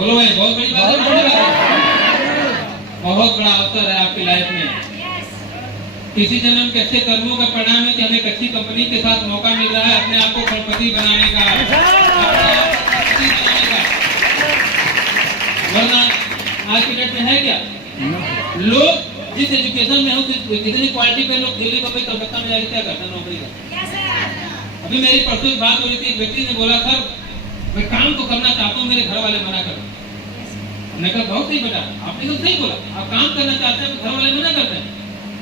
बोलो भाई, बहुत बड़ी बात है, बड़ी बात है। बहुत बड़ा अवसर है आपकी लाइफ में। किसी जन्म के अच्छे कर्मों का परिणाम है कि हमें एक अच्छी कंपनी के साथ मौका मिल रहा है अपने आप को करोड़पति बनाने का, वरना आज की डेट में है क्या? लोग जिस एजुकेशन में हो, जितनी क्वालिटी पे लोग दिल्ली बम्बई कलकत्ता में जाके क्या करते हैं नौकरी का। अभी मेरी परसों बात हो रही थी, एक व्यक्ति ने बोला सर मैं काम तो करना चाहता हूँ, मेरे घर वाले मना कर। मैंने कहा बहुत सही बेटा, आपने तो सही बोला, आप काम करना चाहते हैं तो घर वाले मना करते हैं,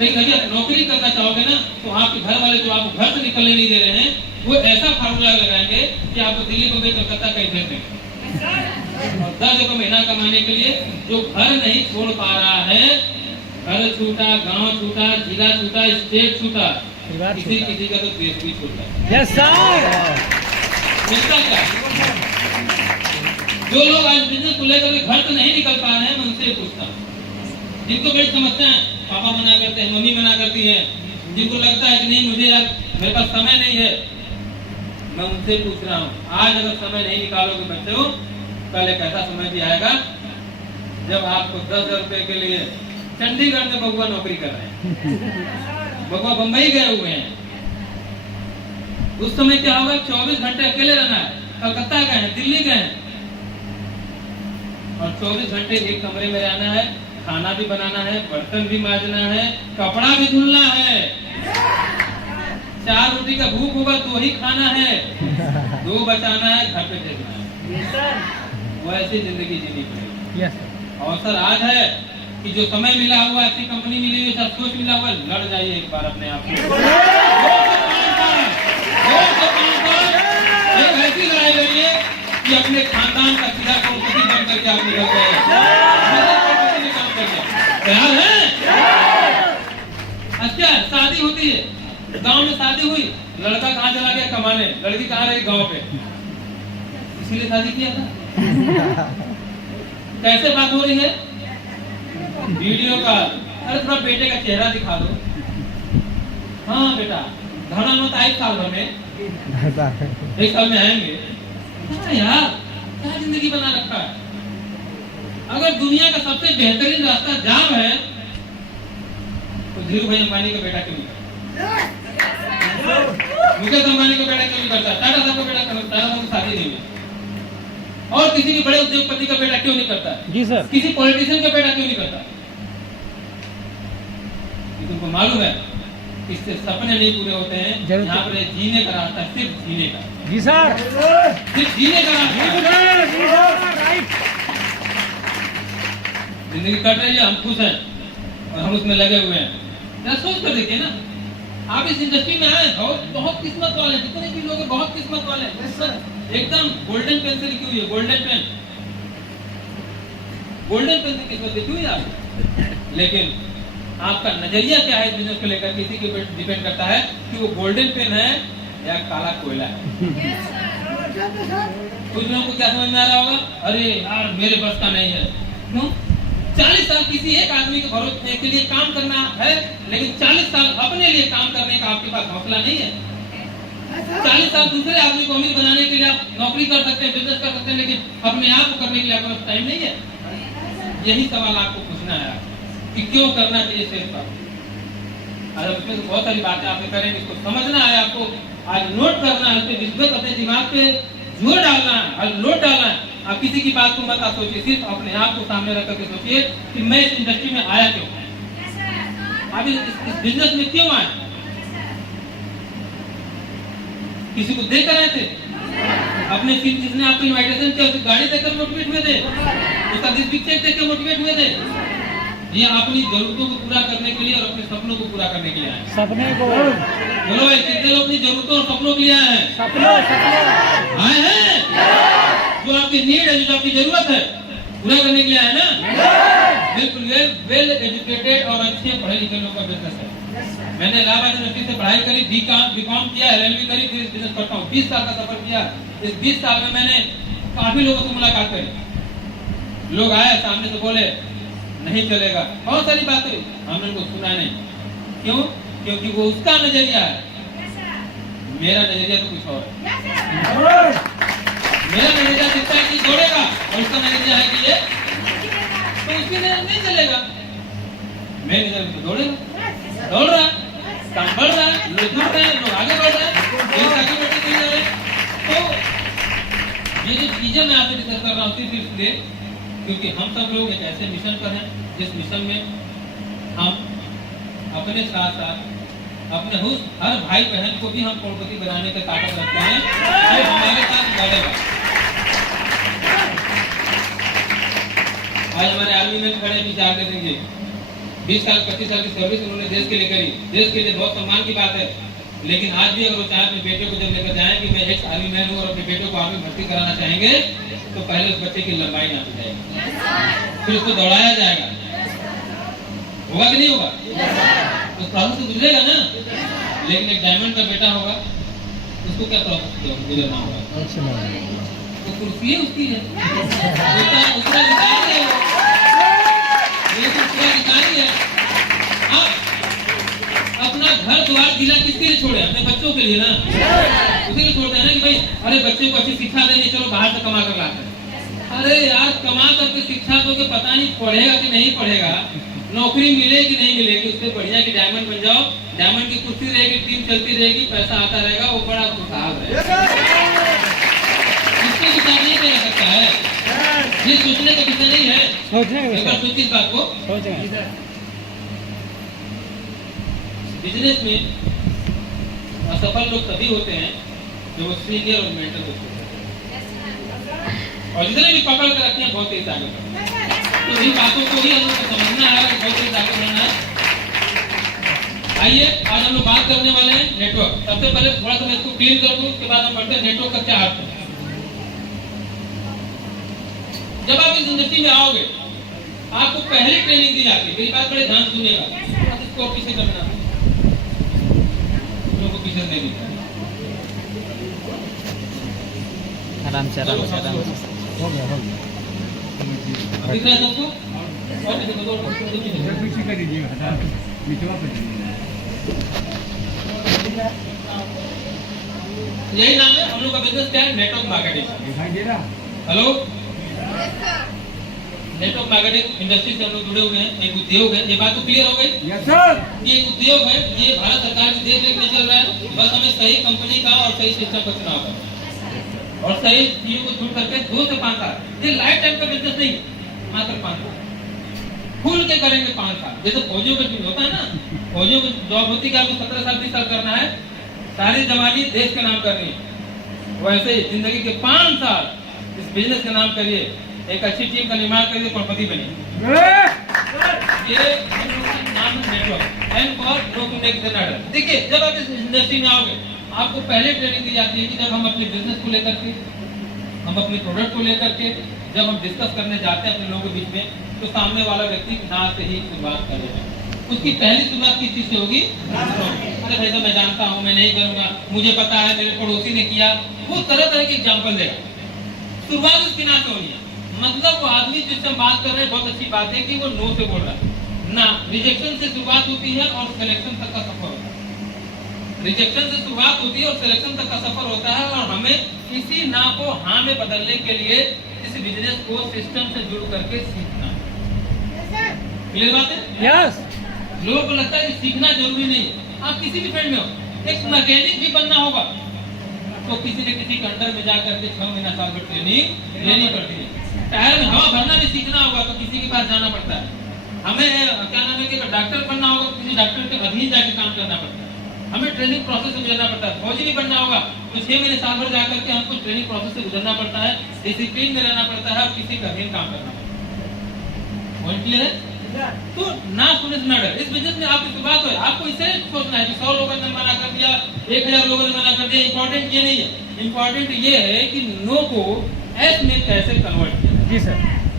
लेकिन अगर नौकरी करना चाहोगे ना तो आपके घर वाले जो आपको घर से निकलने नहीं दे रहे हैं वो ऐसा फार्मूला लगाएंगे कि आपको दिल्ली बम्बई कलकत्ता कहीं भेज देंगे। 10 रुपये महीना कमाने के लिए जो घर नहीं छोड़ पा रहा है, घर छूटा, गांव छूटा, जिला छूटा, स्टेट छूटा, किसी का तो देश भी छूटा। Yes sir. मिलता क्या? जो लोग आज बिजनेस को लेकर घर से नहीं निकल पा रहे हैं, मैं उनसे पूछता हूँ, जिनको बड़ी समस्या है, पापा मना करते हैं, मम्मी मना करती है, जिनको लगता है कि नहीं मुझे यार मेरे पास समय नहीं है, मैं उनसे पूछ रहा हूँ आज अगर समय नहीं निकालोगे बच्चों, कल एक ऐसा समय भी आएगा जब आपको 10,000 रुपए के लिए चंडीगढ़ में बबुआ नौकरी कर रहे हैं, बबुआ बंबई गए हुए हैं, उस समय क्या होगा? 24 घंटे अकेले रहना है, कलकत्ता गए हैं, दिल्ली गए हैं, और 24 घंटे एक कमरे में रहना है, खाना भी बनाना है, बर्तन भी मांजना है, कपड़ा भी धुलना है, 4 रोटी का भूख होगा तो ही खाना है, 2 बचाना है, घर पे भेजना है। वो ऐसी जिंदगी जीनी पड़ेगी। अवसर आज है कि जो समय मिला हुआ, अच्छी कंपनी मिली हुई, सब कुछ मिला हुआ, लड़ जाइए एक बार अपने आप एक ऐसी लड़ाई लड़िए कि अपने खानदान का सीधा करोड़पति बन करके आप निकल गए। तैयार है? अच्छा शादी होती है, गांव में शादी हुई, लड़का कहाँ चला गया कमाने, लड़की कहाँ रही गांव पे, इसीलिए शादी किया था। कैसे बात हो रही है? वीडियो का, अरे थोड़ा बेटे का चेहरा दिखा दो। हाँ बेटा, धना मत आए साल भर में, 1 साल में आएंगे। अच्छा यार क्या जिंदगी बना रखा है। अगर दुनिया का सबसे बेहतरीन रास्ता जाम है तो धीरू भाई अंबानी का बेटा क्यों नहीं करता? मुकेश अंबानी का बेटा क्यों नहीं करता? टाटा साहब का बेटा, टाटा साहब की शादी नहीं हुई, और किसी भी बड़े उद्योगपति का बेटा क्यों नहीं करता? जी सर। किसी पॉलिटिशियन का बेटा क्यों नहीं करता? तुमको मालूम है इससे सपने नहीं पूरे होते हैं, यहाँ पर जीने का रास्ता, सिर्फ जीने का। जी सर। सिर्फ जीने का रास्ता। जिंदगी कट रही है, हम खुश हैं और हम उसमें लगे हुए हैं। जरा सोच कर देखिए ना, आप इस इंडस्ट्री में आए, बहुत किस्मत वाले हैं, जितने भी लोग हैं बहुत किस्मत वाले हैं। एकदम गोल्डन पेन से लिखी हुई है, गोल्डन पेन, गोल्डन पेन से किस्मत लिखी हुई है आप। लेकिन आपका नजरिया क्या है बिजनेस को लेकर, किसी के ऊपर डिपेंड करता है कि वो गोल्डन पेन है या काला कोयला है। कुछ लोगों को क्या समझ में आ रहा होगा, अरे यार मेरे बस का नहीं है। क्यों? 40 साल किसी एक आदमी के भरोसे के लिए काम करना है, लेकिन 40 साल अपने लिए काम करने का आपके पास हौसला नहीं है। 40 साल दूसरे आदमी को अमीर बनाने के लिए आप नौकरी कर सकते हैं, बिजनेस कर सकते हैं, लेकिन अपने आप को करने के लिए आपके पास टाइम नहीं है। यही सवाल आपको पूछना है कि क्यों करना चाहिए शेष का। अरे उसमें तो बहुत सारी बातें आपने करेंगे, इसको समझना है आपको, आज नोट करना है, विस्मृत अपने दिमाग पे जोर डालना है, आज नोट डालना है। आप किसी की बात को मत आप सोचिए, सिर्फ अपने आप को सामने रख करके सोचिए कि मैं इस इंडस्ट्री में आया क्यों, आप इस बिजनेस में क्यों आए। किसी को देकर आए थे? अपने जिसने आपको इनविटेशन किया उसकी गाड़ी देखकर मोटिवेट हुए थे, उसका पिक्चर देखकर मोटिवेट हुए थे? ये अपनी जरूरतों को पूरा करने के लिए और अपने सपनों को पूरा करने के लिए आए। सपने को बोलो भाई, कितने लोग अपनी जरूरतों और सपनों के लिए आए हैं? आए हैं। जो आपकी नीड है, जो आपकी जरूरत है, पूरा करने के लिए आए ना। बिल्कुल वेल एजुकेटेड और अच्छे पढ़े लिखे लोगों का बिजनेस है। मैंने इलाहाबाद यूनिवर्सिटी से पढ़ाई करी, बीकॉम किया, LLB करी, फिर बिजनेस करता हूँ। 20 साल का सफर किया। इस 20 साल में मैंने काफी लोगों से मुलाकात करी। लोग आए सामने से बोले नहीं चलेगा, बहुत सारी बातें हमने उनको सुना नहीं। क्यों? क्योंकि वो उसका नजरिया है, मेरा नजरिया तो कुछ और है। मेरा नजरिया दिखता है कि जोड़ेगा, और उसका नजरिया है कि मैनेजर तो दौड़ेगा, दौड़ रहा है, काम बढ़ रहा है, लोग जुड़ रहे हैं, लोग आगे बढ़ रहे हैं, देश आगे बढ़ते चले जा रहे हैं। तो ये जो चीजें मैं आपसे डिस्कस कर रहा हूँ सिर्फ इसलिए क्योंकि हम सब लोग एक ऐसे मिशन पर हैं जिस मिशन में हम अपने साथ साथ अपने हर भाई बहन को भी हम करोड़पति बनाने का ताकत रखते हैं जो हमारे साथ बढ़ेगा। आज हमारे आर्मी में खड़े विचार करेंगे 20 साल 25 साल की सर्विस उन्होंने देश के लिए करी, देश के लिए बहुत सम्मान की बात है। लेकिन आज भी अगर वो चाहे अपने बेटे को जब लेकर जाए कि मैं एक आर्मी मैन हूँ और अपने बेटे को आगे भर्ती कराना चाहेंगे तो पहले उस बच्चे की लंबाई नापी जाएगी, फिर उसको दौड़ाया जाएगा, होगा कि नहीं होगा? उस प्रोसेस से गुजरेगा ना। लेकिन एक डायमंड का बेटा होगा उसको क्या प्रोसेस गुजरना होगा? तो कुर्सी उसकी है, उसका अधिकारी है, उसका अधिकारी है। अपना घर द्वार जिला किसके लिए छोड़े? अपने बच्चों के लिए ना, उसी लिए छोड़ते हैं ना कि भाई अरे बच्चे को अच्छी शिक्षा देनी, चलो बाहर से कमा कर लाते हैं। अरे यार कमा करके शिक्षा दोगे, पता नहीं पढ़ेगा कि नहीं पढ़ेगा, नौकरी मिलेगी नहीं मिलेगी, उससे बढ़िया कि डायमंड बन जाओ, डायमंड की कुर्सी रहेगी, टीम चलती रहेगी, पैसा आता रहेगा, वो बड़ा खुशहाल रहेगा। इसको विचार नहीं किया जा सकता है, ये सोचने का विषय नहीं है। एक बार सोचिए इस बात को। बिजनेस में असफल लोग तभी होते हैं जो वो सीनियर और मेंटर होते हैं, और जितने भी पकड़ कर रखते हैं बहुत तेज आगे बढ़ते। तो इन बातों को ही हम लोग को समझना है, बहुत तेज आगे बढ़ना है। आइए आज हम लोग बात करने वाले हैं नेटवर्क। सबसे पहले थोड़ा सा मैं इसको क्लियर कर दूं, उसके बाद हम पढ़ते हैं नेटवर्क का क्या अर्थ है। जब आप इस इंडस्ट्री में आओगे आपको पहले ट्रेनिंग दी जाती है, मेरी बात बड़े ध्यान सुनिएगा, इसको पीछे करना को पीछे दे दी आराम से आराम से आराम से हो गया दिख रहा है सबको? और पीछे कर दीजिएगा, यही नाम है हम लोग का बिजनेस क्या है? Network marketing. दिखाई दे रहा? हेलो, नेटवर्क मार्केटिंग इंडस्ट्री से हम लोग जुड़े हुए हैं, एक उद्योग है। ये बात तो क्लियर हो गई? Yes sir. ये एक उद्योग है, ये भारत सरकार की देख रेख में चल रहा है। बस हमें सही कंपनी का और सही सिस्टम का चुनाव करना और सही चीजों को जुड़ करके 2 से 5 साल, ये लाइफ टाइम का बिजनेस नहीं, मात्र 5 साल खुल के करेंगे। 5 साल जैसे फौजियों का होता है ना, फौजियों की जॉब होती है आपको 17 साल 20 साल करना है, सारी जवानी देश के नाम करनी है। वैसे ही जिंदगी के 5 साल इस बिजनेस के नाम करिए, एक अच्छी टीम का निर्माण करिए, करोड़पति बनिए। ये नाम है network and for grow to next generation. देखिए जब आप इस इंडस्ट्री में आओगे आपको पहले ट्रेनिंग दी जाती है कि जब हम अपने बिजनेस को लेकर के, हम अपने प्रोडक्ट को लेकर के जब हम डिस्कस करने जाते हैं अपने लोगों के बीच में, तो सामने वाला व्यक्ति ना से ही शुरुआत करेगा। उसकी पहली शुरुआत किस चीज से होगी? अरे भाई तो मैं जानता हूँ, मैं नहीं करूंगा, मुझे पता है, मेरे पड़ोसी ने किया, वो तरह तरह के एग्जाम्पल देगा। शुरुआत उसकी ना से होनी है। मतलब वो आदमी जिससे हम बात कर रहे हैं, बहुत अच्छी बात है कि वो नो से बोल रहा है ना। रिजेक्शन से शुरुआत होती है और सिलेक्शन तक का सफर होता है। रिजेक्शन से शुरुआत होती है और सिलेक्शन तक का सफर होता है, और हमें इसी ना को हाँ में बदलने के लिए इस बिजनेस को सिस्टम से जुड़ करके सीखना। क्लियर बात है? यस। लोगों को लगता है कि सीखना जरूरी नहीं है। आप किसी भी फील्ड में हो, एक मैकेनिक भी बनना होगा तो किसी न किसी के अंडर में जाकर के 6 महीना साल भर ट्रेनिंग लेनी पड़ती है। टायर में हवा भरना भी सीखना होगा तो किसी के पास जाना पड़ता है। हमें क्या नाम है कि डॉक्टर बनना होगा तो किसी डॉक्टर के अधीन जाके काम करना पड़ता है। हमें ट्रेनिंग प्रोसेस से गुजरना पड़ता है। फौजी भी बनना होगा तो 6 महीने साल भर जाकर के हमको ट्रेनिंग प्रोसेस से गुजरना पड़ता है, डिसिप्लिन में रहना पड़ता है और किसी का अधीन काम करना पड़ता है। क्लियर है? तो ना सुने से ना डर। इस बिजनेस में आपकी शुरुआत हो, आपको इसे सोचना है कि 100 लोगों ने मना कर दिया, 1000 लोगों ने मना कर दिया। इंपॉर्टेंट ये नहीं है, इंपॉर्टेंट ये है कि नो को एस में कैसे कन्वर्ट किया जी सर,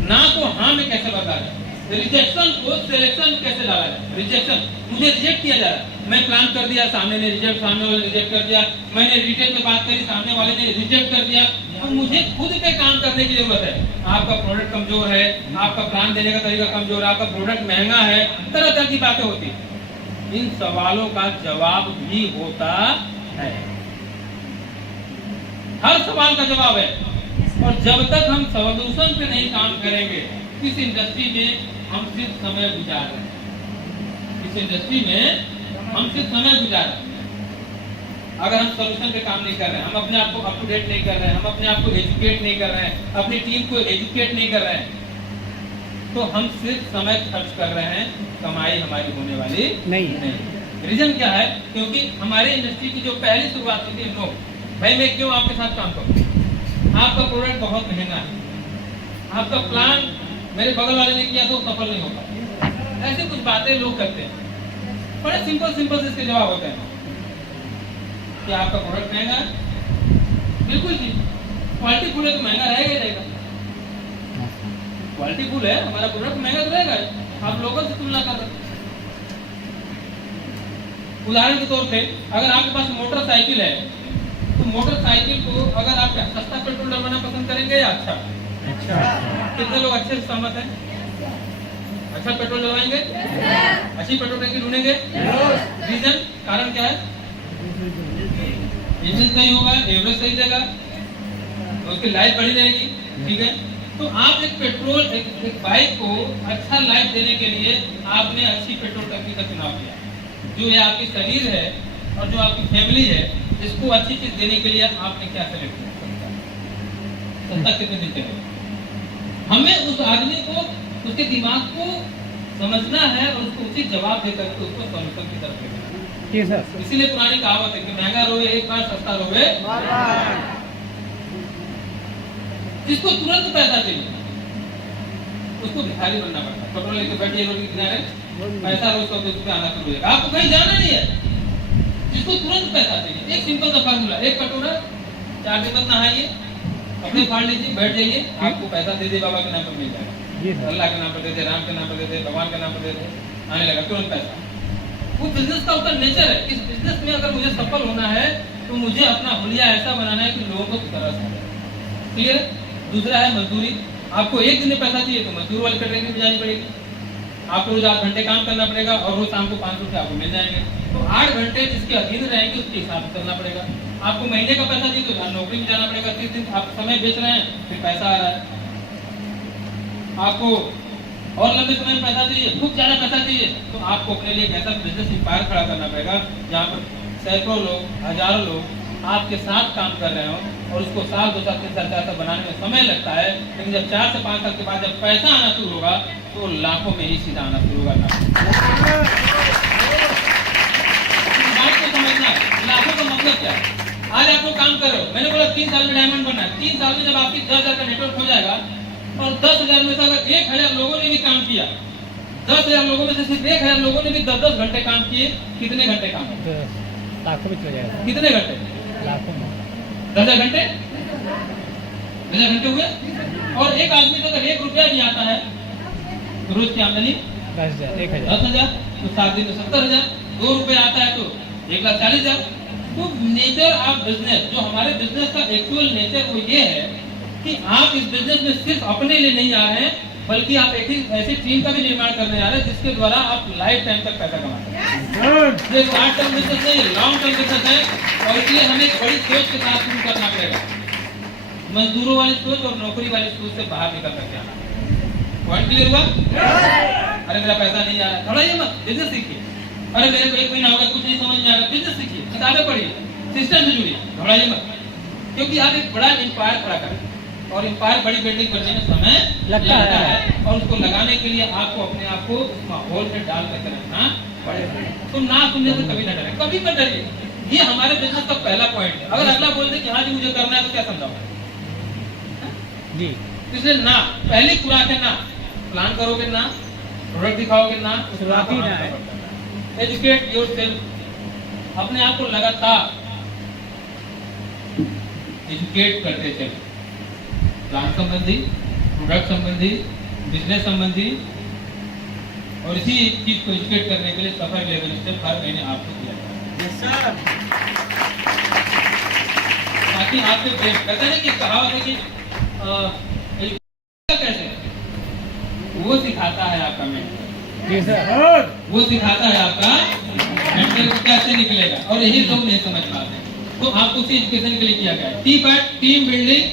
ना को हाँ में कैसे बदला जाए, रिजेक्शन को सिलेक्शन में कैसे डाला जाए। रिजेक्शन, मुझे रिजेक्ट किया जा रहा है, मैं प्लान कर दिया, सामने ने रिजेक्ट, सामने वाले रिजेक्ट कर दिया, मैंने रिटेल में बात करी, सामने वाले ने रिजेक्ट कर दिया। अब मुझे खुद पे काम करने की जरूरत है। आपका प्रोडक्ट कमजोर है, आपका प्लान देने का तरीका कमजोर है, आपका प्रोडक्ट महंगा है, तरह तरह की बातें होती है। इन सवालों का जवाब भी होता है, हर सवाल का जवाब है। और जब तक हम सॉल्यूशन पे नहीं काम करेंगे इस इंडस्ट्री में हम सिर्फ समय गुजार रहे हैं। इस इंडस्ट्री में हम सिर्फ समय गुजार रहे हैं। अगर हम सोल्यूशन पे काम नहीं कर रहे हैं, हम अपने आप को अप टू डेट नहीं कर रहे हैं, हम अपने आप को एजुकेट नहीं कर रहे हैं, अपनी टीम को एजुकेट नहीं कर रहे हैं, तो हम सिर्फ समय खर्च कर रहे हैं, कमाई हमारी होने वाली नहीं। रीजन क्या है? क्योंकि हमारे इंडस्ट्री की जो पहली शुरुआत होती है, नो भाई मैं क्यों आपके साथ काम करूं? आपका प्रोडक्ट बहुत महंगा है, आपका प्लान मेरे बगल वाले ने किया तो सफल नहीं होगा। ऐसी कुछ बातें लोग करते हैं, बड़े सिंपल सिंपल इसके जवाब होते हैं कि आपका प्रोडक्ट महंगा है। बिल्कुल जी, क्वालिटी फुल है तो महंगा रहेगा ही रहेगा। क्वालिटी फुल है, हमारा प्रोडक्ट महंगा तो रहेगा। आप लोगों से तुलना कर रहे हैं। उदाहरण के तौर पे अगर आपके पास मोटरसाइकिल है तो मोटरसाइकिल को अगर आप सस्ता पेट्रोल डलवाना पसंद करेंगे या अच्छा? कितने लोग अच्छे से सहमत हैं? अच्छा पेट्रोल डलवाएंगे, अच्छी पेट्रोल टंकी ढूंढेंगे। रीजन, कारण क्या है? इंजन सही होगा, एवरेज सही देगा, तो उसकी लाइफ बढ़ी रहेगी। ठीक है, तो आप एक बाइक को अच्छा लाइफ देने के लिए आपने अच्छी पेट्रोल टंकी का चुनाव किया। जो ये आपकी शरीर है और जो आपकी फैमिली है, इसको अच्छी चीज देने के लिए आपने क्या सेलेक्ट किया? सस्ता कितने दिन चलेगा? हमें उस आदमी को, उसके दिमाग को समझना है और उसको उचित जवाब देकर के उसको सॉल्यूशन की तरफ लेना है। इसीलिए पुरानी कहावत है कि महंगा रोए एक बार, सस्ता रोए बार बार। जिसको तुरंत पैसा चाहिए उसको भिखारी बनना पड़ता है। पेट्रोल लेके बैठिए रोड के किनारे, पैसा रोज 100 रुपये आना शुरू हो जाएगा। आपको कहीं जाना नहीं है, जिसको तुरंत पैसा चाहिए। एक सिंपल सा फार्मूला, एक कटोरा 4 दिन तक नहाइए, कपड़े फाड़ लीजिए, बैठ जाइए, आपको पैसा दे दे, बाबा के नाम पर मिल जाएगा, अल्लाह के नाम पर दे दे, राम के नाम पर दे दे, भगवान के नाम पर दे दे, आने लगा तुरंत पैसा। वो बिजनेस का उसका नेचर है। इस बिजनेस में अगर मुझे सफल होना है तो मुझे अपना हुलिया ऐसा बनाना है कि लोगों को तरस आए। क्लियर? दूसरा है मजदूरी। आपको एक दिन में पैसा चाहिए तो मजदूर वाली ट्रेनिंग में जानी पड़ेगी। आपको रोज 8 घंटे काम करना पड़ेगा और रोज शाम को 5 रुपये आपको मिल जाएंगे। तो 8 घंटे जिसके अधीन रहेंगे उसके हिसाब से करना पड़ेगा। आपको महीने का पैसा चाहिए तो नौकरी में जाना पड़ेगा। 30 दिन आप समय बेच रहे हैं, फिर पैसा आ रहा है। आपको और लंबे समय में पैसा चाहिए, खूब ज्यादा पैसा चाहिए, तो आपको अपने लिए एक ऐसा बिजनेस एम्पायर खड़ा करना पड़ेगा जहाँ पर सैकड़ों लोग, हजारों लोग आपके साथ काम कर रहे हो और उसको साल 2 साल 3 साल 4 साल बनाने में समय लगता है, लेकिन जब 4 से 5 साल के बाद जब पैसा आना शुरू होगा तो लाखों में ही सीधा आना शुरू होगा। बात को समझना, लाखों का मतलब क्या है? आज आप लोग काम कर रहे हो, मैंने बोला 3 साल में डायमंड बनना है। 3 साल में जब आपकी 10,000 का नेटवर्क हो जाएगा और 10,000 में से अगर 1,000 लोगों ने भी काम किया, 10,000 लोगों में से सिर्फ 1,000 लोगों ने भी 10-10 घंटे काम किए, कितने घंटे काम किए? लाखों में चला जाएगा। कितने घंटे? लाखों में। 10,000 घंटे, 10,000 घंटे हुए। और एक आदमी को अगर 1 रुपया भी आता है तो रोज की आमदनी 10,000, 1,000, 10,000, तो 7 दिन में 70,000। 2 रुपये आता है तो 1,40,000। तो नेचर ऑफ बिजनेस, जो हमारे बिजनेस का एक्चुअल नेचर वो ये है कि आप इस बिजनेस में सिर्फ अपने लिए नहीं आ रहे हैं, बल्कि आप एक ऐसी टीम का भी निर्माण करने आ रहे हैं जिसके द्वारा आप लाइफ टाइम तक पैसा कमा सकते हैं। ये शॉर्ट टर्म बिजनेस है, ये लॉन्ग टर्म बिजनेस है और इसलिए हमें एक बड़ी सोच के साथ शुरू करना पड़ेगा। मजदूरों वाली सोच और नौकरी वाली सोच से बाहर निकल करके आना। पॉइंट क्लियर हुआ? अरे मेरा पैसा नहीं आ रहा, घबराइए मत, बिजनेस सीखिए। अरे मेरे को 1 महीना हो गया, कुछ नहीं समझ में आ रहा, बिजनेस सीखिए, किताबें पढ़िए, सिस्टम से जुड़िए, घबराइए मत, क्योंकि आप एक बड़ा एम्पायर खड़ा करें और एम्पायर बड़ी बिल्डिंग बनने में समय लगता है और उसको लगाने के लिए आपको अपने आप को उस माहौल में डाल करके रखना पड़ेगा। तो ना सुनने से कभी ना डरे, कभी मत डरिए। ये हमारे बिजनेस का पहला पॉइंट है। अगर अगला बोल दे कि हाँ जी मुझे करना है तो क्या समझाओगे जी? इसलिए ना, पहली खुराक है ना, प्लान करोगे ना, प्रोडक्ट दिखाओगे ना, शुरुआत ही ना है। एजुकेट योरसेल्फ, अपने आप को लगातार एजुकेट करते चले, प्लान संबंधी, प्रोडक्ट संबंधी, बिजनेस संबंधी, और इसी चीज को एजुकेट करने के लिए सफर लेवल स्टेप हर महीने आपको दिया जाता है ताकि आपसे कहते हैं कि कहावत है कि कैसे वो सिखाता है आपका मेंटर, वो सिखाता है आपका मेंटर कैसे निकलेगा, और यही लोग नहीं समझ पाते। तो आपको उसी एजुकेशन के लिए किया गया है। टीम बिल्डिंग,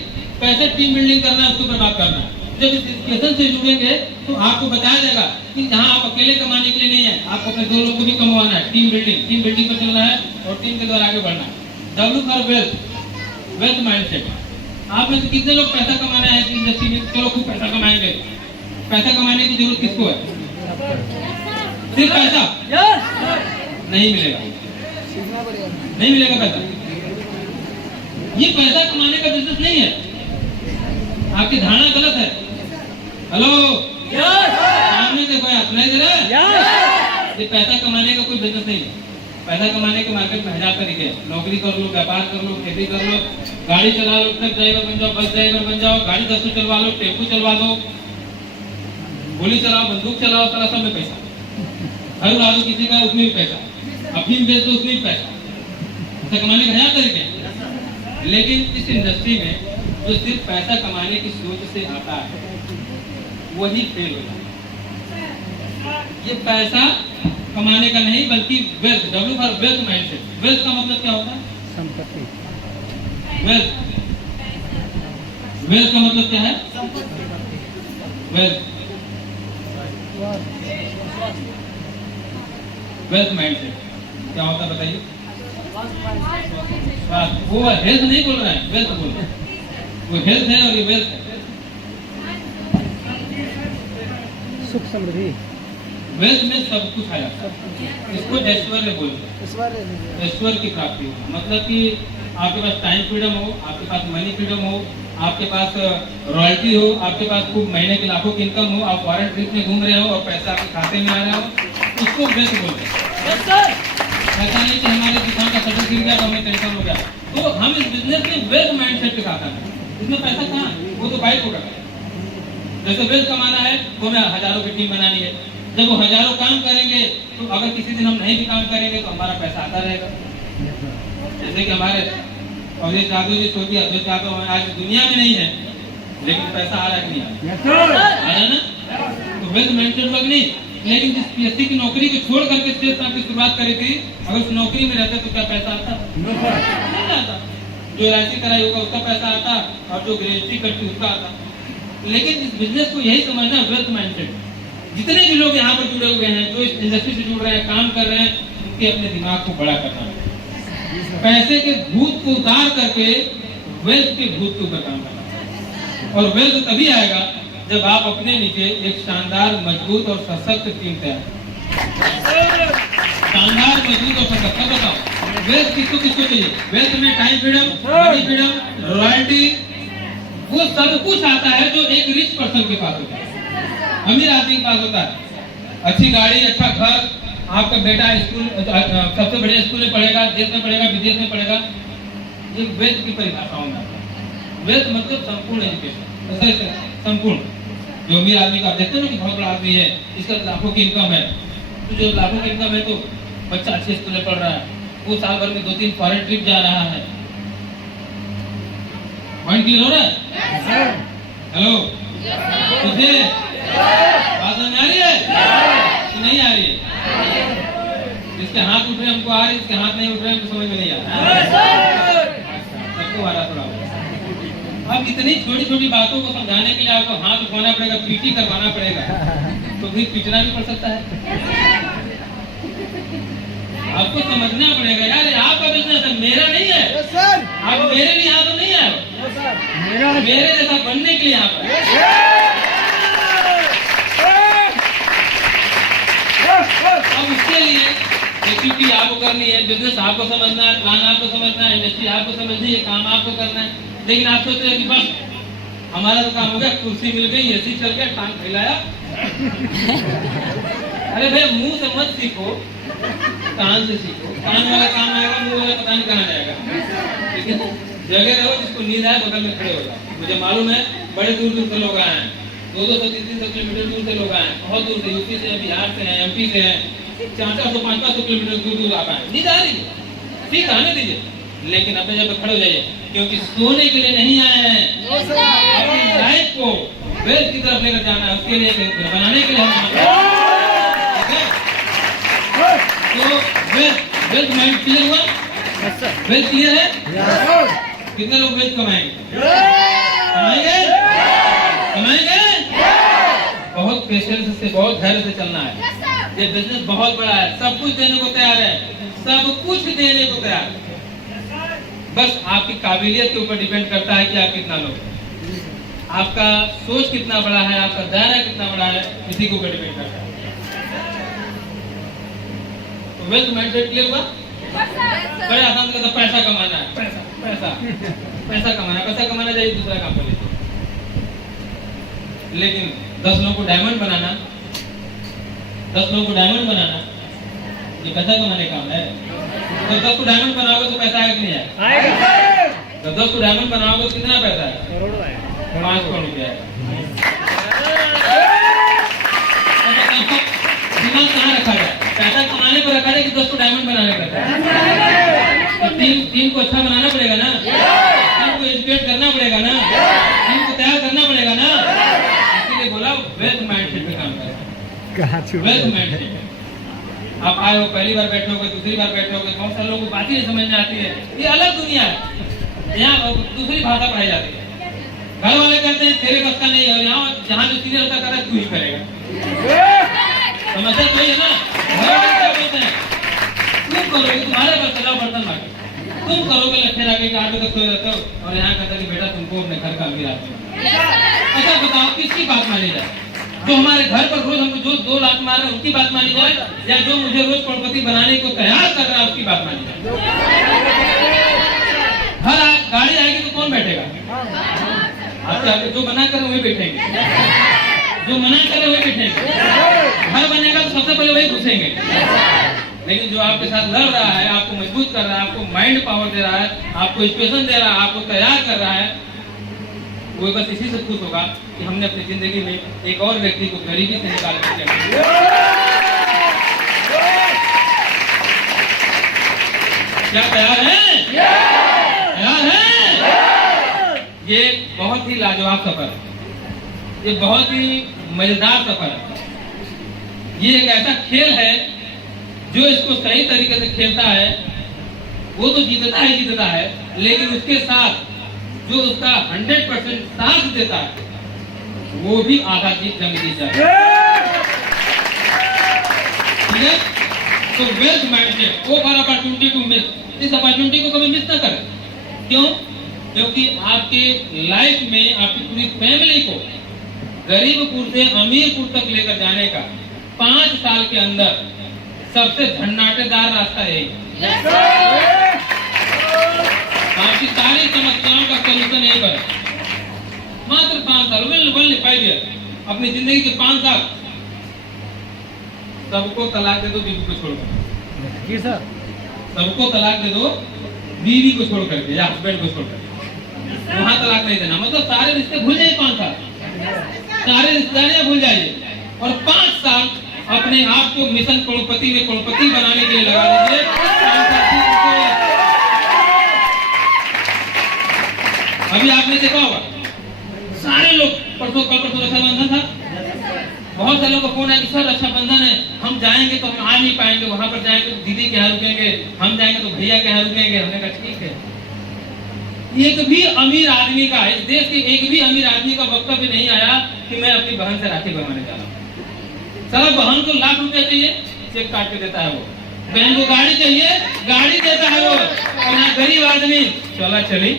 कैसे टीम बिल्डिंग करना है उसके ऊपर बात करना है। जब इस एजुकेशन से जुड़ेंगे तो आपको बताया जाएगा कि जहाँ आप अकेले कमाने के लिए नहीं है, आपको अपने 2 लोग को भी कमवाना है। टीम बिल्डिंग पर चलना है और टीम के द्वारा आगे बढ़ना है। W for wealth mindset. आप में से कितने लोग पैसा कमाना है इंडस्ट्री में? चलो खूब पैसा कमाएंगे। पैसा कमाने की जरूरत किसको है? सिर्फ पैसा नहीं मिलेगा, नहीं मिलेगा पैसा। ये पैसा कमाने का बिजनेस नहीं है, आपकी धारणा गलत है। हेलो, सामने से कोई हाथ नहीं दे रहा है। ये पैसा कमाने का कोई बिजनेस नहीं है। पैसा कमाने के मार्केट में 1000 तरीके हैं। नौकरी कर लो, व्यापार कर लो, खेती कर लो, गाड़ी चला लो, ट्रक ड्राइवर बन जाओ, बस ड्राइवर बन जाओ, गाड़ी 10 चलवा लो, टेम्पू चलवा दो, गोली चलाओ, बंदूक चलाओ, सारा सब में पैसा। घर उड़ा दो किसी का, उसमें भी पैसा। अफीम बेच दो, उसमें भी पैसा। पैसा कमाने के 1000 तरीके हैं। लेकिन इस इंडस्ट्री में जो सिर्फ पैसा कमाने की सोच से आता है वही फेल हो जाता है। ये पैसा कमाने का नहीं बल्कि wealth, W for wealth mindset. Wealth का मतलब क्या होता है? संपत्ति। वेल्थ का मतलब क्या है? वेल्थ माइंडसेट क्या होता है बताइए? वो हेल्थ नहीं बोल रहा है, वेल्थ बोल रहा है। वो हेल्थ है और ये वेल्थ है। सुख समृद्धि। वेल्थ में सब कुछ आ जाता है। इसको ऐश्वर्य बोलते हैं। ऐश्वर्य की प्राप्ति हो, मतलब कि आपके पास टाइम फ्रीडम हो, आपके पास मनी फ्रीडम हो, आपके पास रॉयल्टी हो, आपके पास खूब महीने की लाखों की इनकम हो, आप फॉरेन ट्रिप में घूम रहे हो और पैसा आपके खाते में आ रहा हो, उसको वेल्थ बोलते हैं। ऐसा नहीं कि हमारे दुकान का शटर गिर गया तो हमें टेंशन हो गया। तो हम इस बिजनेस में वेल्थ माइंडसेट के साथ आते हैं। इसमें पैसा कहाँ है? वो तो बाइक होगा। जैसे वेल्थ कमाना है तो हमें हजारों की टीम बनानी है। जब वो हजारों काम करेंगे तो अगर किसी दिन हम नहीं भी काम करेंगे तो हमारा पैसा आता रहेगा। जैसे कि हमारे अवधेश यादव जी सोचिए, अवधेश यादव आज दुनिया में नहीं है लेकिन पैसा आ रहा है कि नहीं आया ना? तो वेल्थ माइंडसेट वर्क नहीं। लेकिन जिस पीएससी की नौकरी को छोड़ करके स्टेट की शुरुआत करी थी, अगर उस नौकरी में रहते तो क्या पैसा आता? नहीं आता। जो एलआईसी कराई होगा उसका पैसा आता और जो ग्रेजुएशन करती उसका आता। लेकिन इस बिजनेस को यही समझना, वेल्थ माइंडसेट। जितने भी लोग यहाँ पर जुड़े हुए हैं, जो इस इंडस्ट्री से जुड़ रहे हैं, काम कर रहे हैं, उनके अपने दिमाग को बड़ा करना है। पैसे के भूत को उतार करके वेल्थ के भूत के ऊपर काम करना है। और वेल्थ तभी आएगा जब आप अपने नीचे एक शानदार, मजबूत और सशक्त टीम तैयार। शानदार, मजबूत और सशक्त। अब बताओ वेल्थ किसको किसको चाहिए? वेल्थ में time freedom, money freedom, royalty, वो सब कुछ आता है जो एक रिच पर्सन के पास होता है, अमीर आदमी के पास होता है। अच्छी गाड़ी, अच्छा घर, आपका बेटा स्कूल सबसे बड़े स्कूल में पढ़ेगा, देश में पढ़ेगा, विदेश में पढ़ेगा। ये वेल्थ की परिभाषाओं में आता है। वेल्थ मतलब संपूर्ण एजुकेशन, संपूर्ण। जो अमीर आदमी का आप देखते हैं ना कि बहुत बड़ा आदमी है, इसका लाखों की इनकम है, तो जो लाखों की इनकम है तो बच्चा अच्छे स्कूल में पढ़ रहा है, वो साल भर में 2-3 फॉरेन ट्रिप जा रहा है। पॉइंट क्लियर हो रहा है? हेलो, कितने बात समझ आ रही है कि नहीं आ रही है? जिसके हाथ उठ रहे हमको आ रही है, जिसके हाथ नहीं उठ रहे हमको समझ में नहीं आ रहा। सबको आ रहा थोड़ा। अब इतनी छोटी छोटी बातों को समझाने के लिए आपको हाथ उठाना पड़ेगा, पीटी करवाना पड़ेगा, तो फिर पीटना भी पड़ सकता है। आपको समझना पड़ेगा यार, आपका बिजनेस है, मेरा नहीं है। आप मेरे लिए यहाँ तो नहीं है, मेरे जैसा बनने के लिए यहाँ पर। अब उसके लिए एक्टिविटी आपको करनी है, बिजनेस आपको समझना है, प्लान आपको समझना है, इंडस्ट्री आपको समझनी है, काम आपको करना है। लेकिन आप सोचते हैं कि बस हमारा तो काम हो गया, कुर्सी मिल गई, एसी चल गया, टांग फैलाया। अरे भाई मुंह से मत सीखो, कान से सीखो। कान वाला काम आएगा, मुंह वाला पता नहीं कहाँ जाएगा। ठीक है, जगह रहो, जिसको नींद आए बगल में खड़े हो जाओ। मुझे मालूम है बड़े दूर दूर से लोग आए हैं, 200-300 किलोमीटर दूर से लोग आए हैं, बहुत दूर से, यूपी से, बिहार से हैं, एमपी से हैं, 400-500 किलोमीटर दूर दूर आप आए। नींद आ रही है, ठीक आने दीजिए, लेकिन अपने जगह खड़े हो जाइए, क्योंकि सोने के लिए नहीं आए हैं, अपनी लाइफ को वेल्थ की तरफ लेकर जाना है, उसके लिए बनाने के लिए हम। तो वेल्थ माइंड क्लियर हुआ? वेल्थ क्लियर है? कितने लोग वेल्थ कमाएंगे? कमाएंगे? पेशेंस से, बहुत धैर्य से चलना है। ये बिजनेस बहुत बड़ा है, सब कुछ देने को तैयार है, सब कुछ देने को तैयार है। बस आपकी काबिलियत के ऊपर डिपेंड करता है कि आप कितना लोग, आपका सोच कितना बड़ा है, आपका दायरा कितना बड़ा है, इसी के ऊपर डिपेंड करता है। तो वेल्थ माइंडसेट क्लियर हुआ? बड़े आसान से पैसा कमाना है, पैसा पैसा पैसा कमाना, पैसा कमाना चाहिए, दूसरा काम कर लीजिए। लेकिन 10 लोगों को डायमंड बनाना, 10 लोगों को डायमंड बनाना, ये पैसा कमाने का काम है। तो 10 को डायमंड बनाओगे तो पैसा आएगा कि नहीं आएगा? तो 10 को डायमंड बनाओगे तो कितना पैसा है? 5 करोड़ रुपया है। दिमाग कहाँ रखा जाए? पैसा कमाने पर रखा जाए कि 10 को डायमंड बनाने पर रखा जाए? तो टीम को अच्छा बनाना पड़ेगा ना, टीम को एजुकेट करना पड़ेगा ना, टीम को तैयार करना पड़ेगा ना। इसीलिए बोला वेल्थ माइंडसेट पे काम करें। वेल्थ माइंडसेट, आप आए हो, पहली बार बैठोगे, दूसरी बार बैठोगे, बहुत सारे लोगों को बात ही नहीं समझ में आती है। ये अलग दुनिया है, यहाँ दूसरी भाषा पढ़ाई जाती है। घर वाले कहते हैं तेरे बस का नहीं है, और यहाँ जहाँ जो सीनियर होता है तू ही करेगा। समझते तो ही है ना? घर वाले क्या बोलते हैं? तुम करोगे, तुम्हारे बस चलाओ बर्तन मांगे, तुम करोगे, लट्ठे रागे के 8 बजे तक सोए रहते हो, और यहाँ कहता है कि बेटा तुमको अपने घर का अमीर आदमी। अच्छा बताओ किसकी बात मानी जाए? जो हमारे घर पर रोज हमको जो 2 लाख मार रहे हैं उनकी बात मानी जाए, या जो मुझे रोज करोड़पति बनाने को तैयार कर रहा है उसकी बात मानी जाए? हर गाड़ी आएगी तो कौन बैठेगा? आपके जो मना कर वही बैठेंगे, जो मना करे वही बैठेंगे। घर बनेगा तो सबसे पहले वही घुसेंगे। लेकिन जो आपके साथ लड़ रहा है, आपको मजबूत कर रहा है, आपको माइंड पावर दे रहा है, आपको इंस्पिरेशन दे रहा है, आपको तैयार कर रहा है, वो बस इसी से खुश होगा कि हमने अपनी जिंदगी में एक और व्यक्ति को गरीबी से निकाल कर दिया। क्या तैयार है? तैयार है? ये बहुत ही लाजवाब सफर है, ये बहुत ही मजेदार सफर है। ये एक ऐसा खेल है जो इसको सही तरीके से खेलता है वो तो जीतता है, लेकिन उसके साथ जो उसका 100% साथ देता है वो भी आधा जीत जाता है। ठीक है? तो wealth mindset, over opportunity to miss, इस अपॉर्चुनिटी को कभी मिस ना करें। क्यों? क्योंकि आपके लाइफ में आपकी पूरी फैमिली को गरीबपुर से अमीरपुर तक लेकर जाने का 5 साल के अंदर सबसे झन्नाटेदार रास्ता यही। आपकी सारी समस्याओं का सलूशन यही पर मात्र 5 साल, ओनली 5 ईयर, अपनी जिंदगी के 5 साल। सबको तलाक दे दो बीवी को छोड़कर। जी सर। सबको तलाक दे दो बीवी को छोड़ करके या हस्बैंड को छोड़ करके, वहां तलाक नहीं देना। मतलब सारे रिश्ते भूल जाइए 5 साल, सारे रिश्तेदारियां भूल जाइए, और 5 साल अपने आप को मिशन करोड़पति में करोड़पति बनाने के लिए लगा दीजिए। अभी आपने देखा होगा सारे लोग परसों रक्षाबंधन था, बहुत सारे लोगों को फोन आया कि सर रक्षाबंधन है, हम जाएंगे तो हम आ नहीं पाएंगे, वहां पर जाएंगे तो दीदी के यहाँ रुकेंगे, हम जाएंगे तो भैया के यहाँ रुकेंगे। हमने कहा ठीक है। एक भी अमीर आदमी का, इस देश के एक भी अमीर आदमी का वक्तव्य नहीं आया कि मैं अपनी बहन से राखी बनवाने जा रहा हूँ। सारा बहन को लाख रुपया चाहिए, चेक काट के देता है वो, बहन को गाड़ी चाहिए, गाड़ी देता है वो, और यहाँ गरीब आदमी चला चली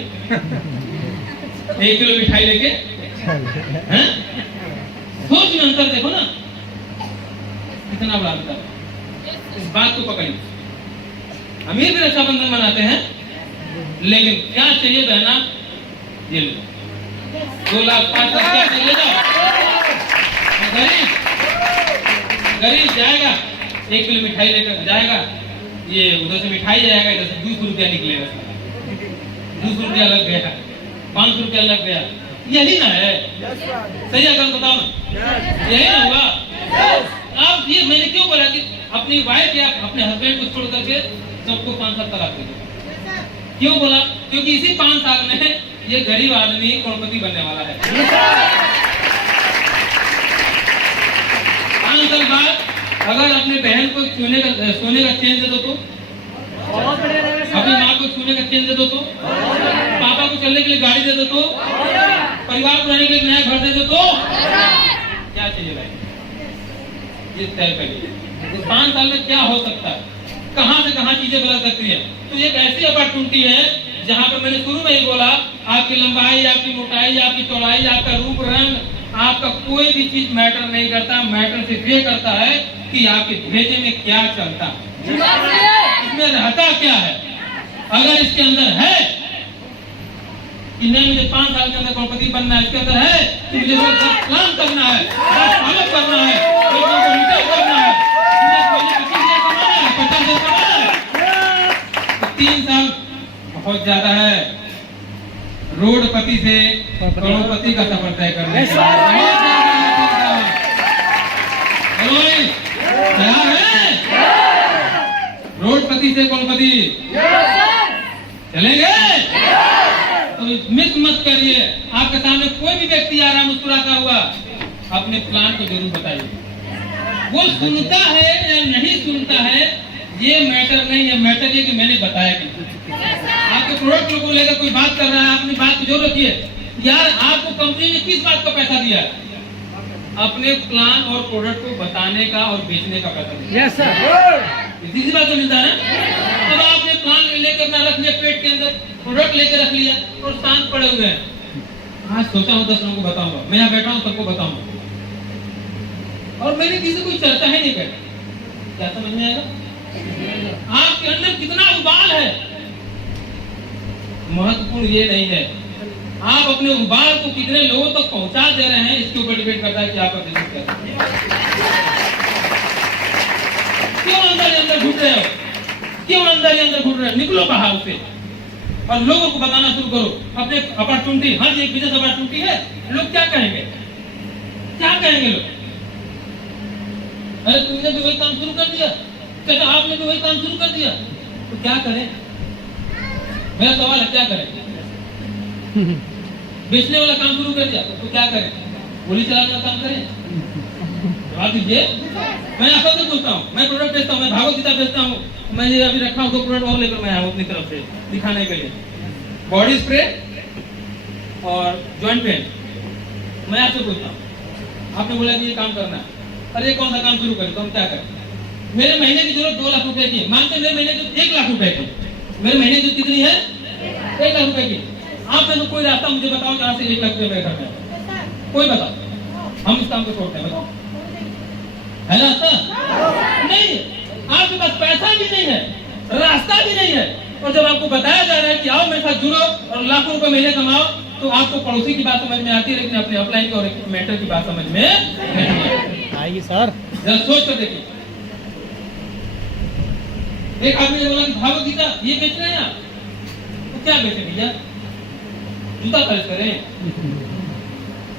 1 किलो मिठाई लेके। सोच में अंतर देखो ना, कितना बड़ा अंतर। इस बात को पकड़िए, अमीर भी रक्षाबंधन मनाते हैं, लेकिन क्या चाहिए बहना? ये लो 2 लाख 5 लाख क्या चाहिए? गरीब जाएगा 1 किलो मिठाई लेकर जाएगा, ये उधर से मिठाई जाएगा, इधर से 200 रुपया निकलेगा, 200 रुपया लग गया, 500 रुपया लग गया। यही ना है? सही अगर बताओ ना, यही ना हुआ? अब ये मैंने क्यों बोला कि अपनी वाइफ या अपने हस्बैंड को छोड़ करके सबको 5 साल तलाक दे दो? क्यों बोला? क्योंकि इसी 5 साल में ये गरीब आदमी करोड़पति बनने वाला है। 5 साल बाद अगर अपने बहन को सोने का चेन दे दो तो, अपनी माँ को सोने का चेन दे दो तो, पापा को चलने के लिए गाड़ी दे दो तो, परिवार को रहने के लिए नया घर दे दो तो, क्या चाहिए भाई? ये तय करिए 5 साल में क्या हो सकता है, कहां से कहां चीजें बदल सकती है। तो एक ऐसी अपॉर्चुनिटी है जहां पर मैंने शुरू में ही बोला, आपकी लंबाई, आपकी मोटाई, आपकी चौड़ाई, आपका रूप रंग, आपका कोई भी चीज मैटर नहीं करता। मैटर सिर्फ ये करता है कि आपके भेजे में क्या चलता है, इसमें रहता क्या है। अगर इसके अंदर है कि नहीं मुझे 5 साल के अंदर करोड़पति बनना है, इसके अंदर है कि मुझे काम करना है, फॉलो करना है, लोगों को रिटेल करना है, मुझे 25 कमाना है, 50 कमाना है, तो 3 साल बहुत ज्यादा है। रोडपति से करोड़पति का सफर तय करना है। रोडपति से करोड़पति चलेंगे तो मिस मत करिए। आपके सामने कोई भी व्यक्ति आ रहा है मुस्कुराता हुआ, अपने प्लान को जरूर बताइए। वो सुनता है या नहीं सुनता है ये मैटर नहीं है, मैटर ये कि मैंने बताया कि आपके प्रोडक्ट को लेकर कोई बात कर रहा है, अपनी बात जरूर रखिए। यार आपको कंपनी ने किस बात का पैसा दिया है? अपने प्लान और प्रोडक्ट को बताने का और बेचने का पैसा दिया। यस सर, इसी बात का मिलता है ना। अब आपने प्लान लेकर अपना रख लिया, पेट के अंदर प्रोडक्ट लेकर रख लिया और शांत पड़े हुए हैं। आज सोचा हूँ 10 लोगों को बताऊंगा, मैं यहाँ बैठा हूँ सबको बताऊंगा और मैंने किसी कोई चर्चा ही नहीं करी। क्या समझ में आएगा? आपके अंदर कितना उबाल है, महत्वपूर्ण ये नहीं है। आप अपने उबाल को कितने लोगों तक पहुंचा दे रहे हैं, इसके ऊपर डिपेंड करता है कि आपका बिजनेस क्या है। क्यों अंदर घुट रहे हो? क्यों अंदर घुट रहे हो? निकलो बाहर से और लोगों को बताना शुरू करो अपने अपॉर्चुनिटी। हर एक बिजनेस अपॉर्चुनिटी है। लोग क्या कहेंगे? क्या कहेंगे लोग? अरे तुमने भी वही काम शुरू कर दिया, कहते आपने भी वही काम शुरू कर दिया, तो क्या करें? मेरा सवाल है, क्या करें? बेचने वाला काम शुरू कर दिया तो क्या करें? गोली चलाने वाला काम करें? जवाब दीजिए। मैं आपसे से पूछता हूँ, मैं प्रोडक्ट बेचता हूँ, मैं भागवत गीता बेचता हूँ, मैंने अभी रखा हूँ 2 प्रोडक्ट और लेकर मैं आया हूँ अपनी तरफ से दिखाने के लिए, बॉडी स्प्रे और जॉइंट पेन। मैं आपसे पूछता हूँ, आपने बोला कि ये काम करना है, अरे कौन सा काम शुरू करें तो हम क्या करें? मेरे महीने की जरूरत 2 लाख रुपए की है, मानते मेरे महीने की 1 लाख रुपए की, मेरे महीने की कितनी है? 1 लाख रुपए की। आप में कोई रास्ता मुझे बताओ जहाँ से 1 लाख रुपए मेरे घर में, कोई बताओ, हम इस काम को छोड़ते हैं, बताओ है रास्ता? नहीं, आपके पास पैसा भी नहीं है, रास्ता भी नहीं है, और जब आपको बताया जा रहा है कि आओ मेरे साथ जुड़ो और लाखों रुपए महीने कमाओ, तो आपको पड़ोसी की बात समझ में आती है, लेकिन अपने अपलाइन की और मेंटर की बात समझ में नहीं आइए सर, जरा सोच कर देखिए। एक आदमी ने बोला कि भागवत गीता ये बेच रहे हैं आप, तो क्या बेचे भैया? जूता खर्च करें,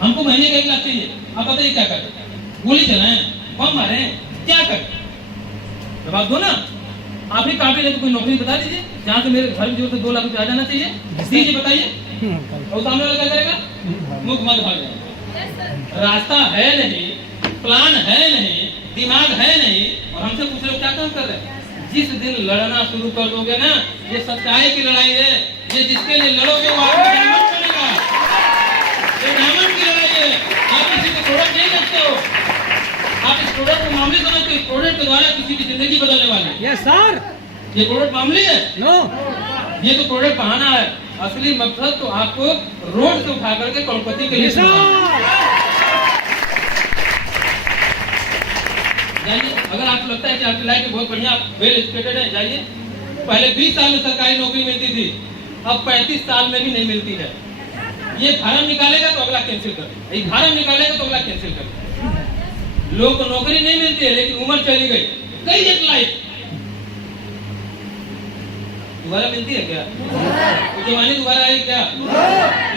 हमको महीने का 1 लाख चाहिए, आप बताइए क्या करें? गोली चलाएं, बम मारें, क्या करें? जवाब दो ना। आप ही काफी नहीं तो कोई नौकरी बता दीजिए जहाँ से मेरे घर की जरूरत 2 लाख रुपए आ जाना चाहिए, दीजिए बताइए। और सामने वाला क्या करेगा? मुख मत भाग जाएगा। रास्ता है नहीं, प्लान है नहीं, दिमाग है नहीं, और हमसे पूछ रहे हो क्या काम कर रहे हैं? जिस दिन लड़ना शुरू कर दोगे ना, ये सच्चाई की लड़ाई है, ये जिसके लिए लड़ोगे वो आपको डायमंड बनेगा। ये डायमंड की लड़ाई है। आप किसी को प्रोडक्ट नहीं लगते हो, आप इस प्रोडक्ट को मामले समझते हो, इस प्रोडक्ट के द्वारा किसी की जिंदगी बदलने वाले। यस सर, ये प्रोडक्ट मामले है? नो, ये तो प्रोडक्ट बहाना है। असली मकसद तो आपको रोड से उठा करके करोड़पति के लिए जाइए। अगर आपको लगता है कि आपकी लाइफ में बहुत बढ़िया वेल एजुकेटेड है, जाइए। पहले 20 साल में सरकारी नौकरी मिलती थी, अब 35 साल में भी नहीं मिलती है। ये फार्म निकालेगा तो अगला कैंसिल कर, ये फार्म निकालेगा तो अगला कैंसिल कर। लोगों को नौकरी नहीं मिलती है, लेकिन उम्र चली गई, कई एक लाइफ दोबारा मिलती है क्या? तो जवानी दोबारा आई क्या?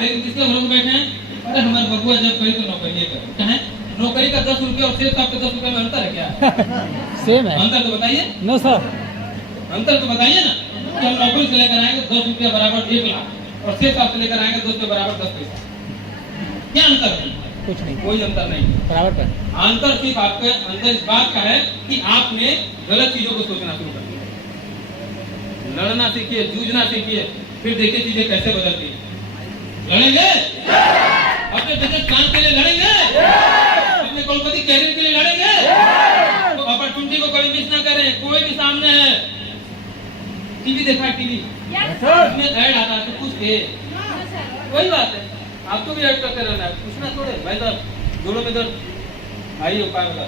लेकिन किसके हम लोग बैठे हैं? अरे हमारे बबुआ जब कही तो नौकरी नहीं कर, क्या है? नौकरी का 10 रुपया और सेब का 10 रुपया में अंतर है क्या? सेम है। अंतर तो बताइए। नो सर, अंतर तो बताइए ना कि हम नौकरी से लेकर आएंगे 10 रुपया बराबर 1 लाख और सेब से लेकर आएंगे 10 रुपये बराबर 10 पैसा। क्या अंतर है? कुछ नहीं, कोई अंतर नहीं, बराबर पर। अंतर सिर्फ आपके अंदर इस बात का है कि आपने गलत चीजों को सोचना शुरू कर दिया। लड़ना सीखिए, जूझना सीखिए, फिर देखिए चीजें कैसे बदलती है। लड़ेंगे अपने बिजनेस प्लान के लिए, लड़ेंगे अपने करोड़पति कैरियर के लिए, लड़ेंगे इसमें ऐड आता है तो कुछ है, वही बात है। आपको भी ऐड करते रहना है, पूछना थोड़े भाई साहब दोनों में इधर आइए उपाय बता।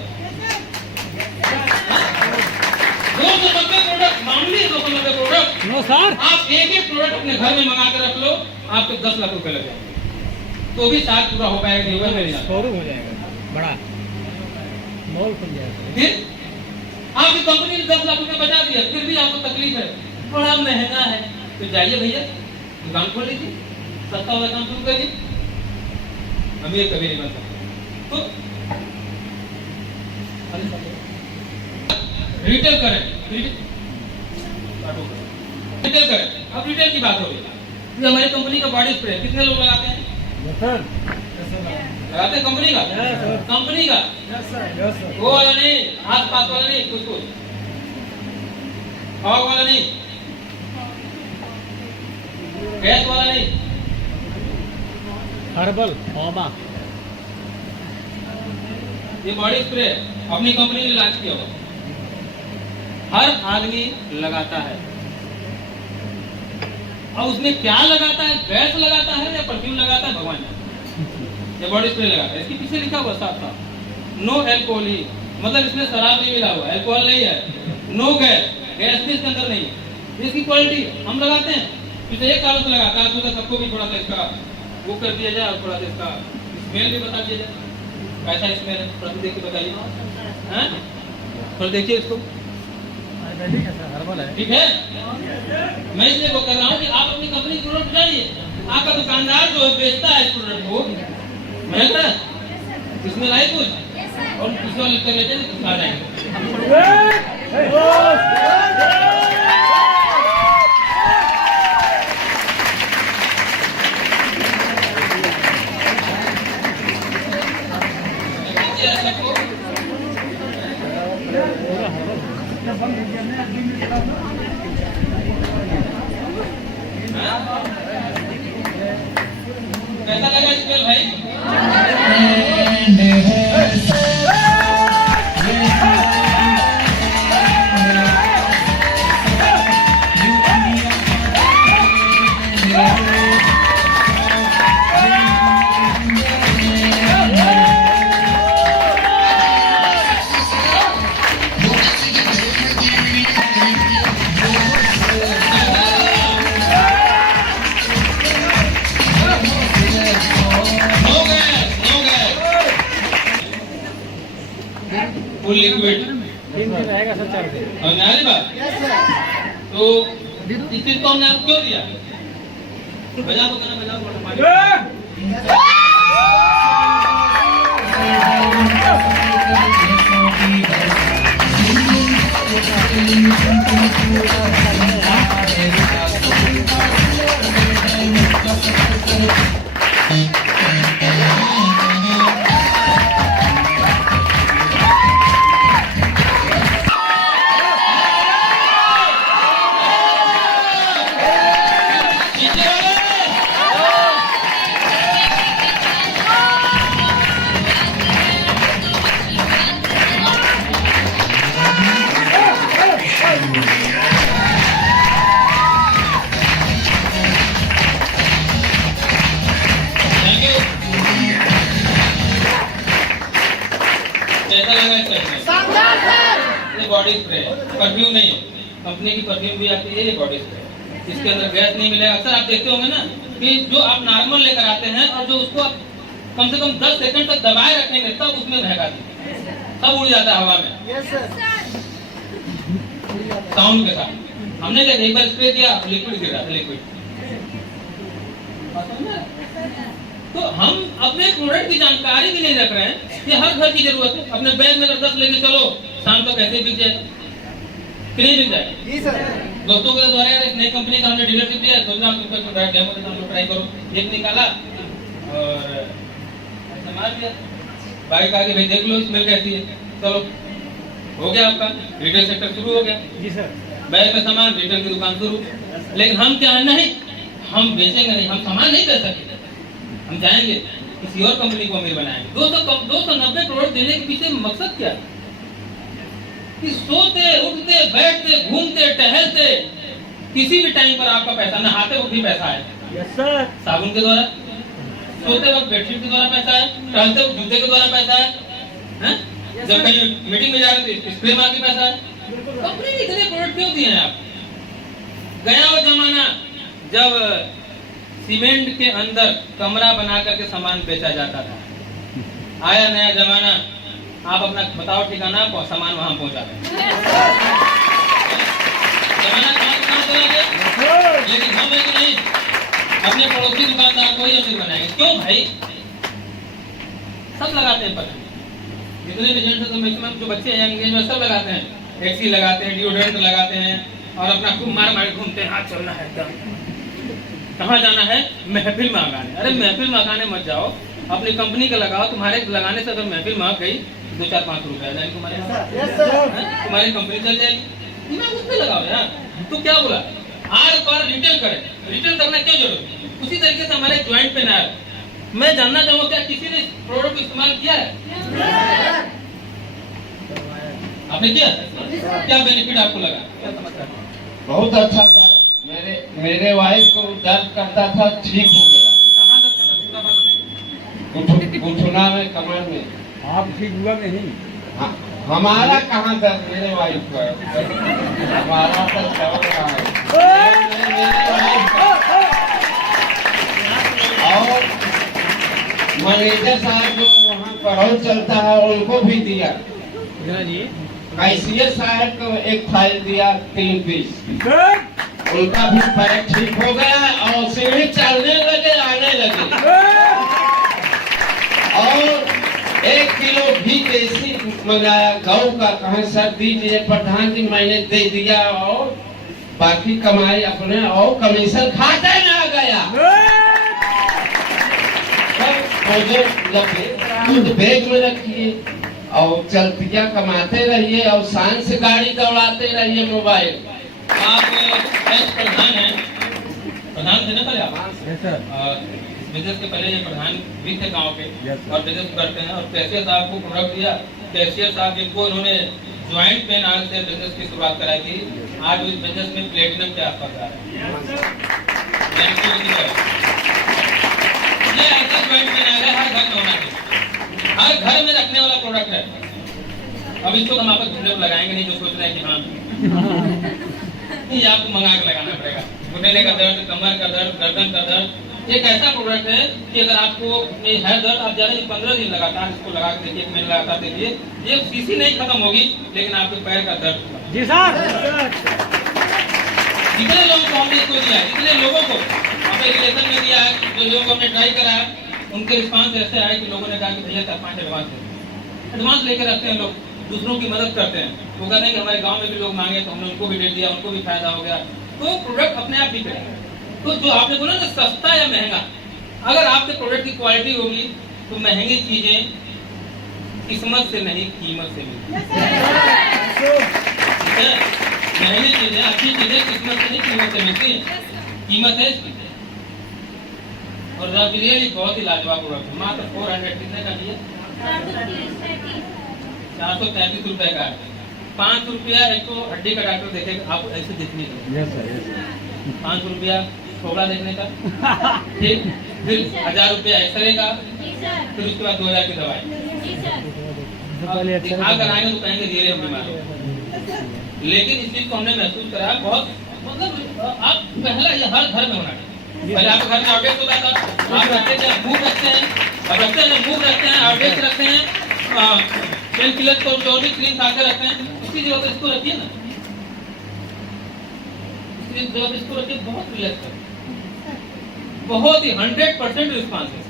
290 प्रोडक्ट मामूली 290 प्रोडक्ट नो सर, आप एक प्रोडक्ट अपने घर में मंगा कर रख लो, आपको 10 लाख रुपए लग जाएंगे, तो भी साथ पूरा हो पाएगा नहीं होगा मेरे साथ। शोरूम हो जाएगा बड़ा, मॉल खुल जाएगा। फिर आपकी कंपनी ने 10 लाख रुपए बचा दिया, फिर भी आपको तकलीफ है, बड़ा महंगा है, तो जाइए भैया दुकान खोल लीजिए, सस्ता वाला काम शुरू करिए, अमीर कभी नहीं बन सकता। तो रिटेल करें, रिटेल करें। अब रिटेल की बात हो रही है, हमारी कंपनी का बॉडी स्प्रे कितने लोग लगाते हैं? लगाते हैं कंपनी का, कंपनी का वो वाला नहीं, आस पास वाला नहीं, कुछ कुछ हवा वाला नहीं, गैस वाला नहीं, हर्बल हवा। ये बॉडी स्प्रे अपनी कंपनी ने लॉन्च किया हुआ, हर आदमी लगाता है। अब उसमें क्या लगाता है, गैस लगाता है या परफ्यूम लगाता है, भगवान जाने। ये बॉडी स्प्रे लगाता है, इसके पीछे लिखा हुआ साफ साफ नो एल्कोहल, मतलब इसमें शराब नहीं मिला हुआ, एल्कोहल नहीं है, नो गैस, गैस भी इसके अंदर नहीं है। इसकी क्वालिटी हम लगाते हैं, पिछले 1 साल से लगाता है, तो सबको भी थोड़ा सा इसका वो कर दिया जाए और थोड़ा सा इसका स्मेल भी बता दिया जाए, कैसा स्मेल है थोड़ा देख के बताइए, हैं थोड़ा देखिए इसको, हर्बल है, ठीक है। मैं इसलिए वो कर रहा हूँ कि आप अपनी कंपनी की प्रोडक्ट जानिए, आपका दुकानदार जो बेचता है इस प्रोडक्ट को महंगा इसमें लाई कुछ और किसी और लिख कर लेते हैं तो आ जाएंगे। कैसा लगा स्मेल भाई? फुल लिक्विड 3 दिन रहेगा सर, 4 दिन। और नारी बात तो इस चीज को हमने आपको क्यों दिया? बजा तो कहना बजा बॉडी स्प्रे, परफ्यूम नहीं है, कंपनी की परफ्यूम भी आती है, ये बॉडी स्प्रे, इसके अंदर गैस नहीं मिलेगा। अक्सर आप देखते होंगे ना कि जो आप नॉर्मल लेकर आते हैं और जो उसको आप कम से कम 10 सेकंड तक दबाए रखेंगे तब उसमें महका सब उड़ जाता है हवा में, साउंड के साथ। हमने जब एक बार स्प्रे किया लिक्विड गिर रहा था, लिक्विड। तो हम अपने प्रोडक्ट की जानकारी भी नहीं रख रहे हैं, ये हर घर की जरूरत है। अपने बैग में 10 लेके चलो, शाम तक ऐसे बिक जाएगा, नहीं बिक जाएगा जी सर। दोस्तों के द्वारा यार नई कंपनी का हमने डीलरशिप दिया, 15 रुपए का डेमो देता हूं, ट्राई करो। एक निकाला और ऐसे मार दिया, बाइक आके भाई देख लो स्मेल कैसी है, चलो हो गया आपका रिटेल सेक्टर शुरू हो गया जी सर। बैग में सामान, रिटेल की दुकान शुरू। लेकिन हम क्या है, नहीं हम बेचेंगे नहीं, हम सामान नहीं बेच सकते, हम जाएंगे किसी और कंपनी को अमीर बनाएंगे। 290 करोड़ देने के पीछे मकसद क्या है कि सोते उठते बैठते घूमते टहलते किसी भी टाइम पर आपका पैसा, नहाते वक्त भी पैसा है, यस सर, साबुन के द्वारा, सोते वक्त बेडशीट के द्वारा पैसा है, टहलते वक्त जूते के द्वारा पैसा है, हैं? जब कहीं मीटिंग में जा रहे थे स्प्रे मार के पैसा है। कंपनी ने इतने प्रोडक्ट क्यों दिए हैं आप? गया वो जमाना जब सीमेंट के अंदर कमरा बना करके सामान बेचा जाता था। आया नया जमाना, आप अपना बताओ ठिकाना, सामान वहां पहुंचा दें। जमाना कहां चला गया? लेकिन हम है कि नहीं, अपने पड़ोसी दुकानदार को ही अमीर बनाएंगे। क्यों भाई? सब लगाते हैं पता, जितने भी जेंट्स तो मैक्सिमम जो बच्चे हैं यंग एज में सब लगाते हैं, एसी लगाते हैं, डिओड्रेंट लगाते हैं और अपना खूब मार मार घूमते हैं। हाथ चलना है एकदम, कहाँ जाना है? महफिल में आगाने। अरे महफिल में आगाने मत जाओ, अपनी कंपनी का लगाओ। तुम्हारे लगाने से अगर महफिल में आ गई 2-4-5 रुपए आ जाएंगे तुम्हारे, तुम्हारी कंपनी चल जाएगी। दिमाग उस पे लगाओ यार। तो क्या बोला, आर पार रिटेल करें। रिटेल करना क्यों जरूरी? उसी तरीके से हमारे ज्वाइंट पेन है। मैं जानना चाहूंगा क्या किसी ने प्रोडक्ट इस्तेमाल किया है? आपने किया? क्या बेनिफिट आपको लगा? क्या समझता है? बहुत अच्छा था। मेरे वाइफ को दर्द करता था, ठीक हो गया। कहाँ दर्द करता था? पूरा बात बताइए। घुटना में, कमर में। आप ठीक हुआ नहीं? हमारा कहाँ दर्द, मेरे वाइफ का। हमारा तो चल रहा है। और मैनेजर साहब जो वहाँ पड़ोस चलता है उनको भी दिया। जी कैशियर साहब को एक फाइल दिया 3 पीस, उनका भी पैर ठीक हो गया और सीढ़ी चलने लगे, आने लगे। और 1 किलो घी देसी मंगाया गौ का, कहा सर दीजिए प्रधान जी, मैंने दे दिया और बाकी कमाई अपने और कमीशन खाते में आ गया। जब बैग में रखिए और चलतिया कमाते रहिए और शान से गाड़ी दौड़ाते रहिए मोबाइल। आप प्रधान हैं, प्रधान थे ना पहले आप? Yes sir. बिजनेस के पहले ये प्रधान भी थे गांव के, Yes, और बिजनेस करते हैं। और कैशियर साहब को प्रोडक्ट दिया, कैशियर साहब जिनको इन्होंने ज्वाइंट पेन आज से बिजनेस की शुरुआत कराई थी, आज इस बिजनेस में प्लेटिनम के आसपास आ रहे हैं। ये ऐसे ज्वाइंट पेन आ गया, हर घर में होना चाहिए, हर घर में रखने वाला प्रोडक्ट है। अब इसको हम आपस में लगाएंगे नहीं, जो सोच रहे हैं कि हाँ ये आपको मंगा के लगाना पड़ेगा। घुटने का दर्द, कमर का दर्द, गर्दन का दर्द, एक ऐसा प्रोडक्ट है कि अगर आपको है दर्द, आप ज्यादा 15 दिन लगातार इसको लगा के देखिए, 1 महीने लगातार देखिए, ये सीसी नहीं खत्म होगी लेकिन आपके पैर का दर्द। जी सर। जितने लोगों को हमने इसको दिया है, जितने लोगों को हमने रिलेशन में दिया है, जो लोगों को हमने ट्राई करा है, उनके रिस्पांस ऐसे आए कि लोगों ने कहा कि भैया 4-5 एडवांस लेकर रखते हैं लोग, दूसरों की मदद करते हैं। वो कहते हैं कि हमारे गांव में भी लोग मांगे तो हमने उनको भी दे दिया, उनको भी फायदा हो गया। तो प्रोडक्ट अपने आप बिक रहा है। तो जो आपने बोला ना सस्ता या महंगा, अगर आपके प्रोडक्ट की क्वालिटी होगी तो महंगी चीजें किस्मत से नहीं कीमत से मिलती है। महंगी चीजें, अच्छी चीजें किस्मत से नहीं कीमत से मिलती है। कीमत है इसकी। और रियली बहुत ही लाजवाब प्रोडक्ट है। मात्र 400 कितने का दिया? 433 रुपए का। 5 रुपया एक तो हड्डी का डॉक्टर देखेगा, आप ऐसे देखने का। Yes sir, yes sir. 5 रुपया थोड़ा देखने का, ठीक, फिर 1000 रुपया एक्सरे का, फिर उसके बाद 2000 की दवाई। दिखा कर आएंगे तो कहेंगे धीरे हम बीमार हो। लेकिन इस चीज को हमने महसूस करा बहुत, मतलब आप पहला ये हर घर में होना चाहिए। पहले आपके घर में आउटडेट होता था, आप रखते थे, मूव रखते हैं, अब रखते हैं, मूव रखते हैं, आउटडेट रखते हैं, पेन किलर को 24 क्रीम खाकर रखते हैं। उसकी जगह पर इसको रखिए ना, इसकी जगह पर इसको रखिए, बहुत रिलैक्स है, बहुत ही 100% रिस्पांस है।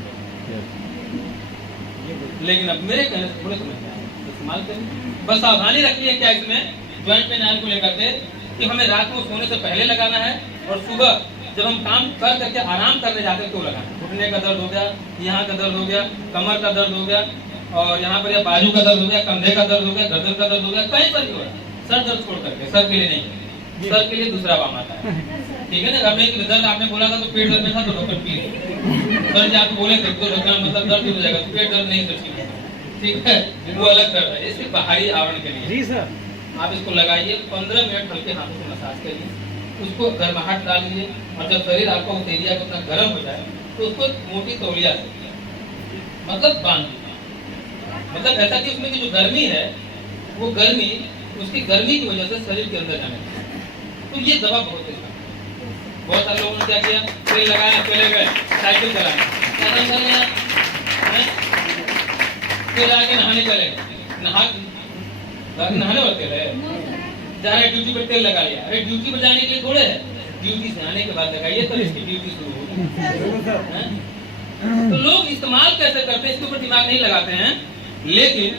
लेकिन अब मेरे कहने से थोड़े समझ में आए, इस्तेमाल करिए। बस सावधानी रखिए क्या इसमें ज्वाइंट पेन ऑयल को लेकर के कि हमें रात को सोने से पहले लगाना है और सुबह जब हम काम कर करके आराम करने जाते हैं तो लगाना। घुटने का दर्द हो गया, यहाँ का दर्द हो गया, कमर का दर्द हो गया, और यहाँ पर या बाजू का दर्द हो गया, कंधे का दर्द हो गया, गर्दन का दर्द हो गया, कहीं पर भी हो रहा है, सर दर्द छोड़ करके, सर के लिए नहीं, सर के लिए दूसरा काम आता है, ठीक है ना। अब एक दर्द आपने बोला था तो पेट दर्द में था तो डॉक्टर पी सर जी आपको बोले थे तो मतलब दर्द हो जाएगा, तो पेट दर्द नहीं सर, ठीक है, वो अलग दर्द है। इसके बाहरी आवरण के लिए जी सर, आप इसको लगाइए, 15 मिनट हल्के हाथों से मसाज करिए, उसको गर्माहट डालिए और जब शरीर आपका उस एरिया को उतना गर्म हो जाए तो उसको मोटी तौलिया से मतलब बांध दीजिए। मतलब ऐसा कि उसमें की जो गर्मी है वो गर्मी उसकी गर्मी की वजह से शरीर के अंदर जाने लगे। तो ये दवा बहुत है। बहुत सारे लोगों ने क्या किया, तेल लगाया, चले गए साइकिल चलाने, खत्म कर लिया, फिर आके नहाने चले गए, नहाने वाले तेल है, जा रहे ड्यूटी पे तेल लगा लिया। अरे ड्यूटी पे जाने के लिए थोड़े है, ड्यूटी से आने के बाद लगाइए तो इसकी ड्यूटी शुरू होगी। तो लोग इस्तेमाल कैसे करते हैं इसके ऊपर दिमाग नहीं लगाते हैं, लेकिन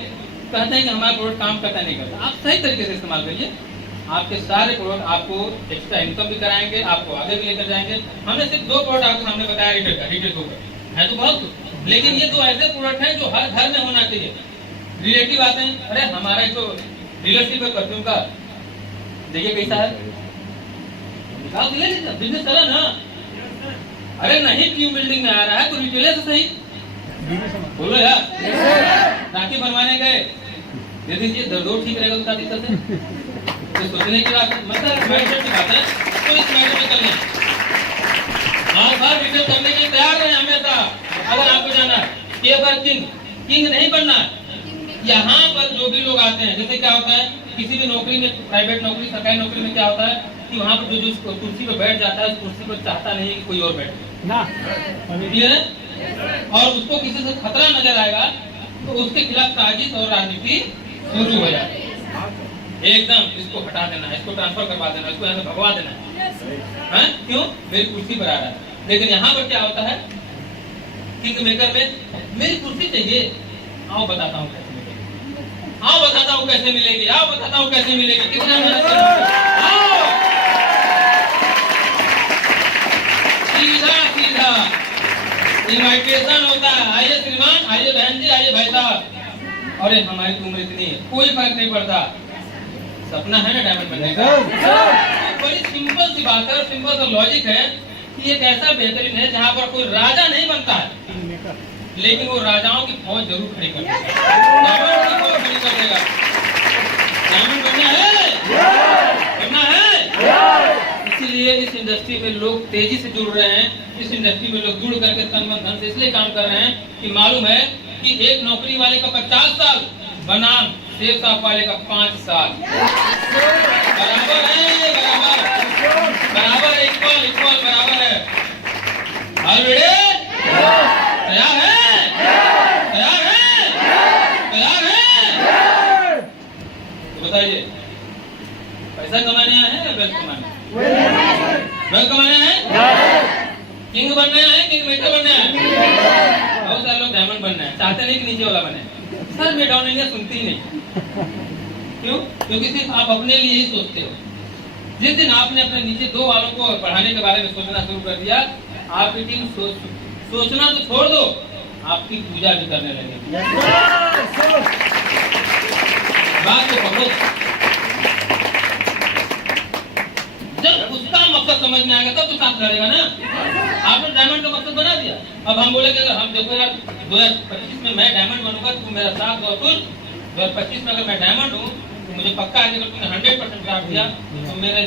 कहते हैं कि हमारा प्रोडक्ट काम करता नहीं करता। आप सही तरीके से इस्तेमाल करिए, आपके सारे प्रोडक्ट आपको एक्स्ट्रा इनकम भी कराएंगे, आपको आगे भी लेकर जाएंगे। हमने सिर्फ 2 प्रोडक्ट आपको सामने बताया रिटेल के ऊपर है तो बहुत कुछ, लेकिन ये 2 ऐसे प्रोडक्ट हैं जो हर घर में होना चाहिए। रिलेटिव आते हैं, अरे हमारा जो डीलरशिप है परफ्यूम का देखिए कैसा है, बिजनेस चला ना। अरे नहीं टीम बिल्डिंग में आ रहा है तो रिटेलर से सही बोलो यार। राखी बनवाने गए, दे दीजिए, दर्द ठीक रहेगा उसका दिक्कत है, तो सोचने की बात मतलब माइंडसेट की बात है। तो इस माइंडसेट में चलना बार रिटेल करने के लिए तैयार रहे हमेशा। अगर आपको जाना है किंग नहीं बनना है। यहाँ पर जो भी लोग आते हैं, जैसे क्या होता है किसी भी नौकरी में, प्राइवेट नौकरी, सरकारी नौकरी में क्या होता है कि वहाँ पर जो कुर्सी पर बैठ जाता है उस कुर्सी पर चाहता नहीं है कि कोई और बैठे ना, और उसको किसी से खतरा नजर आएगा तो उसके खिलाफ साजिश और राजनीति शुरू हो जाती है। एकदम इसको हटा देना है, इसको ट्रांसफर करवा देना, इसको यहाँ से भगवा देना है। क्यों? मेरी कुर्सी पर आ रहा है। लेकिन यहाँ पर क्या होता है, किंग मेकर में मेरी कुर्सी चाहिए, आओ बताता हूँ कैसे मिलेगी, आओ बताता हूँ कैसे मिलेगी, आओ बताता हूँ कैसे मिलेगी, कितना मेहनत आओ सीधा इनविटेशन होता है, आइए श्रीमान, आइए बहन जी, आइए भाई साहब। अरे हमारी तो उम्र इतनी है, कोई फर्क नहीं पड़ता, सपना है ना डायमंड बनने का। बड़ी सिंपल सी बात है, सिंपल सा लॉजिक है कि एक ऐसा बेहतरीन है जहाँ पर कोई राजा नहीं बनता है, लेकिन वो राजाओं की फौज जरूर खड़ी कर देगा, डायमंड बनना है, बनना है। इसीलिए इस इंडस्ट्री में लोग तेजी से जुड़ रहे हैं। इस इंडस्ट्री में लोग जुड़ करके तन मन धन से इसलिए काम कर रहे हैं कि मालूम है कि एक नौकरी वाले का 50 साल बनाम सेफ साफ वाले का 5 साल बराबर है, बराबर इक्वल बराबर है। ऑलरेडी तैयार है, तैयार है, तैयार है। तो बताइए पैसा कमाने आए हैं या वेल्थ कमाने? वेल्थ कमाने हैं, किंग बनने हैं, किंग मेकर बनने हैं। बहुत सारे लोग डायमंड बनना है, चाहते नहीं कि नीचे वाला बने। सर मैं डाउन इंडिया सुनती ही नहीं। क्यों? क्योंकि सिर्फ आप अपने लिए ही सोचते हो। जिस दिन आपने अपने नीचे 2 वालों को बढ़ाने के बारे में सोचना शुरू कर दिया, आपकी टीम सोचना तो छोड़ दो, आपकी पूजा भी करने लगेगी। बात तो बहुत, जब उसका मकसद समझ में आएगा तब तो साथ लड़ेगा ना। आपने डायमंड का मकसद बना दिया, अब हम बोलेंगे अगर हम देखो यार 2025 में मैं डायमंड बनूंगा, तुम मेरा साथ दो, 2025 में अगर मैं डायमंड हूँ तो मुझे पक्का है कि अगर तुमने 100% ग्राफ दिया तो मेरे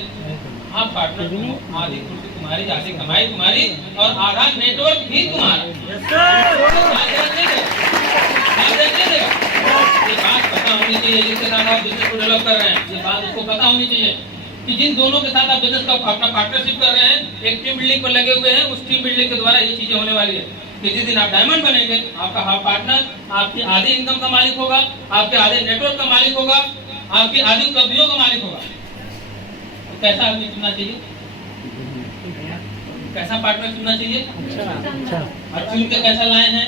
आप पार्टनर तुम, आधी कुर्सी तुम्हारी, आधी कमाई तुम्हारी और आधा नेटवर्क भी तुम्हारा। ये बात पता होनी चाहिए जिसके साथ आप बिजनेस को डेवलप कर रहे हैं, ये बात उसको पता होनी चाहिए कि जिन दोनों के साथ आप बिजनेस का अपना पार्टनरशिप कर रहे हैं, एक टीम बिल्डिंग पर लगे हुए हैं, उस टीम बिल्डिंग के द्वारा ये चीजें होने वाली है कि जिस दिन आप डायमंड बनेंगे, आपका हाफ पार्टनर आपकी आधी इनकम का मालिक होगा, आपके आधे नेटवर्क का मालिक होगा, आपकी आधी उपलब्धियों का मालिक होगा। तो कैसा आदमी चुनना चाहिए, कैसा पार्टनर चुनना चाहिए, और चुन के कैसा लाए हैं,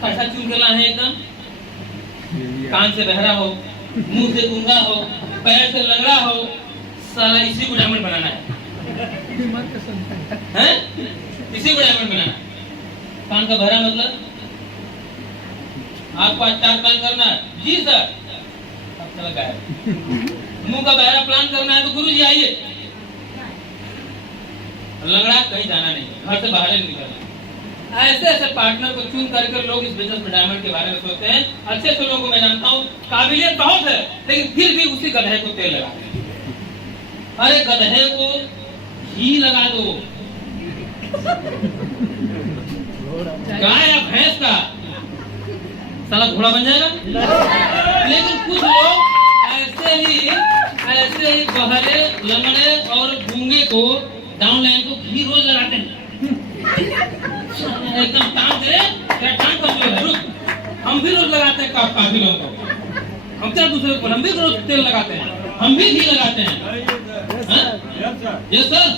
कैसा चुन के लाए हैं, एकदम कान से बहरा हो, मुंह से गूंगा हो, पैर से लंगड़ा हो, साला इसी को डायमंड बनाना है, इसी को डायमंड बनाना है। कान का बहरा मतलब आपको आज 4 प्लान करना है, जी सर, अब चला गया। मुंह का बहरा प्लान करना है तो गुरु जी आइए। लंगड़ा कहीं जाना नहीं, घर से बाहर नहीं निकलना। ऐसे ऐसे पार्टनर को चुन करके लोग इस बिजनेस में डायमंड के बारे में सोचते हैं। अच्छे से लोगों को मैं जानता हूँ, काबिलियत बहुत है, लेकिन फिर भी उसी गधे को तेल लगाते हैं। अरे गधे को घी लगा दो, गाय या भैंस का साला घोड़ा बन जाएगा। लेकिन कुछ लोग ऐसे ही बहरे, लंगड़े और गूंगे को, डाउन लाइन को घी रोज लगाते हैं। एकदम टांग दे, क्या टांग कमजोर है, रुक। हम भी रोज लगाते हैं काफी लोगों को, हम क्या दूसरे को, हम भी रोज तेल लगाते हैं, हम भी घी लगाते हैं। यस सर,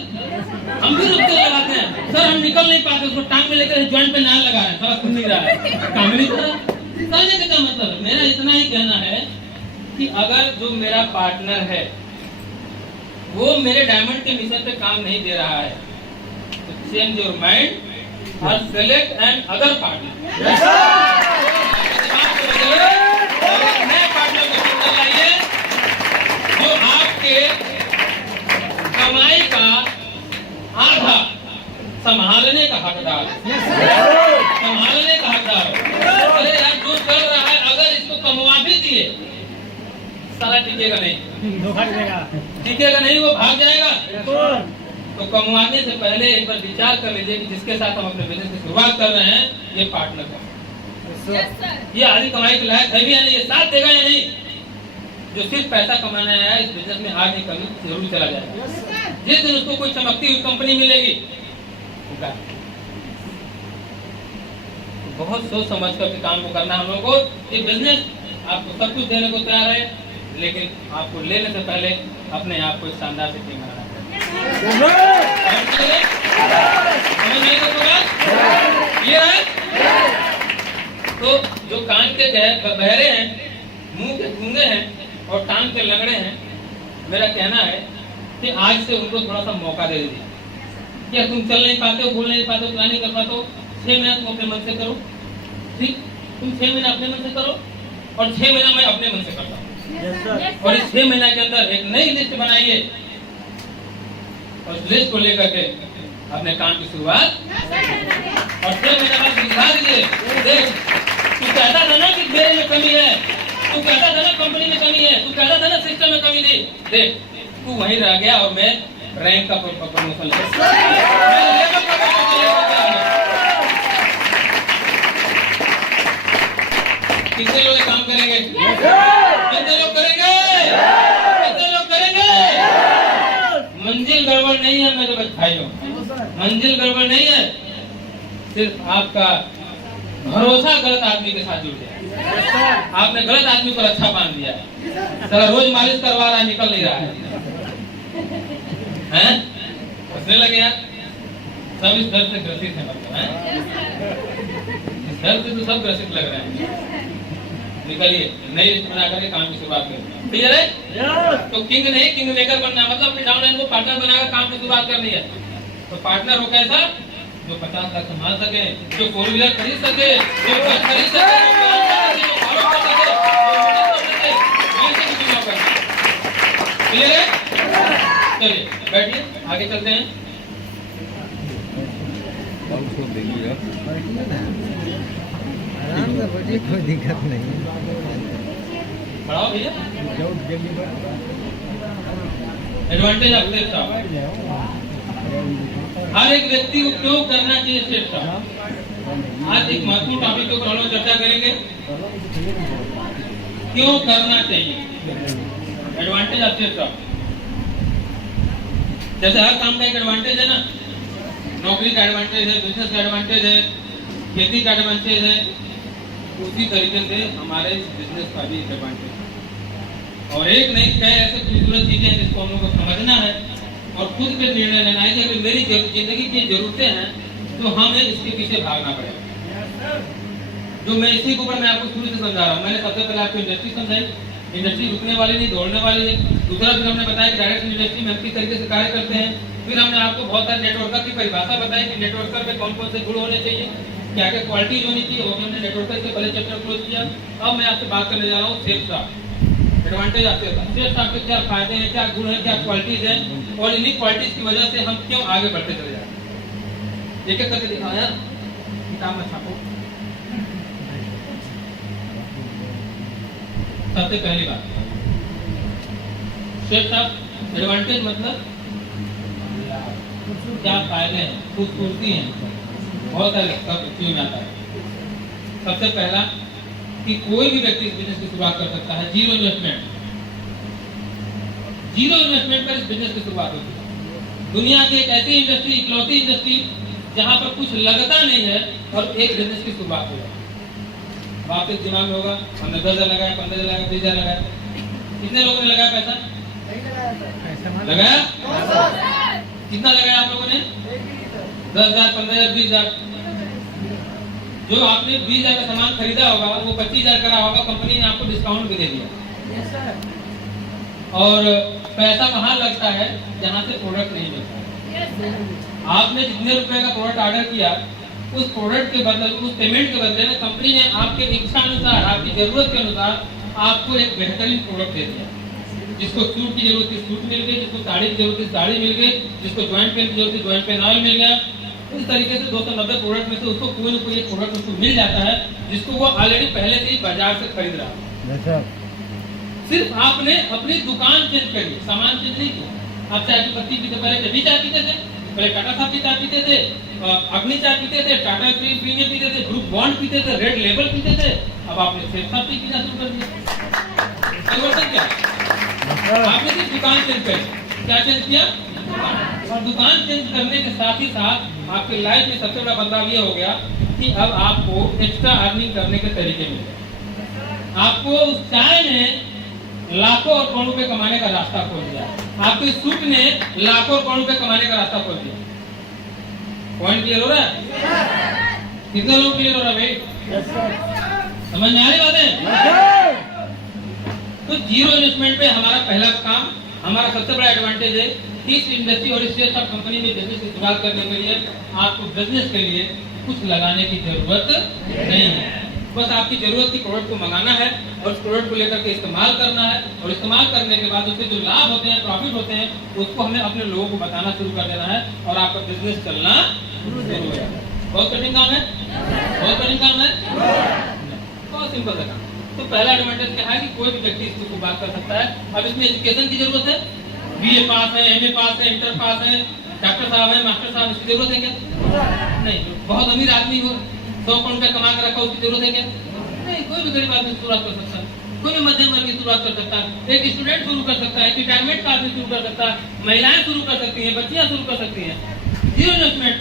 हम भी रोज तेल लगाते हैं। सर हम निकल नहीं पाते, उसको टांग में लेकर ज्वाइंट पे नाल लगा रहे हैं, साला सुन नहीं रहा है, काम नहीं कर रहा। समझने का मतलब मेरा इतना ही कहना है कि अगर जो मेरा पार्टनर है वो मेरे डायमंड के मिशन पे काम नहीं दे रहा है, तो चेंज योर माइंड और सेलेक्ट एन अदर पार्टनर। नए पार्टनर को चुन लाइए जो आपके कमाई का आधा संभालने का हकदार, संभालने का हकदार। अरे यार जो कर रहा है, अगर इसको कमवा भी दिए, साला टिकेगा नहीं, धोखा देगा, टिकेगा नहीं, वो भाग जाएगा। तो कमवाने से पहले एक बार विचार कर लीजिए कि जिसके साथ हम अपने बिजनेस की शुरुआत कर रहे हैं, ये पार्टनर है, ये आधी कमाई के लायक है भी या नहीं, ये साथ देगा या नहीं। जो सिर्फ पैसा कमाने आया इस बिजनेस में आज नहीं कल जरूर चला जाएगा। जिस दिन उसको कोई चमकती हुई कंपनी मिलेगी, बहुत सोच समझ कर काम को करना हम लोगों को। ये बिजनेस आपको सब कुछ देने को तैयार है, लेकिन आपको लेने से पहले अपने आप को एक शानदार सिद्धि बनाना ये है। तो जो कान के बहरे हैं, मुंह के गूंगे हैं और टांग के लंगड़े हैं, मेरा कहना है कि आज से उनको थोड़ा सा मौका दे दीजिए। क्या तुम चल नहीं पाते हो, बोल नहीं पाते हो, प्लान नहीं कर पाते हो, 6 महीना तुम अपने मन से करो, ठीक। तुम 6 महीना अपने मन से करो और 6 महीना मैं अपने मन से करता हूँ। और इस 6 महीना के अंदर एक नई लिस्ट बनाइए और उस लिस्ट को लेकर के अपने काम की शुरुआत, और 6 महीने बाद दिखा दीजिए, देख तू कहता था ना कि मेरे में कमी है, तू कहता था ना कंपनी में कमी है, तू कहता था ना सिस्टम में कमी थी, देख तू वहीं रह गया और मैं रैंक का प्रमोशन कितने लोग काम करेंगे, कितने लोग करेंगे, कितने लोग करेंगे। मंजिल गड़बड़ नहीं है मेरे भाइयों, मंजिल गड़बड़ नहीं है, सिर्फ आपका भरोसा गलत आदमी के साथ जुड़ गया। आपने गलत आदमी पर अच्छा बांध दिया है, जरा रोज मालिश करवा रहा है, निकल नहीं रहा है, हैं? हंसने लगे यार, सब इस डर से ग्रसित है, मतलब हैं? इस डर से तो सब ग्रसित लग रहे हैं। निकलिए, नई लिस्ट बना करके काम की शुरुआत करें, क्लियर है? तो किंग नहीं, किंग मेकर बनना, मतलब अपने डाउनलाइन को पार्टनर बनाकर काम की शुरुआत करनी है। तो पार्टनर हो कैसा, जो 50 लाख संभाल सके, जो 4 व्हीलर खरीद सके, जो बस खरीद सके, जो फॉलो कर सके, क्लियर है? चलिए बैठिए, आगे चलते हैं। आराम से बैठिए, कोई दिक्कत नहीं। खड़ा हो भैया। एडवांटेज ऑफ सेल्फ टॉक, हर एक व्यक्ति को क्यों करना चाहिए सेल्फ टॉक। आज एक महत्वपूर्ण टॉपिक के ऊपर हम लोग चर्चा करेंगे, क्यों करना चाहिए एडवांटेज ऑफ सेल्फ टॉक। जैसे हर काम का एक एडवांटेज है ना, नौकरी का एडवांटेज है, बिजनेस का एडवांटेज है, खेती का एडवांटेज है, उसी तरीके से हमारे बिजनेस का भी एडवांटेज है। और एक नहीं कई ऐसे खूबसूरत चीजें जिसको हम लोग को समझना है और खुद पे निर्णय लेना है कि अगर मेरी जिंदगी की जरूरतें हैं तो हमें इसके पीछे भागना पड़ेगा। जो मैं इसी के ऊपर मैं आपको शुरू से समझा रहा हूँ। मैंने सबसे पहले आपको इंडस्ट्री समझाई, इंडस्ट्री रुकने वाली नहीं, दौड़ने वाली है। दूसरा फिर हमने बताया कि डायरेक्ट इंडस्ट्री में हम किस तरीके से कार्य करते हैं। फिर हमने आपको बहुत सारे नेटवर्कर की परिभाषा बताई कि नेटवर्कर में कौन कौन से गुण होने चाहिए, क्या क्या क्वालिटीज होनी चाहिए, वो हमने नेटवर्कर से पहले चैप्टर क्लोज किया। अब मैं आपसे बात करने जा रहा हूँ सेल्स स्टाफ, एडवांटेज आपके साथ। सेल्स स्टाफ के क्या फायदे हैं, क्या गुण हैं, क्या क्वालिटीज हैं और इन्हीं क्वालिटीज की वजह से हम क्यों आगे बढ़ते चले जाते हैं। एक एक करके दिखाओ यार, किताब में छापो। सबसे पहली बात, सेल्स स्टाफ एडवांटेज मतलब क्या फायदे हैं, खूबसूरती है, बहुत सारे सब चीजों में आता है। सबसे पहला कि कोई भी व्यक्ति इस बिजनेस की शुरुआत कर सकता है, जीरो इन्वेस्टमेंट पर इस बिजनेस की शुरुआत होती है। दुनिया की एक ऐसी इंडस्ट्री, इकलौती इंडस्ट्री जहां पर कुछ लगता नहीं है और एक बिजनेस की शुरुआत हो जाए। अब आपके दिमाग में होगा हमने 10,000 लगाया, 15,000 लगाया, 20,000 लगाया, कितने लोगों ने लगाया पैसा? लगाया? कितना लगाया आप लोगों ने? 10,000, 15,000, 20,000। जो आपने 20,000 का सामान खरीदा होगा वो 25,000 करा होगा, कंपनी ने आपको डिस्काउंट भी दे दिया। और पैसा वहां लगता है जहां से प्रोडक्ट नहीं मिलता। आपने जितने रुपए का प्रोडक्ट ऑर्डर किया, उस प्रोडक्ट के बदले, उस पेमेंट के बदले में कंपनी ने आपके इच्छा अनुसार, आपकी जरूरत के अनुसार आपको एक बेहतरीन प्रोडक्ट दे दिया। जिसको सूट की जरूरत थी सूट मिल गई, जिसको साड़ी की जरूरत थी साड़ी मिल गई, जिसको ज्वाइंट पेन की जरूरत थी ज्वाइंट पेन ऑयल मिल गया। इस तरीके से 290 प्रोडक्ट में से उसको कोई ना कोई एक प्रोडक्ट उसको मिल जाता है जिसको वो ऑलरेडी पहले से ही बाजार से खरीद रहा है। सिर्फ आपने अपनी दुकान चेंज करी, सामान चेंज नहीं किया। आप चाय की पत्ती पीते, पहले कभी चाय पीते थे, पहले टाटा साहब की चाय पीते थे, अग्नि चाय पीते थे, टाटा प्रीमियम पीते थे, ग्रुप बॉन्ड पीते थे, रेड लेबल पीते थे। अब आपने सेफ साहब पीना शुरू कर दिया। परिवर्तन क्या? आपने सिर्फ दुकान चेंज करी। क्या चेंज किया? और दुकान चेंज करने के साथ ही साथ आपके लाइफ में सबसे बड़ा बदलाव ये हो गया कि अब आपको एक्स्ट्रा अर्निंग करने के तरीके मिले। आपको उस चाय ने लाखों और करोड़ों रुपए कमाने का रास्ता खोल दिया। आपके सूट ने लाखों और करोड़ों रुपए कमाने का रास्ता खोल दिया। पॉइंट क्लियर हो रहा है? कितने लोग क्लियर हो रहा है भाई? समझ में आ रही बातें? तो जीरो इन्वेस्टमेंट पे हमारा पहला काम, हमारा सबसे बड़ा एडवांटेज है कि इस इंडस्ट्री और इस स्टेज ऑफ कंपनी में बिजनेस की शुरुआत करने के लिए आपको बिजनेस के लिए कुछ लगाने की जरूरत नहीं है। बस आपकी जरूरत की प्रोडक्ट को मंगाना है और उस प्रोडक्ट को लेकर के इस्तेमाल करना है, और इस्तेमाल करने के बाद उससे जो लाभ होते हैं, प्रॉफिट होते हैं, उसको हमें अपने लोगों को बताना शुरू कर देना है और आपका बिजनेस चलना शुरू हो जाएगा। बहुत कठिन काम है, बहुत कठिन काम है, बहुत सिंपल सा काम। तो पहला एडवांटेज क्या है कि कोई भी व्यक्ति इसको बात कर सकता है। अब इसमें एजुकेशन की जरूरत है, बीए पास है, एमए पास है, इंटर पास है, डॉक्टर साहब है, मास्टर साहब, इसकी जरूरत है क्या? नहीं। बहुत अमीर आदमी हो, 100 करोड़ रुपया कमा कर रखा, उसकी जरूरत है क्या? नहीं। कोई भी गरीब आदमी शुरुआत कर सकता है, कोई भी मध्यम वर्ग की शुरुआत कर सकता है, एक स्टूडेंट शुरू कर सकता है, रिटायरमेंट का आदमी शुरू कर सकता है, महिलाएं शुरू कर सकती हैं, बच्चियां शुरू कर सकती हैं। Zero investment,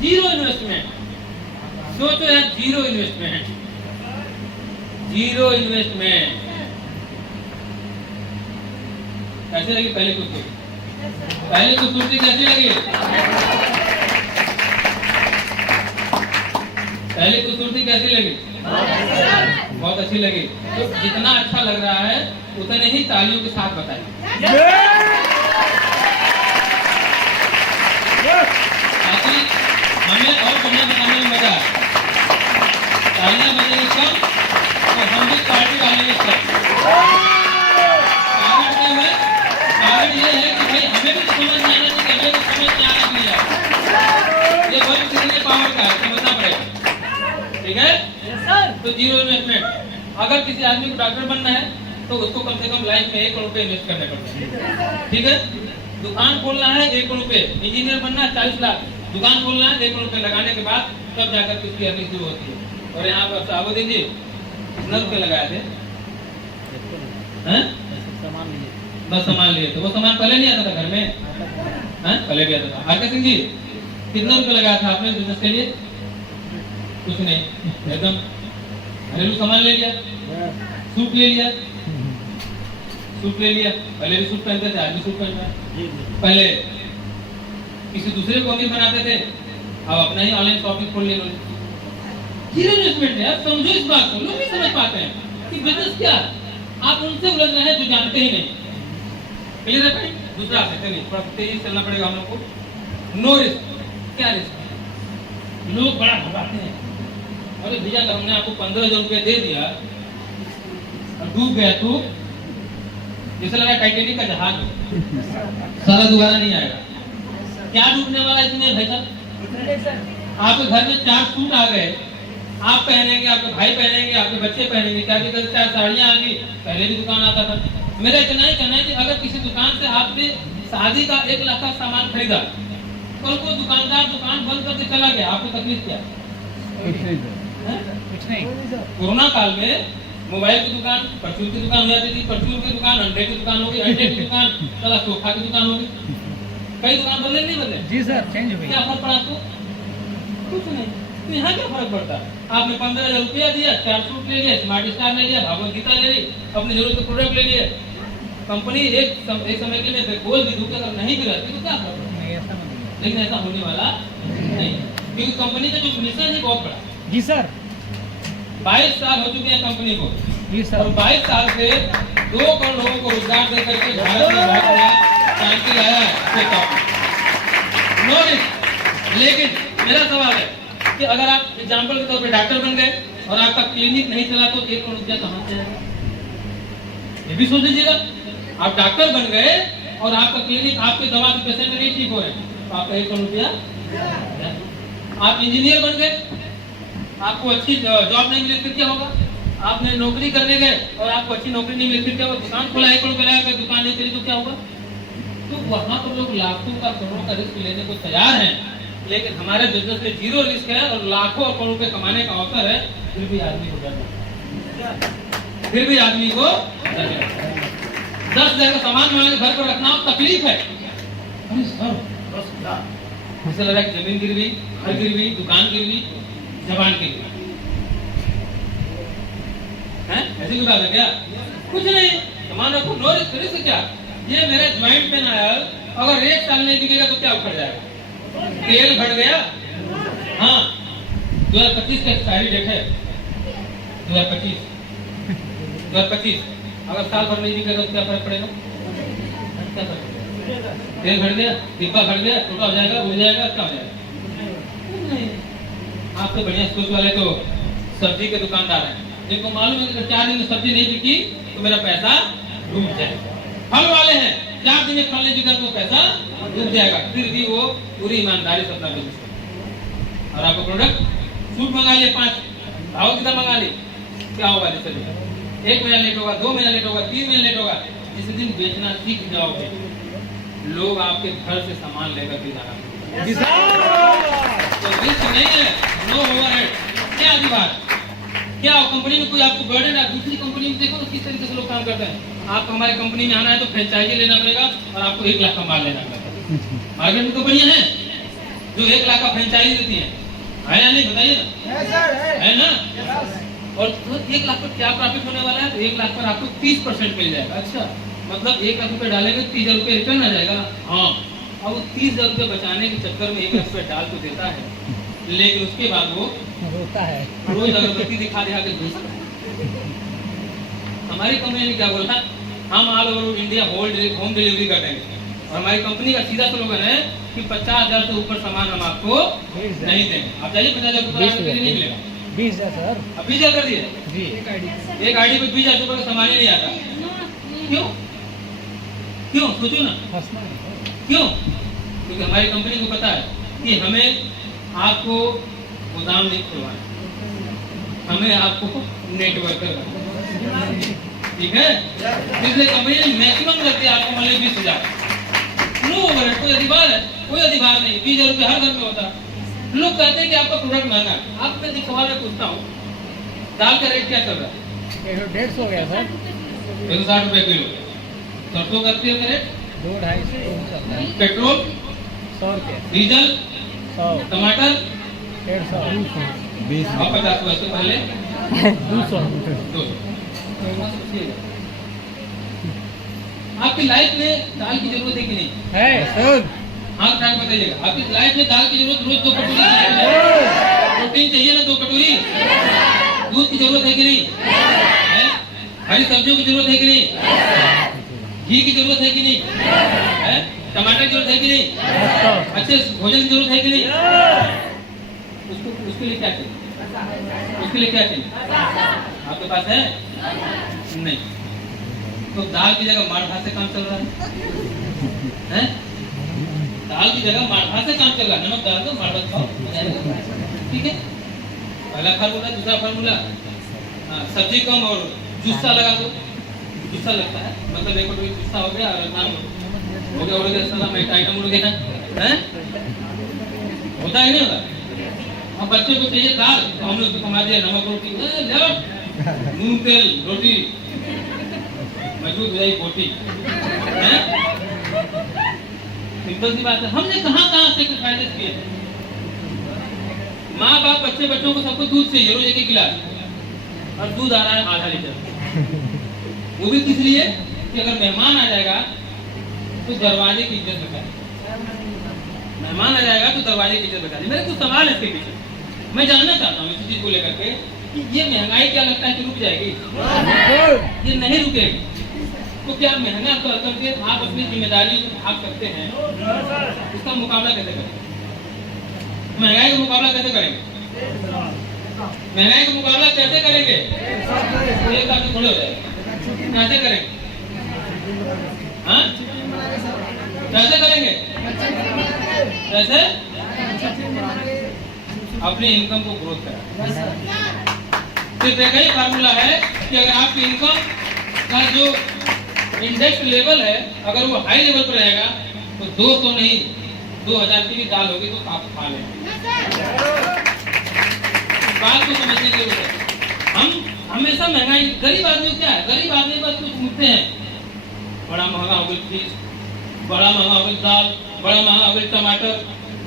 zero investment. सोचो यार, जीरो इन्वेस्टमेंट, जीरो इन्वेस्टमेंट कैसे लगी? पहले कुछ सोचते कैसे लगी? पहले कुछ सोचते कैसे लगी? बहुत अच्छी लगी। तो जितना अच्छा लग रहा है उतने ही तालियों के साथ बताइए, ताकि हमें और बढ़िया बताने में मजा आए। तालियां बजेगी कम तो हम भी पार्टी डालेंगे सब। कारण ये है कि भाई हमें भी समझ में आना चाहिए, हमें भी समझ में आना चाहिए। ये वर्क कितने पावर का है समझना पड़ेगा, ठीक है? तो जीरो इन्वेस्टमेंट। अगर किसी आदमी को डॉक्टर बनना है तो उसको कम से कम लाइफ में 1 करोड़ रुपए इन्वेस्ट करने पड़ते हैं, ठीक है? दुकान खोलना है 1 करोड़ रुपए, इंजीनियर बनना है 40 लाख, दुकान खोलना है 1 करोड़ रुपए लगाने के बाद तब जाकर उसकी अर्निंग शुरू होती है। और यहाँ पर साबुद्दीन जी कितना रुपए लगाए थे? बस सामान लिए थे। वो सामान पहले नहीं आता था घर में? पहले भी आता था। आरके सिंह जी कितना रुपए लगाया था आपने बिजनेस के लिए? कुछ नहीं, एकदम घरेलू सामान ले लिया, सूट ले लिया, सूट ले लिया। पहले भी सूट पहनते थे, आज भी सूट पहनते हैं। पहले किसी दूसरे को अमीर बनाते थे, अब अपना ही ऑनलाइन शॉपिंग खोल लिया। जीरो इन्वेस्टमेंट है। आप समझो इस बात को, लोग नहीं समझ पाते हैं कि बिजनेस क्या है। आप उनसे उलझ रहे हैं जो जानते ही नहीं। क्लियर है भाई? दूसरा चलिए थोड़ा तेजी चलना पड़ेगा हम लोग को। No risk. क्या रिस्क? लोग बड़ा घबराते हैं, अरे भैया अगर हमने आपको 15,000 रुपये दे दिया और डूब गया तो जैसे लगा टाइटेनिक का जहाज सारा दोबारा नहीं आएगा। क्या डूबने वाला है इसमें भाई साहब? आपके घर में 4 सूट आ गए, आप पहनेंगे, आपके भाई पहनेंगे, आपके बच्चे पहनेंगे, क्या दिक्कत, चाहे साड़ियाँ आ गई, पहले भी दुकान आता था। मेरा इतना ही कहना है कि अगर किसी दुकान से आपने शादी का 1 लाख का सामान खरीदा, कल को दुकानदार दुकान बंद करके चला गया, आपको तकलीफ क्या? कुछ नहीं। कोरोना काल में मोबाइल की दुकान, परचून की दुकान हो जाती थी, परचून की दुकान अंडे की दुकान हो गई, अंडे की दुकान चला सोफा की दुकान हो गई। कई दुकान बदले नहीं बदले? जी सर, चेंज हो गई। क्या फर्क पड़ा आपको? कुछ नहीं। तो यहाँ क्या फर्क पड़ता? आपने 15,000 रुपया दिया, 4 सूट ले लिए, स्मार्ट स्टार ले लिया, भागवत गीता ले ली, अपनी जरूरत के प्रोडक्ट ले लिए। कंपनी एक समय के लिए बोल भी दूँ अगर नहीं भी रहती तो क्या फर्क पड़ता? लेकिन ऐसा होने वाला नहीं, क्योंकि कंपनी का जो मिशन है बहुत बड़ा। जी सर। 22 साल हो चुके हैं कंपनी को, जी सर। और 22 साल से 2 करोड़ लोगों को रोजगार दे करके भारत में शांति लाया है। No risk. लेकिन मेरा सवाल है कि अगर आप एग्जाम्पल के तौर पे डॉक्टर बन गए और आपका क्लिनिक नहीं चला तो 1 करोड़ रुपया कहाँ से आएगा? ये भी सोच लीजिएगा। आप डॉक्टर बन गए और आपका क्लिनिक, आपके दवा से पेशेंट नहीं ठीक हो रहे तो आपका 1 करोड़ रुपया। आप इंजीनियर बन गए, आपको अच्छी जॉब नहीं मिली फिर क्या होगा? आपने नौकरी करने गए और आपको अच्छी नौकरी नहीं मिली फिर क्या होगा? दुकान खोला 1 करोड़ का, अगर दुकान नहीं चली तो क्या होगा? तो वहाँ पर लोग लाखों का करोड़ों का रिस्क लेने को तैयार हैं, लेकिन हमारे बिजनेस में 0 रिस्क है और लाखों और करोड़ों रुपए कमाने का अवसर है, फिर भी आदमी को डर लगता है। फिर भी आदमी को डर लगता है। 10,000 का सामान हमारे घर पर रखना तकलीफ है। ऐसा लग रहा है कि जमीन गिर गई, घर गिर गई, दुकान गिर गई, जबान गिर गई। ऐसी कोई बात है क्या? कुछ नहीं, सामान रखो, नो रिस्क। रिस्क क्या? ये मेरे ज्वाइंट पेन आयल अगर 1 साल नहीं बिकेगा तो क्या उखड़ जाएगा? तेल घट गया। हाँ, 2025 का एक्सपायरी डेट है, 2025 अगर साल भर नहीं बिकेगा तो क्या फर्क पड़ेगा? क्या फर्क पड़ेगा? तेल घट गया, डिब्बा घट गया, छोटा हो जाएगा, उड़ जाएगा, क्या हो जाएगा? आपसे बढ़िया सोच वाले तो सब्जी के दुकानदार हैं, जिनको मालूम है कि 4 दिन में सब्जी नहीं बिकी तो मेरा पैसा डूब जाएगा। फल वाले हैं, 4 दिन में फल नहीं बिका तो पैसा डूब जाएगा, फिर भी वो पूरी ईमानदारी से अपना बिजनेस करते। और आपको प्रोडक्ट सूट मंगा लिए, 5 भाव कितना मंगा ली, क्या होगा? जैसे 1 महीना लेट होगा, 2 महीना लेट होगा, 3 महीना लेट होगा, जिस दिन बेचना सीख जाओगे लोग आपके घर से सामान लेकर के जाना। तो रिस्क नहीं है, नो ओवरहेड। क्या अधिकार, क्या कंपनी में कोई आपको बर्डन है? दूसरी कंपनी में देखो किस तरीके से लोग काम करते हैं। आपको हमारे कंपनी में आना है तो फ्रेंचाइजी लेना पड़ेगा और आपको 1 लाख का माल लेना पड़ेगा। मार्केट में कंपनियां हैं जो 1 लाख का फ्रेंचाइजी देती हैं, है या नहीं? बताइए ना, है ना? और तो 1 लाख पर क्या प्रॉफिट होने वाला है? तो 1 लाख पर आपको 30% मिल जाएगा। अच्छा, मतलब 1 लाख रुपए डालेंगे 30,000 रुपए रिटर्न आ जाएगा। हाँ, और 30,000 रुपए बचाने के चक्कर में 1 लाख रुपए डाल तो देता है, लेकिन उसके बाद वो रोता है, रोज अगरबत्ती दिखा के भेजता है। हमारी कंपनी ने क्या बोला? हम all over India home delivery कर देंगे, और हमारी कंपनी का सीधा स्लोगन है कि 50,000 से ऊपर सामान हम आपको नहीं देंगे। आप जाइए, 50,000 रुपए नहीं मिलेगा। 20,000 सर। अब 20,000 कर दिए जी। एक आईडी पे 20,000 रुपए का सामान ही नहीं आता। क्यों? क्यों? सोचो ना, क्यों? क्योंकि हमारी कंपनी को पता है कि हमें आपको गोदाम नहीं खुलवाना, हमें आपको नेटवर्कर बनाना, ठीक है? इसलिए कंपनी ने मैक्सिमम करके आपको मतलब 20,000। नो ओवरहेड, कोई अधिकार है? कोई अधिकार नहीं। 20,000 रुपए हर घर में होता। लोग कहते हैं कि आपका प्रोडक्ट महंगा है। आपसे एक सवाल मैं पूछता हूँ, दाल का रेट क्या चल रहा है? 150 हो गया सर। 160 रुपए किलो। सरसों का तेल का रेट 2-2.5 चलता है। पेट्रोल 100 रुपये। डीजल 100। टमाटर 150। और 50 पैसे पहले 200। आपकी लाइफ में दाल की जरूरत है कि नहीं? है सर। हाँ, क्या बताइएगा, आपकी लाइफ में दाल की जरूरत रोज 2 कटोरी चाहिए, प्रोटीन चाहिए ना 2 कटोरी, दूध की जरूरत है कि नहीं है? हरी सब्जियों की जरूरत है कि नहीं? घी की जरूरत है कि नहीं है? टमाटर की जरूरत है कि नहीं? अच्छे भोजन की जरूरत है कि नहीं? उसके लिए क्या चाहिए? उसके लिए क्या चाहिए? आपके पास है? नहीं। तो दाल की जगह मार भात से काम चल रहा है? दाल की जगह मार भात से काम चल रहा है। नमक डाल दो, मार भात खाओ, ठीक है? पहला फार्मूला, दूसरा फार्मूला, हाँ, सब्जी कम और जुस्सा लगा दो, जुस्सा लगता है मतलब एक रोटी जुस्सा हो गया और नाम हो गया सलाम एक आइटम हो गया हैं, होता है नहीं होता। अब बच्चे को चाहिए दाल तो हमने उसको कमा दिया नमक रोटी, ले लो नून तेल रोटी, मजबूत हो जाएगी पोटी, हैं? सिंपल सी बात है। हमने कहाँ सेक्रीफाइस किए। माँ बाप बच्चों को सबको दूध चाहिए रोज एक गिलास, और दूध आ रहा है आधा लीटर। वो भी किस लिए कि अगर मेहमान आ जाएगा तो दरवाजे की इज्जत बता, मेहमान आ जाएगा तो दरवाजे की इज्जत बता। मेरे कुछ सवाल है इसके पीछे, मैं जानना चाहता हूँ इस चीज को लेकर के कि ये महंगाई क्या लगता है कि रुक जाएगी? ये नहीं रुकेगी। तो क्या महंगा कर करके आप अपनी जिम्मेदारी को भाग सकते हैं? इसका मुकाबला कैसे करेंगे? महंगाई का मुकाबला कैसे करेंगे? महंगाई का मुकाबला कैसे करेंगे? एक साथ थोड़े हो जाएगा। कैसे करेंगे? हाँ, कैसे करेंगे? कैसे? अपनी इनकम को ग्रोथ करें। सिर्फ एक ही फार्मूला है कि अगर आपकी इनकम का जो इंडेक्स लेवल है अगर वो हाई लेवल पर रहेगा तो 200 नहीं 2000 की भी दाल होगी तो आप खा लें। बात को समझने की जरूरत है। हम हमेशा महंगाई, गरीब आदमी क्या है, गरीब आदमी बस कुछ मुद्दे हैं, बड़ा महंगा हो गई चीज, बड़ा महंगा हो गई दाल, बड़ा महंगा हो गई टमाटर।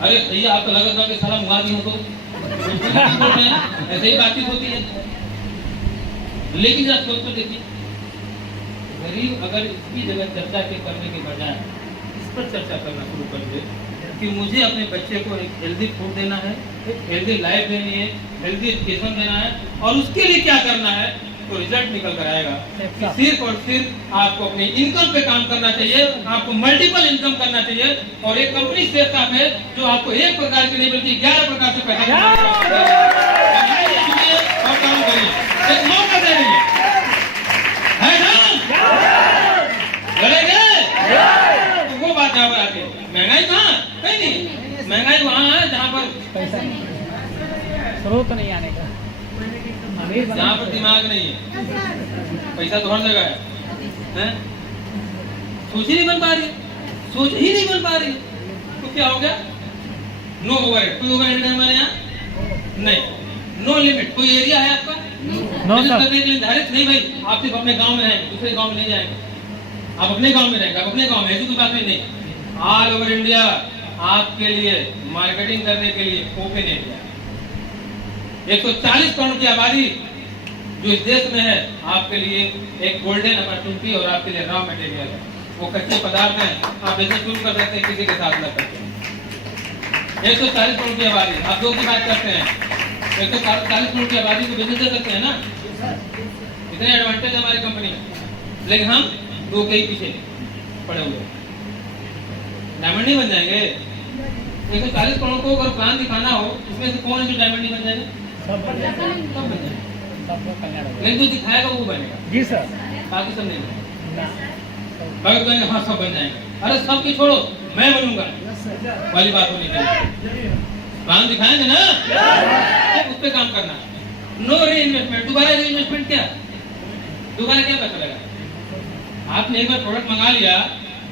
अरे भैया आपको लगा था कि साला मुआ दी हो तो ऐसे ही बातचीत होती है। लेकिन जरा सोच तो देखिए, गरीब अगर इसकी जगह चर्चा के करने के बजाय इस पर चर्चा करना शुरू कर दे कि मुझे अपने बच्चे को एक हेल्दी फूड देना है, एक हेल्दी लाइफ देनी है, हेल्दी एजुकेशन देना है और उसके लिए क्या करना है, तो रिजल्ट निकल कर आएगा। सिर्फ और सिर्फ आपको अपनी इनकम पे काम करना चाहिए, आपको मल्टीपल इनकम करना चाहिए। और एक कंपनी शेयर का है जो आपको एक प्रकार की नहीं बल्कि 11 प्रकार से पैसा और काम करिए, एक मौका दे रही है ना, लड़ेंगे तो वो बात यहाँ पर आती है। महंगाई कहाँ? कहीं नहीं, महंगाई वहाँ है जहाँ पर पैसा नहीं, स्रोत नहीं आने का, जहाँ पर दिमाग नहीं है। पैसा तो हर जगह है? सोच ही नहीं बन पा रही, सोच ही नहीं बन पा रही। तो क्या हो गया? No overhead. कोई ओवरहेड है हमारे यहाँ? नहीं। No limit. कोई एरिया है आपका करने के लिए निर्धारित? नहीं भाई, आप सिर्फ अपने गांव में रहेंगे, दूसरे गांव में नहीं जाएंगे, आप अपने गांव में रहेंगे, आप अपने गांव में, ऐसी कोई बात नहीं। ऑल ओवर इंडिया आपके लिए मार्केटिंग करने के लिए ओपन एरिया। 140 करोड़ की आबादी जो इस देश में है आपके लिए एक गोल्डन अपॉर्चुनिटी और आपके लिए रॉ मटेरियल है। वो कच्चे पदार्थ हैं, आप बिजनेस शुरू कर सकते हैं किसी के साथ लग करके। 140 करोड़ की आबादी, आप दो की बात करते हैं, 140 करोड़ की आबादी को बिजनेस दे सकते हैं ना, इतने एडवांटेज है हमारी कंपनी में। लेकिन हम दो के ही पीछे पड़े हुए, डायमंड नहीं बन जाएंगे। 140 करोड़ को अगर प्लान दिखाना हो, इसमें से कौन है जो डायमंड नहीं बन जाएगा? सब बन जाएगा। लेकिन जो दिखाएगा वो बनेगा। जी सर। बाकी सब नहीं बनेगा। बाकी कहेंगे हाँ सब बन जाएंगे। अरे सब की छोड़ो, मैं बनूंगा वाली बात होनी चाहिए। प्लान दिखाएंगे ना, तो उस पे काम करना। नो री इन्वेस्टमेंट। दोबारा री इन्वेस्टमेंट क्या? दोबारा क्या पता चलेगा? आपने एक बार प्रोडक्ट मंगा लिया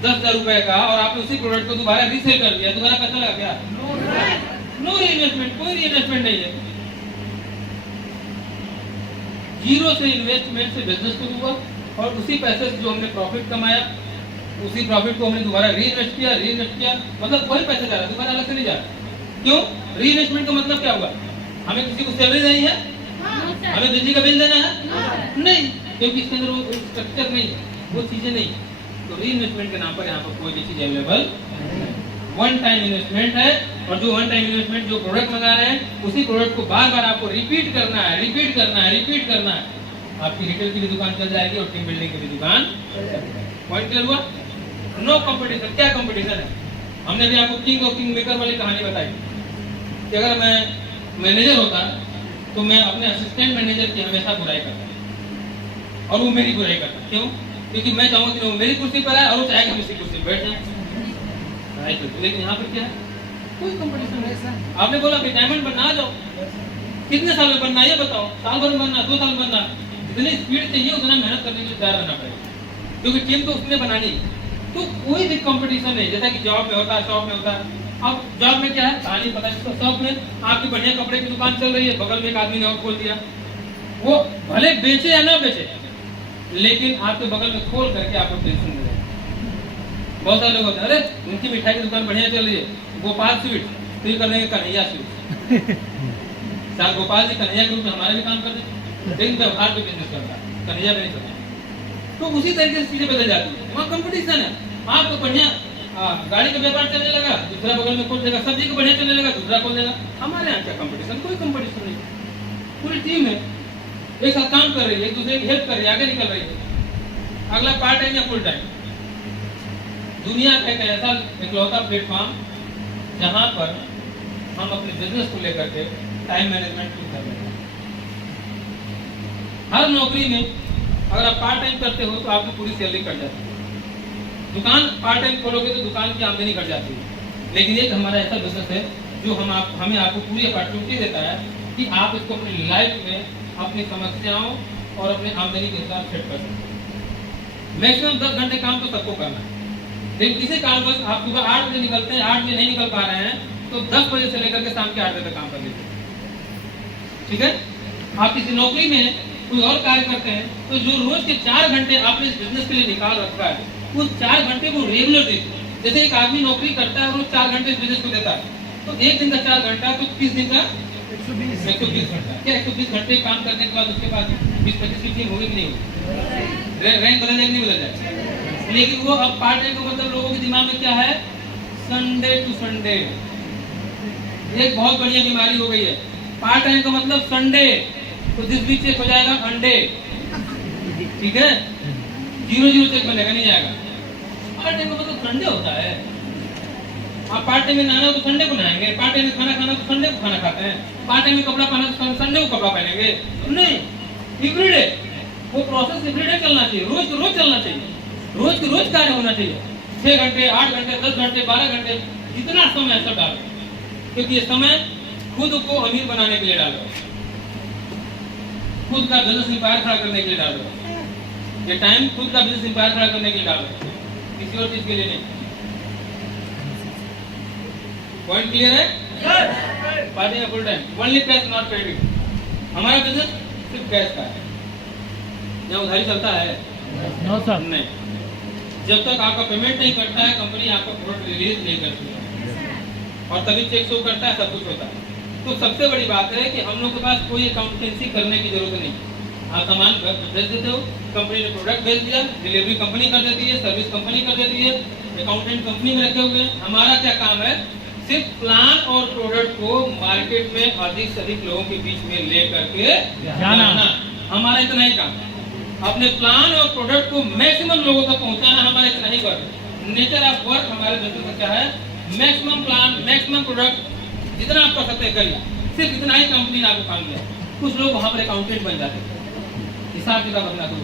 10,000 रुपए का और आपने उसी प्रोडक्ट को दोबारा रीसेल कर दिया, दोबारा पैसा लगा क्या? नो री इन्वेस्टमेंट। कोई री इन्वेस्टमेंट नहीं है। जीरो से इन्वेस्टमेंट से बिजनेस शुरू हुआ और उसी पैसे से जो हमने प्रॉफिट कमाया, उसी प्रॉफिट को हमने दोबारा री इन्वेस्ट किया, मतलब वही पैसे जा रहा, दोबारा अलग से नहीं जा रहा। क्यों? री इन्वेस्टमेंट का मतलब क्या हुआ? हमें किसी को सैलरी देनी है, हमें बिजली का बिल देना है नहीं, क्योंकि इसके अंदर वो स्ट्रक्चर नहीं है, वो चीजें नहीं। तो री इन्वेस्टमेंट के नाम पर यहाँ पर कोई भी चीज अवेलेबल, वन टाइम इन्वेस्टमेंट है। और जो वन टाइम इन्वेस्टमेंट जो प्रोडक्ट मंगा रहे हैं उसी प्रोडक्ट को बार बार आपको रिपीट करना है। आपकी रिटेल की भी दुकान चल जाएगी और टीम बिल्डिंग की भी दुकान। पॉइंट क्लियर हुआ? No competition. क्या कंपटीशन है? हमने भी आपको किंग और किंग मेकर वाली कहानी बताई कि अगर मैं मैनेजर होता तो मैं अपने असिस्टेंट मैनेजर की हमेशा बुराई करता और वो मेरी बुराई करता। क्यों? क्योंकि मैं चाहूंगा कि वो मेरी कुर्सी पर आए और वो चाहेगा उसी कुर्सी पर बैठ जाए। लेकिन यहाँ पर क्या है? कोई कंपटीशन नहीं। आपने बोला कि डायमंड पर ना जाओ, कितने साल में बनना है ये बताओ, साल भर में बनना, 2 साल में बनना, जितनी स्पीड चाहिए उतना मेहनत करने के लिए तैयार रहना पड़ेगा, क्योंकि टीम तो उसने बनानी। तो कोई भी कंपटीशन नहीं, जैसा कि जॉब में होता है, शॉप में होता है। अब जॉब में क्या है, कहानी पता है, शॉप में आपकी बढ़िया कपड़े की दुकान चल रही है, बगल में एक आदमी ने और खोल दिया, वो भले बेचे या ना बेचे, लेकिन आपके बगल में खोल करके आपको टेंशन मिलेगा। बहुत सारे लोग होते हैं, अरे उनकी मिठाई की दुकान बढ़िया चल रही है, गोपाल स्वीट, तो ये कर देंगे कन्हैया स्वीट। साहब गोपाल जी कन्हैया के रूप में हमारे भी काम कर दें, लेकिन व्यवहार पे बिजनेस करता है, कन्हैया पे नहीं चलता। तो उसी तरीके से चीजें बदल जाती है, वहाँ कंपटीशन है। आपको बढ़िया गाड़ी का व्यापार चलने लगा, दूसरा बगल में खोल देगा, सब्जी का बढ़िया चलने लगा, दूसरा खोल देगा। हमारे यहाँ क्या कंपटीशन, कोई कंपटीशन नहीं, पूरी टीम है, एक साथ काम कर रही है, एक दूसरे की हेल्प कर रही है, आगे निकल रही है। अगला पार्ट टाइम या फुल टाइम, दुनिया का एक ऐसा इकलौता प्लेटफॉर्म जहां पर हम अपने बिजनेस को लेकर के टाइम मैनेजमेंट भी कर रहे हैं। हर नौकरी में अगर आप पार्ट टाइम करते हो तो आपकी पूरी सैलरी कट जाती है। दुकान पार्ट टाइम खोलोगे तो दुकान की आमदनी घट जाती है, लेकिन एक हमारा ऐसा बिजनेस है जो हमें आपको पूरी अपॉर्चुनिटी देता है कि आप इसको अपनी लाइफ में अपनी समस्याओं और अपने आमदनी के हिसाब सेट कर सकते हैं। मैक्सिमम 10 घंटे काम तो सबको करना है, लेकिन किसी कारणवश आप सुबह 8 बजे निकलते हैं, 8 बजे नहीं निकल पा रहे हैं, तो 10 बजे से लेकर के शाम के 8 बजे तक काम कर लीजिए। ठीक है, आप किसी नौकरी में कोई और कार्य करते हैं, तो जो रोज के 4 घंटे आपने इस बिजनेस के लिए निकाल रखा है, उस 4 घंटे को रेगुलर दीजिए। जैसे एक आदमी नौकरी करता है, रोज 4 घंटे इस बिजनेस को देता है, तो एक दिन का 4 घंटा, तो 30 दिन का 120 घंटा। क्या 120 घंटे काम करने के बाद उसके पास 20-25 की टीम होगी कि नहीं होगी? रैंक बदल जाएगी, नहीं बदल जाएगी। लेकिन वो अब पार्ट टाइम का मतलब लोगों के दिमाग में क्या है, संडे टू संडे। एक बहुत बढ़िया बीमारी हो गई है, पार्ट टाइम का मतलब संडे, तो जिस बीच चेक हो जाएगा अंडे। ठीक है, 0-0 चेक बनेगा, नहीं जाएगा। पार्ट टाइम का मतलब संडे होता है। आप पार्ट टाइम में नहाना हो तो संडे को नहाएंगे, पार्ट टाइम में खाना खाना तो संडे को खाना खाते हैं, पार्ट टाइम में कपड़ा पहना तो संडे को कपड़ा पहनेंगे, नहीं, एवरीडे। वो प्रोसेस एवरीडे चलना चाहिए, रोज को रोज चलना चाहिए, रोज के रोज कार्य होना चाहिए। 6 घंटे, 8 घंटे, 10 घंटे, 12 घंटे, जितना समय सब डालो, क्योंकि ये समय खुद को अमीर बनाने के लिए डालो, खुद का बिजनेस इंपायर खड़ा करने के लिए डालो। ये टाइम खुद का बिजनेस इंपायर खड़ा करने के लिए डालो, किसी और चीज के लिए नहीं। पॉइंट क्लियर है? Part time full time, only cash not credit. हमारा बिजनेस सिर्फ कैश का है, यहाँ उधारी चलता है नो सर, नहीं। जब तक आपका पेमेंट नहीं करता है, कंपनी आपका प्रोडक्ट रिलीज नहीं करती है, और तभी चेक शो करता है, सब कुछ होता है। तो सबसे बड़ी बात है कि हम लोग के पास कोई अकाउंटेंसी करने की जरूरत नहीं। आप सामान भेज देते हो, कंपनी ने प्रोडक्ट भेज दिया, डिलीवरी कंपनी कर देती है, सर्विस कंपनी कर देती है, अकाउंटेंट कंपनी में रखे हुए हैं। हमारा क्या काम है, सिर्फ प्लान और प्रोडक्ट को मार्केट में अधिक से अधिक लोगों के बीच में ले करके जाना। हमारा इतना ही काम है, अपने प्लान और प्रोडक्ट को मैक्सिमम लोगों तक पहुंचाना हमारा इतना ही वर्क है। नेचर ऑफ वर्क हमारे बिजनेस में क्या है, मैक्सिमम प्लान, मैक्सिमम प्रोडक्ट, जितना आप कर सकते हैं करिए। सिर्फ इतना ही कंपनी ने आपको काम दिया। कुछ लोग वहां पर अकाउंटेंट बन जाते हैं, हिसाब किताब रखना तो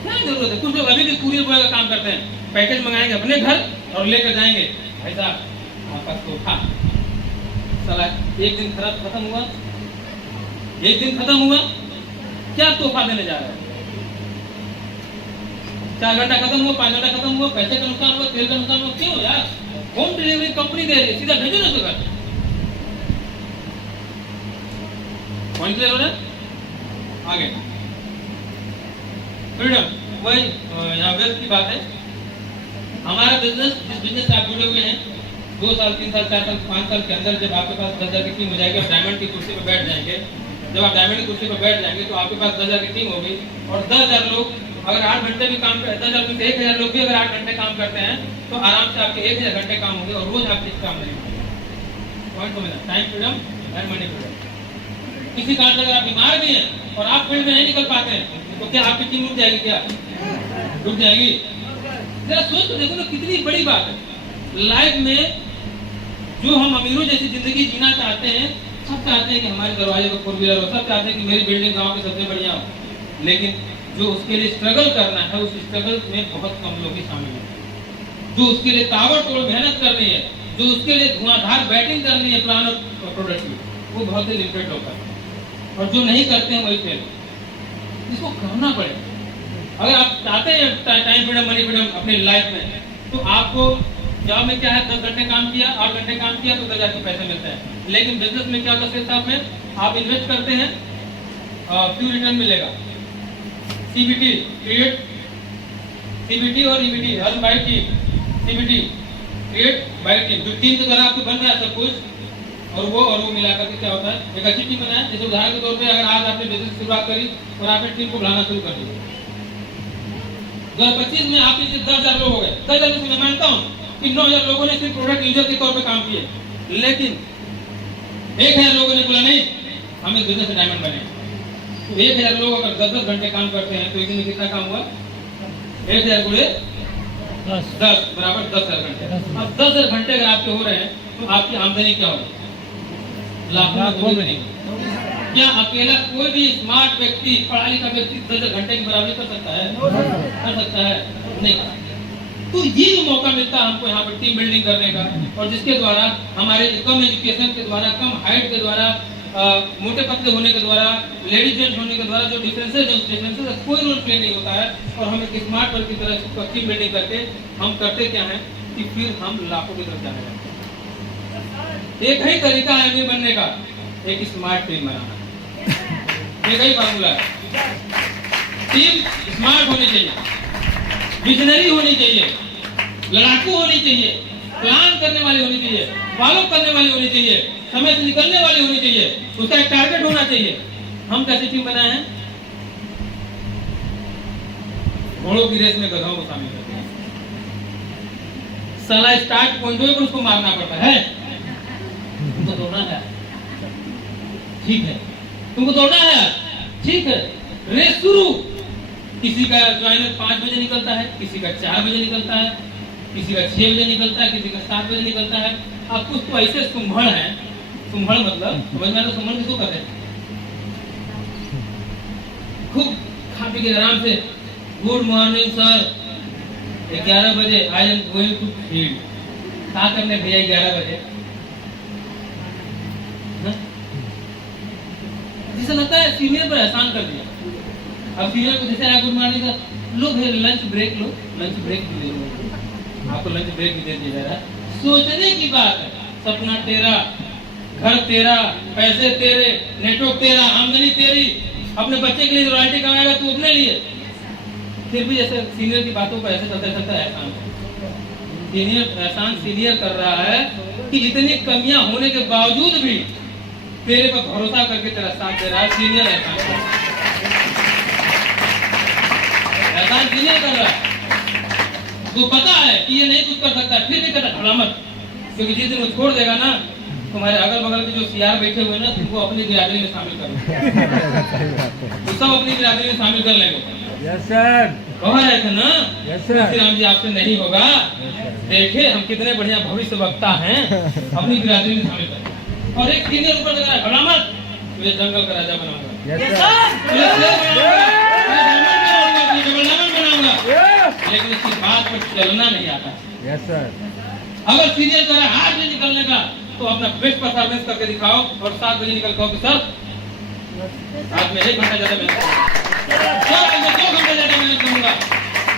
क्या जरूरत है। कुछ लोग अभी भी कुरियर बॉय का काम करते हैं, पैकेज मंगाएंगे अपने घर और लेकर जाएंगे, भाई साहब आपका तोहफा। साला एक दिन खत्म हुआ, एक दिन खत्म हुआ, क्या तोहफा देने जा रहा है? 4 घंटा खत्म हुआ, 5 घंटा खत्म हुआ, पैसे का नुकसान हुआ, तेल का नुकसान हुआ। क्यों यार, होम डिलीवरी कंपनी दे रही है, सीधा भेजो ना उसको। पॉइंट क्लियर हो रहा है? आगे फ्रीडम, वही यहाँ वेल्थ की बात है। हमारा बिजनेस, जिस बिजनेस से आप जुड़े हुए हैं, 2 साल, 3 साल, 4 साल, 5 साल के अंदर जब आपके पास 10,000 की टीम हो जाएगी, आप डायमंड की कुर्सी पर बैठ जाएंगे। जब आप डायमंड की कुर्सी पर बैठ जाएंगे तो आपके पास 10,000 की टीम होगी, और 10,000 लोग अगर 8 घंटे भी काम करते हैं, 10,000 में 1,000 लोग भी अगर 8 घंटे काम करते हैं, तो आराम से आपके 1,000 घंटे काम होंगे, और रोज आपके काम नहीं होंगे। पॉइंट को मिला, time freedom and money freedom. किसी कारण से अगर आप बीमार भी हैं और आप फील्ड में नहीं निकल पाते हैं, तो क्या आपकी टीम रुक जाएगी? क्या रुक जाएगी? जरा सोच तो देखो ना, कितनी बड़ी बात है। लाइफ में जो हम अमीरों जैसी जिंदगी जीना चाहते हैं, सब चाहते हैं कि हमारे दरवाजे पर 4 व्हीलर हो, सब चाहते हैं कि मेरी बिल्डिंग गांव की सबसे बढ़िया हो, लेकिन जो उसके लिए स्ट्रगल करना है, उस स्ट्रगल में बहुत कम लोग ही शामिल हैं। जो उसके लिए ताबड़तोड़ मेहनत करनी है, जो उसके लिए धुआंधार बैटिंग करनी है प्लान और प्रोडक्ट की, वो बहुत ही लिमिटेड लोग हैं। और जो नहीं करते हैं वही फेल। इसको करना पड़ेगा। अगर आप चाहते हैं टाइम फ्रीडम, मनी फ्रीडम अपनी लाइफ में, तो आपको जॉब में क्या है 10 घंटे काम किया, 8 घंटे काम किया तो 10,000 के पैसे मिलते हैं। लेकिन बिजनेस में क्या होता है साहब में, आप इन्वेस्ट करते हैं फ्यू रिटर्न मिलेगा। सीबीटी क्रिएट, सीबीटी और EBT earn by team, CBT create bye team, जो टीम के द्वारा आपको बन रहा है सब कुछ, और वो मिलाकर के क्या होता है एक अच्छी टीम बनाए। जैसे उदाहरण के तौर पे अगर आज आपने बिजनेस शुरुआत करी और आपने टीम को बढ़ाना शुरू कर दिया, 2025 में आप 10,000 लोग हो गए। 10,000 में मैं मानता हूँ कि 9,000 लोगों ने सिर्फ प्रोडक्ट यूजर के तौर पे काम किए, लेकिन 1,000 लोगों ने बोला नहीं हम इस बिजनेस में डायमंड बने। तो 1,000 लोग अगर 10-10 घंटे काम करते हैं तो एक दिन में कितना काम हुआ? 1,000 गुणे 10 बराबर 10,000 घंटे। अब 10,000 घंटे अगर आपके हो रहे हैं तो आपकी आमदनी क्या होगी? लाखों में नहीं। क्या अकेला कोई भी स्मार्ट व्यक्ति, पढ़ा लिखा व्यक्ति 10 घंटे की बराबरी कर सकता है? कर सकता है? नहीं। तो ये जो मौका मिलता है हमको यहाँ पर टीम बिल्डिंग करने का, और जिसके द्वारा हमारे कम एजुकेशन के द्वारा, कम हाइट के द्वारा, मोटे पतले होने के द्वारा, लेडीज जेंट्स होने के द्वारा जो डिफरेंसेस है, उस डिफरेंसेस का कोई रोल प्ले नहीं होता है। और हम एक स्मार्ट वर्क की तरह टीम बिल्डिंग करके हम करते क्या है कि फिर हम लाखों की तरफ जाने लगते हैं। एक ही तरीका है आदमी बनने का, एक स्मार्ट टीम बनाना। एक ही फार्मूला है। टीम स्मार्ट होनी चाहिए, विजनरी होनी चाहिए, लड़ाकू होनी चाहिए, प्लान करने वाली होनी चाहिए, फॉलो करने वाली होनी चाहिए, समय से निकलने वाली होनी चाहिए, उसका एक टारगेट होना चाहिए। हम कैसी टीम बनाए हैं? घोड़ों की रेस में गधाओं को शामिल करते हैं। साला स्टार्ट पॉइंट पर उसको मारना पड़ता है। तुमको दौड़ना है, ठीक है, तुमको दौड़ना है, ठीक है, रेस शुरू। किसी का ज्वाइनर 5 बजे निकलता है, किसी का 4 बजे निकलता है, किसी का 6 बजे निकलता है, किसी का 7 बजे निकलता है। अब कुछ तो ऐसे सुंभड़ है, सुंभड़ मतलब समझ में आता, सुंभड़ किसको कहते हैं? खूब खा पी के आराम से, गुड मॉर्निंग सर, 11 बजे I am going to field. क्या करने भैया 11 बजे? जिसे लगता है सीनियर पर एहसान कर दिया। अब सीनियर को जैसे गुड मॉर्निंग सर, लो भैया लंच ब्रेक लो, लंच ब्रेक भी दे दो, आपको लंच ब्रेक भी दे दिया जा रहा है। सोचने की बात है, सपना तेरा, घर तेरा, पैसे तेरे, नेटवर्क तेरा, आमदनी तेरी, अपने बच्चे के लिए रॉयल्टी कमाएगा तू अपने लिए। फिर भी जैसे सीनियर की बातों को ऐसे करते करते एहसान, सीनियर एहसान सीनियर कर रहा है कि इतनी कमियां होने के बावजूद भी तेरे पर भरोसा करके तेरा साथ दे रहा है। सीनियर एहसान सीनियर कर रहा है, तो पता है कि ये नहीं कुछ कर सकता, फिर भी कहता खड़ा मत, क्योंकि जिस दिन वो छोड़ देगा ना, तुम्हारे अगल बगल के जो सीआर बैठे हुए ना, तुमको अपनी बिरादरी में शामिल कर तो सब अपनी बिरादरी में शामिल कर लेंगे। यस सर, कह रहे थे ना यस सर, श्री राम जी आपसे नहीं होगा। देखे हम कितने बढ़िया भविष्य वक्ता हैं, अपनी बिरादरी में शामिल कर। और एक सीनियर ऊपर से कहा खड़ा मत, तुझे जंगल का राजा बनाऊंगा, यस सर, लेकिन उसकी बात पर चलना नहीं आता। Yes sir. अगर सीनियर जो है हाथ में निकलने का, तो अपना बेस्ट परफॉर्मेंस करके दिखाओ और 7 बजे निकल कहो कि सर आज मैं 1 घंटा ज्यादा मेहनत करूंगा, सर मैं 2 घंटे ज्यादा मेहनत करूंगा,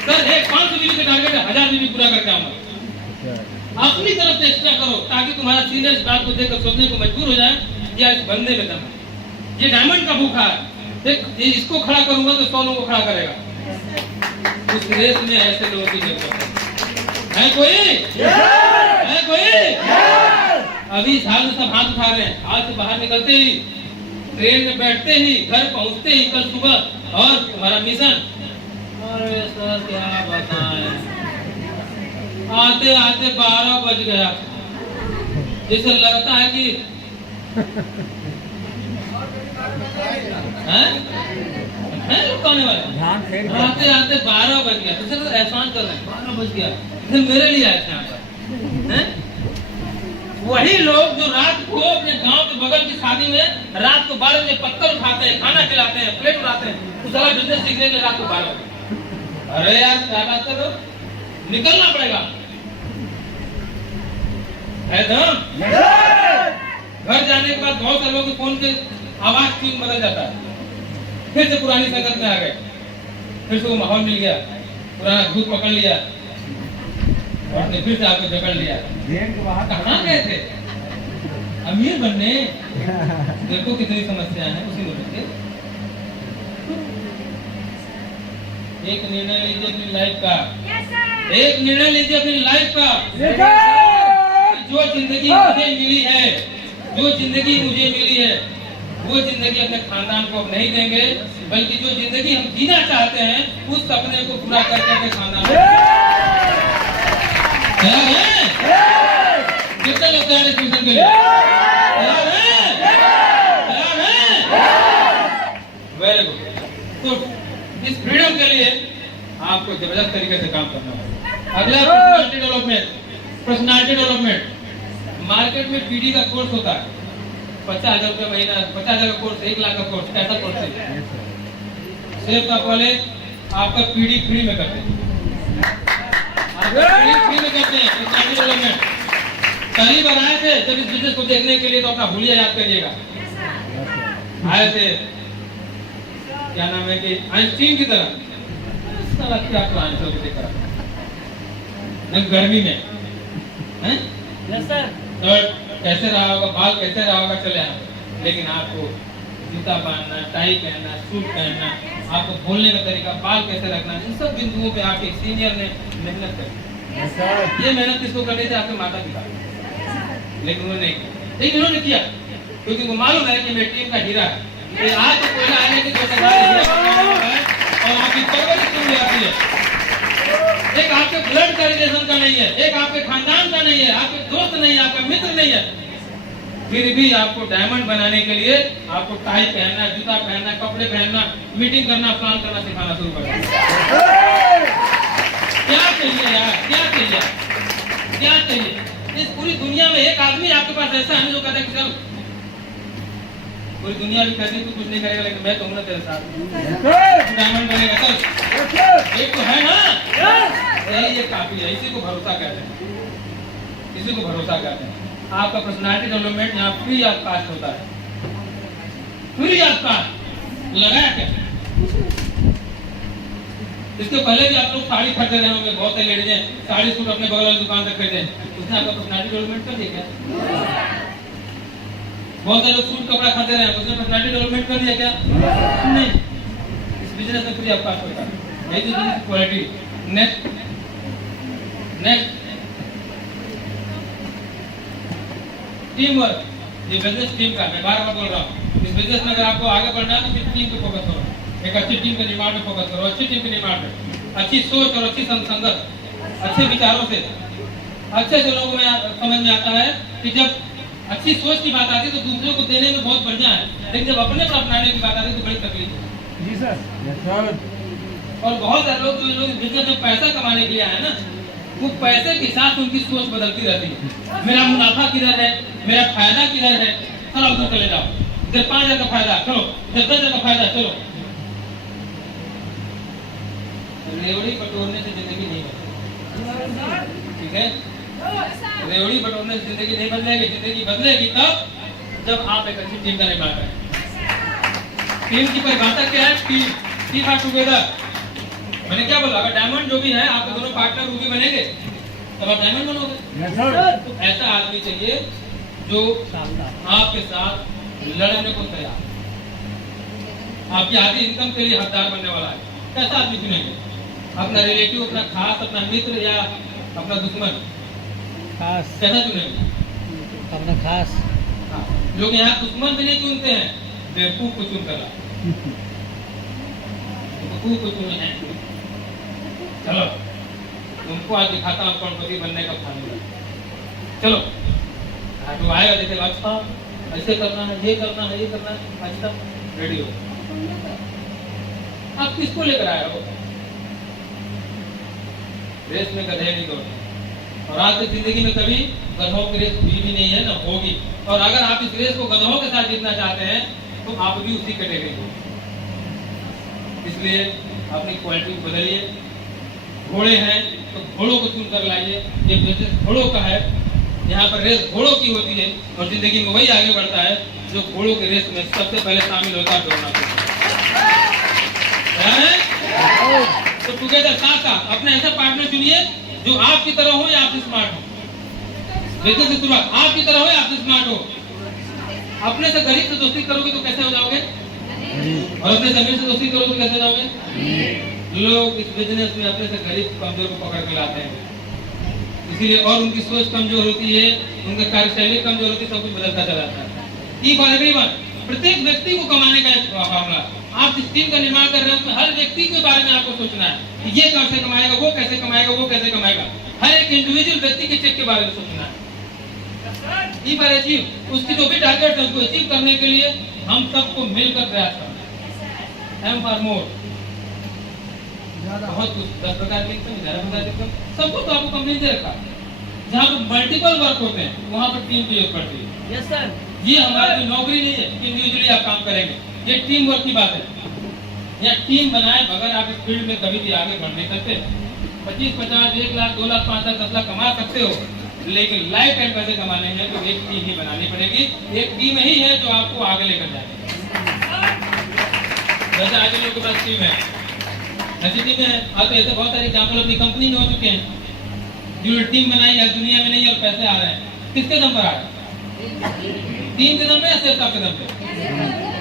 सर एक 500 बीबी का टारगेट है, 1000 बीबी पूरा करके आऊंगा। अपनी तरफ से एक्स्ट्रा करो, ताकि तुम्हारा सीनियर इस बात को देखकर सोचने को मजबूर हो जाए कि यार इस बंदे में दम है, ये डायमंड का भूखा है, इसको खड़ा करूंगा तो 100 लोगों को खड़ा करेगा। उस रेस में ऐसे लोगों की जरूरत है। कोई है कोई? अभी साल में सब हाथ उठा रहे हैं। हाथ से बाहर निकलते ही, ट्रेन में बैठते ही, घर पहुंचते ही कल सुबह, और तुम्हारा मिशन, अरे सर क्या बताएं, आते आते 12 बज गया। जैसे लगता है कि लुटाने वाले, आते आते 12 बज गया। तो सर एहसान कर रहे हैं, 12 बज गया, फिर मेरे लिए आए थे यहाँ पर। वही लोग जो रात को अपने गांव के बगल की शादी में रात को 12 बजे पत्थर उठाते हैं, खाना खिलाते हैं, प्लेट उठाते हैं, तो सारा बिजनेस सीखने के रात को 12 बजे। अरे यार क्या बात करो, निकलना पड़ेगा, है ना? घर जाने के बाद बहुत सारे लोग फोन के आवाज ट्यून बदल जाता है, फिर से पुरानी संगत में आ गए, फिर से वो माहौल मिल गया, पुराना भूत पकड़ लिया और उसने फिर से आपको जकड़ लिया। कहाँ गए थे? अमीर बनने। देखो कितनी समस्याएं हैं उसी में। एक निर्णय लीजिए अपनी लाइफ का, एक निर्णय लीजिए अपनी लाइफ का। जो जिंदगी मुझे मिली है, जो जिंदगी मुझे मिली है, वो जिंदगी अपने खानदान को अब नहीं देंगे, बल्कि जो जिंदगी हम जीना चाहते हैं उस सपने को पूरा करके अपने खानदान को। तैयार हैं? कितने लोग तैयार हैं ट्यूशन के लिए? तैयार हैं? तैयार हैं? Very good. तो इस फ्रीडम के लिए आपको जबरदस्त तरीके से काम करना होगा। अगला पर्सनालिटी डेवलपमेंट। मार्केट में पीडी का कोर्स होता है, 50,000 रुपये महीना, 50,000 का कोर्स, 1 लाख का कोर्स। कैसा कोर्स है? सिर्फ का कॉलेज आपका पीडी फ्री में करते हैं, फ्री में करते हैं। पर्सनालिटी डेवलपमेंट पहली बार आए थे जब इस बिजनेस को देखने के लिए, तो अपना हुलिया याद करिएगा। आए थे, क्या नाम है कि आइंस्टीन की तरह, क्या आंसर देखा गर्मी में हैं? तो कैसे रहा होगा, बाल कैसे रहा होगा, चले आए। लेकिन आपको जूता पहनना, टाई पहनना, सूट पहनना, आपको बोलने का तरीका, बाल कैसे रखना, इन सब बिंदुओं पे आपके सीनियर ने मेहनत करी। ये मेहनत किसको करनी थी? आपके माता पिता, लेकिन उन्होंने नहीं किया। लेकिन उन्होंने किया क्योंकि वो मालूम है कि मेरी टीम का हीरा है। आज तो कोयला आने की और आपकी परवरिश क्यों आती है? एक आपके ब्लड का रिलेशन का नहीं है, एक आपके खानदान का नहीं है, आपके दोस्त नहीं है, आपका मित्र नहीं है, फिर भी आपको डायमंड बनाने के लिए आपको टाई पहनना, जूता पहनना, कपड़े पहनना, मीटिंग करना, प्लान करना सिखाना शुरू कर दिया। क्या चाहिए यार? क्या चाहिए? क्या चाहिए? इस पूरी दुनिया में एक आदमी आपके पास ऐसा है जो कहता है कि चल, पूरी दुनिया भी कहती है तू कुछ नहीं करेगा, लेकिन मैं कहूँ ना तेरे साथ डायमंड बनेगा। चल, एक तो है ना, ये काफी है। इसी को भरोसा कहते हैं, इसी को भरोसा कहते हैं। आपका पर्सनालिटी डेवलपमेंट यहाँ फ्री ऑफ कास्ट होता है, फ्री ऑफ कास्ट। लगाया क्या? इसके पहले भी आप लोग साड़ी खरीदे रहे होंगे, बहुत से लेडीज हैं साड़ी सूट अपने बगल वाली दुकान से खरीदे, उसने आपका पर्सनालिटी डेवलपमेंट कर दिया क्या? बहुत सारे लोग सूट कपड़ा खरीदे रहे हैं, उसने पर्सनालिटी डेवलपमेंट कर दिया क्या? नहीं। इस बिजनेस में फ्री ऑफ कास्ट होता है, यही तो क्वालिटी। Next team work. ये बिजनेस टीम का, मैं बार-बार बोल रहा हूँ, इस बिजनेस में अगर आपको आगे बढ़ना है तो फिर टीम पे फोकस करो, एक अच्छी टीम के निर्माण में फोकस करो, अच्छी टीम के निर्माण में, अच्छी सोच और अच्छी संगत, अच्छे विचारों से, अच्छे से लोगों में समझ में आता है कि जब अच्छी सोच की बात आती है तो दूसरों को देने में बहुत बढ़िया है, लेकिन जब अपने पर अपनाने की बात आती है तो बड़ी तकलीफ है। जी सर। और बहुत सारे लोग जो लोग बिजनेस में पैसा कमाने के लिए आए ना, वो पैसे के साथ उनकी सोच बदलती रहती है। मेरा मुनाफा किधर है, मेरा फायदा किधर है, चलो उधर चले जाओ, इधर 5,000 का फायदा, चलो इधर 10,000 का फायदा, चलो। रेवड़ी बटोरने से जिंदगी नहीं बदलेगी, ठीक है? रेवड़ी बटोरने से जिंदगी नहीं बदलेगी। जिंदगी बदलेगी तब जब आप एक अच्छी टीम का निर्माण करें। टीम की परिभाषा क्या है? Team are together. मैंने क्या बोला? अगर डायमंड जो भी है, आपके दोनों पार्टनर रूबी बनेंगे तब आप डायमंड बनोगे। तो ऐसा आदमी चाहिए जो आपके साथ लड़ने को तैयार, आपकी आधी इनकम के लिए हकदार बनने वाला है। कैसा आदमी चुनेंगे? अपना रिलेटिव, अपना खास, अपना मित्र या अपना दुश्मन? खास। कैसा चुनेंगे? अपना खास। लोग यहाँ दुश्मन भी नहीं चुनते हैं, बेवकूफ को चुन कर बेवकूफ को चुने हैं। चलो तुमको आज दिखाता हूँ करोड़पति बनने का फार्मूला। चलो तो आएगा, देखेगा अच्छा ऐसे करना है, ये करना है, ये करना है, अच्छा रेडी हो। आप किसको लेकर आए हो? रेस में गधे नहीं दौड़ते, और आज तक जिंदगी में कभी गधों की रेस हुई भी नहीं है, ना होगी। और अगर आप इस रेस को गधों के साथ जीतना चाहते हैं तो आप भी उसी कैटेगरी हो। इसलिए अपनी क्वालिटी बदलिए। घोड़े हैं तो घोड़ों को चुनकर लाइए। ये बिजनेस घोड़ों का है, यहाँ पर रेस घोड़ों की होती है और जिंदगी में वही आगे बढ़ता है जो घोड़ों के रेस में सबसे पहले शामिल होता है दौड़ना। तो टुगेदर साथ साथ अपने ऐसा पार्टनर चुनिए जो आपकी तरह हो या आपसे स्मार्ट हो। बिल्कुल से शुरुआत आपकी तरह हो या आपसे स्मार्ट हो। अपने से गरीब से दोस्ती करोगे तो कैसे हो जाओगे, और अपने से अमीर से दोस्ती करोगे तो कैसे हो जाओगे। लोग इस बिजनेस में अपने से गरीब कमजोर को पकड़ के लाते हैं, इसीलिए और उनकी सोच कमजोर होती है, उनका कार्यशैली कमजोर होती है, सब कुछ बदलता चला जाता है। प्रत्येक व्यक्ति को कमाने का एक फॉर्मूला। आप जिस टीम का निर्माण कर रहे हैं उसमें हर व्यक्ति के बारे में आपको सोचना है कि ये कैसे कमाएगा, वो कैसे कमाएगा, वो कैसे कमाएगा। हर एक इंडिविजुअल व्यक्ति के चेक के बारे में सोचना है। अचीव उसकी जो भी टारगेट है उसको अचीव करने के लिए हम सबको मिलकर प्रयास करना है। एम फॉर मोर, बहुत कुछ 10 प्रकार के 11 प्रकार के सब कुछ तो आपको कंपनी दे रखा। जहाँ पर मल्टीपल वर्क होते हैं वहाँ पर टीम की जरूरत पड़ती है। Yes sir. ये हमारी नौकरी नहीं है कि इंडिविजुअली आप काम करेंगे, ये टीम वर्क की बात है। या टीम बनाए बगैर आप इस फील्ड में कभी भी आगे बढ़ नहीं सकते। 25, 50, 1 लाख, 2 लाख, 5 लाख, 10 लाख कमा सकते हो, लेकिन लाइफ टाइम पैसे कमाने हैं तो एक टीम ही बनानी पड़ेगी। एक टीम ही है जो आपको आगे लेकर जाएगी। जैसे आज लोगों के पास टीम है, ऐसी टीम है। आप ऐसे बहुत सारे एग्जाम्पल अपनी कंपनी में हो चुके हैं जो टीम बनाई है, दुनिया में नहीं है और पैसे आ रहे हैं। किसके दम पर आ रहे हैं? टीम के दम पे या सेल्स साहब के दम पे?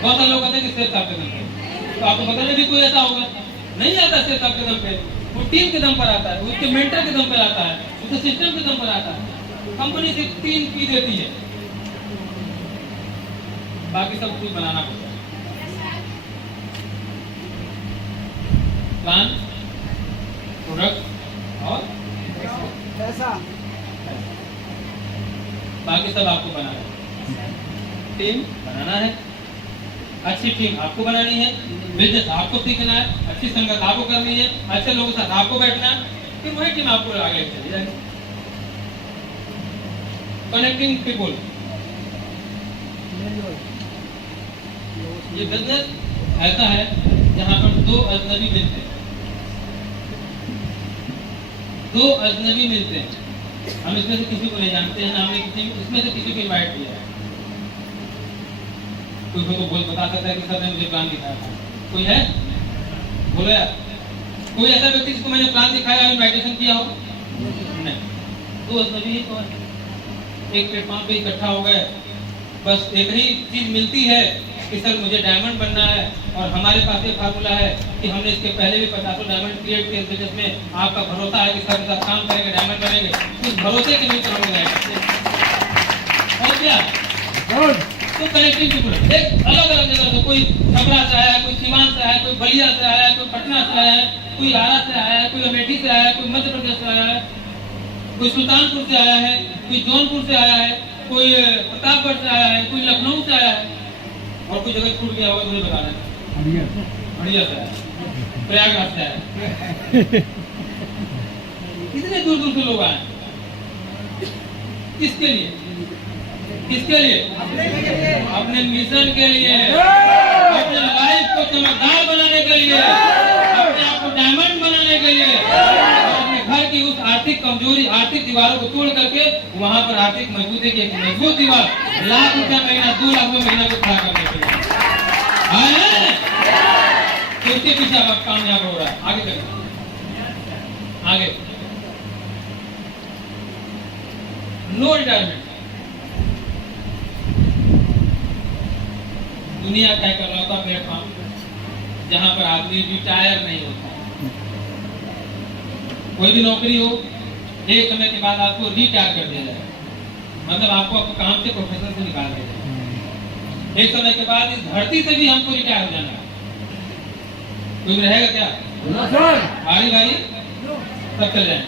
बहुत सारे लोग कहते हैं कि सेल्स साहब के दम पे। तो आपको पता नहीं भी कोई ऐसा होगा, नहीं आता सेल्स साहब के दम पे, वो टीम के दम पर आता है, उसके मेंटर के दम पर आता है, उसके सिस्टम के दम पर आता है। कंपनी सिर्फ 3 की देती है, बाकी सब कुछ बनाना पड़ता है। प्लान, प्रोडक्ट और पैसा, बाकी सब आपको बनाना है। टीम बनाना है, अच्छी टीम आपको बनानी है, बिजनेस आपको सीखना है, अच्छी संगत आपको करनी है, अच्छे लोगों के साथ आपको बैठना है, फिर वही टीम आपको आगे चली जाएगी। कनेक्टिंग पीपल, ये बिजनेस ऐसा है जहां पर 2 अजनबी मिलते हैं। 2 अजनबी मिलते हैं, हम इसमें से किसी को नहीं जानते हैं, ना हमने इसमें से किसी को इनवाइट किया है। कोई तो बोल बता सकता है कि सर ने मुझे प्लान दिखाया था, कोई है? बोलो यार, कोई ऐसा व्यक्ति जिसको मैंने प्लान दिखाया और इनविटेशन किया हो? नहीं। 2 अजनबी ही तो है, एक प्लेटफॉर्म पे इकट्ठा हो गए, बस एक ही चीज मिलती है कि सर मुझे डायमंड बनना है, और हमारे पास ये फार्मूला है कि हमने इसके पहले भी 50 डायमंड क्रिएट किए बिजनेस में। आपका भरोसा है कि सर के साथ काम करेंगे, डायमंड बनेंगे, उस भरोसे के नीचे हम लोग और क्या तो कनेक्टिंग पीपल एक अलग अलग जगह से, कोई छपरा से आया है, कोई सीवान से आया है, कोई बलिया से आया है, कोई पटना से आया है, कोई आरा से आया है, कोई अमेठी से आया है, कोई मध्य प्रदेश से आया है, कोई सुल्तानपुर से आया है, कोई जौनपुर से आया है, कोई प्रतापगढ़ से आया है, कोई लखनऊ से आया है, और कोई जगह छूट गया होगा तो बता दें। बढ़िया से आया, प्रयागराज से आया। कितने दूर दूर से लोग आए, किसके लिए? किसके लिए? अपने मिशन के लिए, अपने लाइफ को चमकदार बनाने के लिए, अपने आप को डायमंड बनाने के लिए, अपने घर की उस आर्थिक कमजोरी, आर्थिक दीवारों को तोड़ करके वहां पर आर्थिक मजबूती की एक मजबूत दीवार, लाख रुपया महीना, 2 लाख रुपया महीना को खड़ा करने के लिए तो उसके पीछे अब कामयाब हो रहा है। आगे चलिए, आगे नो रिटायरमेंट। दुनिया का इकलौता प्लेटफॉर्म जहां पर आदमी रिटायर नहीं होता। कोई भी नौकरी हो, एक समय के बाद आपको रिटायर कर दिया जाए, मतलब आपको अपने काम से, प्रोफेशन से निकाल दिया जाए। एक समय के बाद इस धरती से भी हमको रिटायर हो जाना है। कोई रहेगा क्या? बारी बारी सब चल जाएंगे,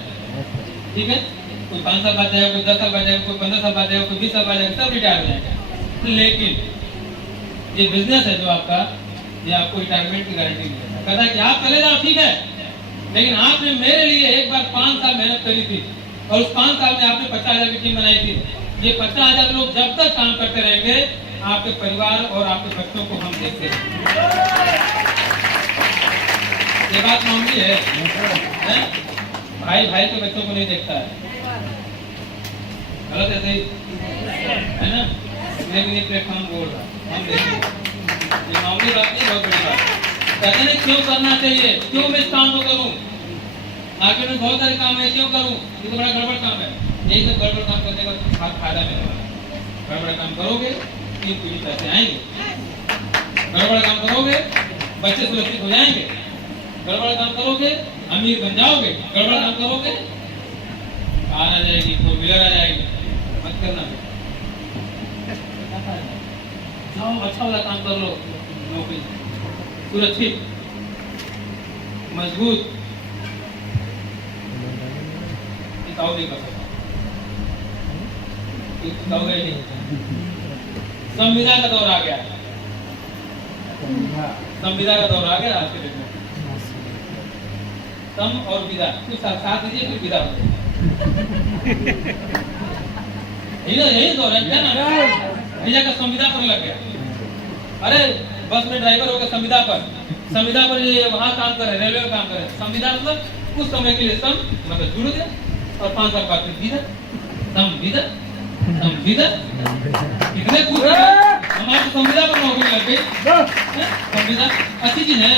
ठीक है? कोई 5 साल बाद जाएगा, कोई 10 साल बाद जाएगा, कोई 15 साल बाद जाएगा, कोई 20 साल बाद जाएगा, सब रिटायर हो जाएगा। लेकिन ये बिजनेस है जो आपका, ये आपको रिटायरमेंट की गारंटी नहीं देता। कहता है कि आप चले जाओ, ठीक है, लेकिन आपने मेरे लिए एक बार 5 साल मेहनत करी थी, और उस 5 साल में आपने 50,000 की टीम बनाई थी। ये 50,000 लोग जब तक काम करते रहेंगे, आपके परिवार और आपके बच्चों को हम देखते रहेंगे। ये बात मामूली है? भाई भाई के बच्चों को नहीं देखता है, गलत है, सही है ना? लेकिन ये प्लेटफॉर्म बोल रहा है, हम देखेंगे। ये मामूली बात नहीं, बहुत बड़ी बात। कहते हैं क्यों करना चाहिए, क्यों मैं इस काम को करूं, आगे में बहुत सारे काम है, क्यों करूं, ये तो बड़ा गड़बड़ काम है। यही सब गड़बड़ काम करने का फायदा मिलने वाला है। गड़बड़ काम करोगे 3 पीढ़ी पैसे आएंगे, गड़बड़ काम करोगे बच्चे सुरक्षित हो जाएंगे, गड़बड़ काम करोगे अमीर बन जाओगे, गड़बड़ काम करोगे कार आ जाएगी, 4 व्हीलर आ जाएगी। मत करना, जाओ अच्छा वाला काम कर लो, नौकरी सुरक्षित मजबूत, टिकाऊ भी कर सकता, टिकाऊ है नहीं। संविदा का दौर आ गया, संविदा का दौर आ गया आज के डेट में। सम और विदा कुछ साथ दीजिए, फिर विदा हो यही दौर है क्या ना। भैया का संविदा पर लग गया, अरे बस में ड्राइवर हो गया संविदा पर ये वहाँ काम करे, रेलवे में काम करे। संविदा मतलब कुछ समय के लिए सम मतलब जुड़ गया और 5 साल बाद फिर विदा, संविदा संविदा कितने कुछ हमारे संविदा पर नौकरी लग गई। संविदा अच्छी चीज है,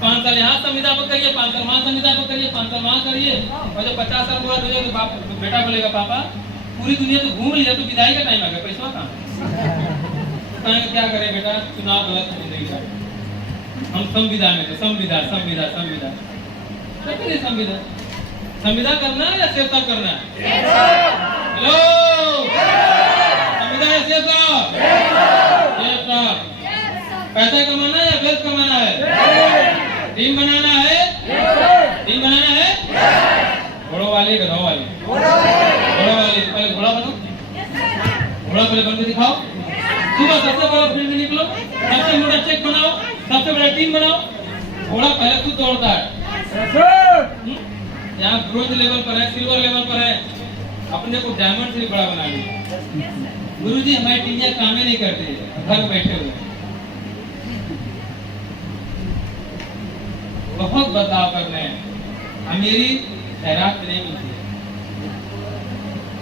5 साल यहाँ संविदा पर करिए, 5 साल वहाँ संविदा पर करिए, 5 साल वहाँ करिए, और जब 50 साल पूरा हो जाए तो बाप बेटा बोलेगा पापा पूरी दुनिया तो घूम लिया, तो विदाई का टाइम आ गया, पैसा कहाँ क्या करे बेटा, चुनाव व्यवस्था जिंदगी का। हम संविदा में थे, संविदा संविदा संविदा नहीं, संविदा संविदा करना है या सेवता करना है? हेलो, संविदा या सेवता? सेवता। पैसा कमाना है या वेल्थ कमाना है? टीम बनाना है, टीम बनाना है। घोड़ों वाले गधों वाले, घोड़ों वाले पहले घोड़ा बनो, घोड़ा पहले बन के दिखाओ। सुबह सबसे बड़ा फील्ड में निकलो, सबसे बड़ा चेक बनाओ, सबसे बड़ा टीम बनाओ। घोड़ा पहले खुद दौड़ता है, यहाँ ब्रोंज लेवल पर है, सिल्वर लेवल पर है, अपने को डायमंड से भी बड़ा बना लिया। गुरुजी हमारी टीमियां काम ही नहीं करती, घर बैठे हुए। बहुत बदलाव करने हैं। अमीरी खैरात नहीं मिलती है,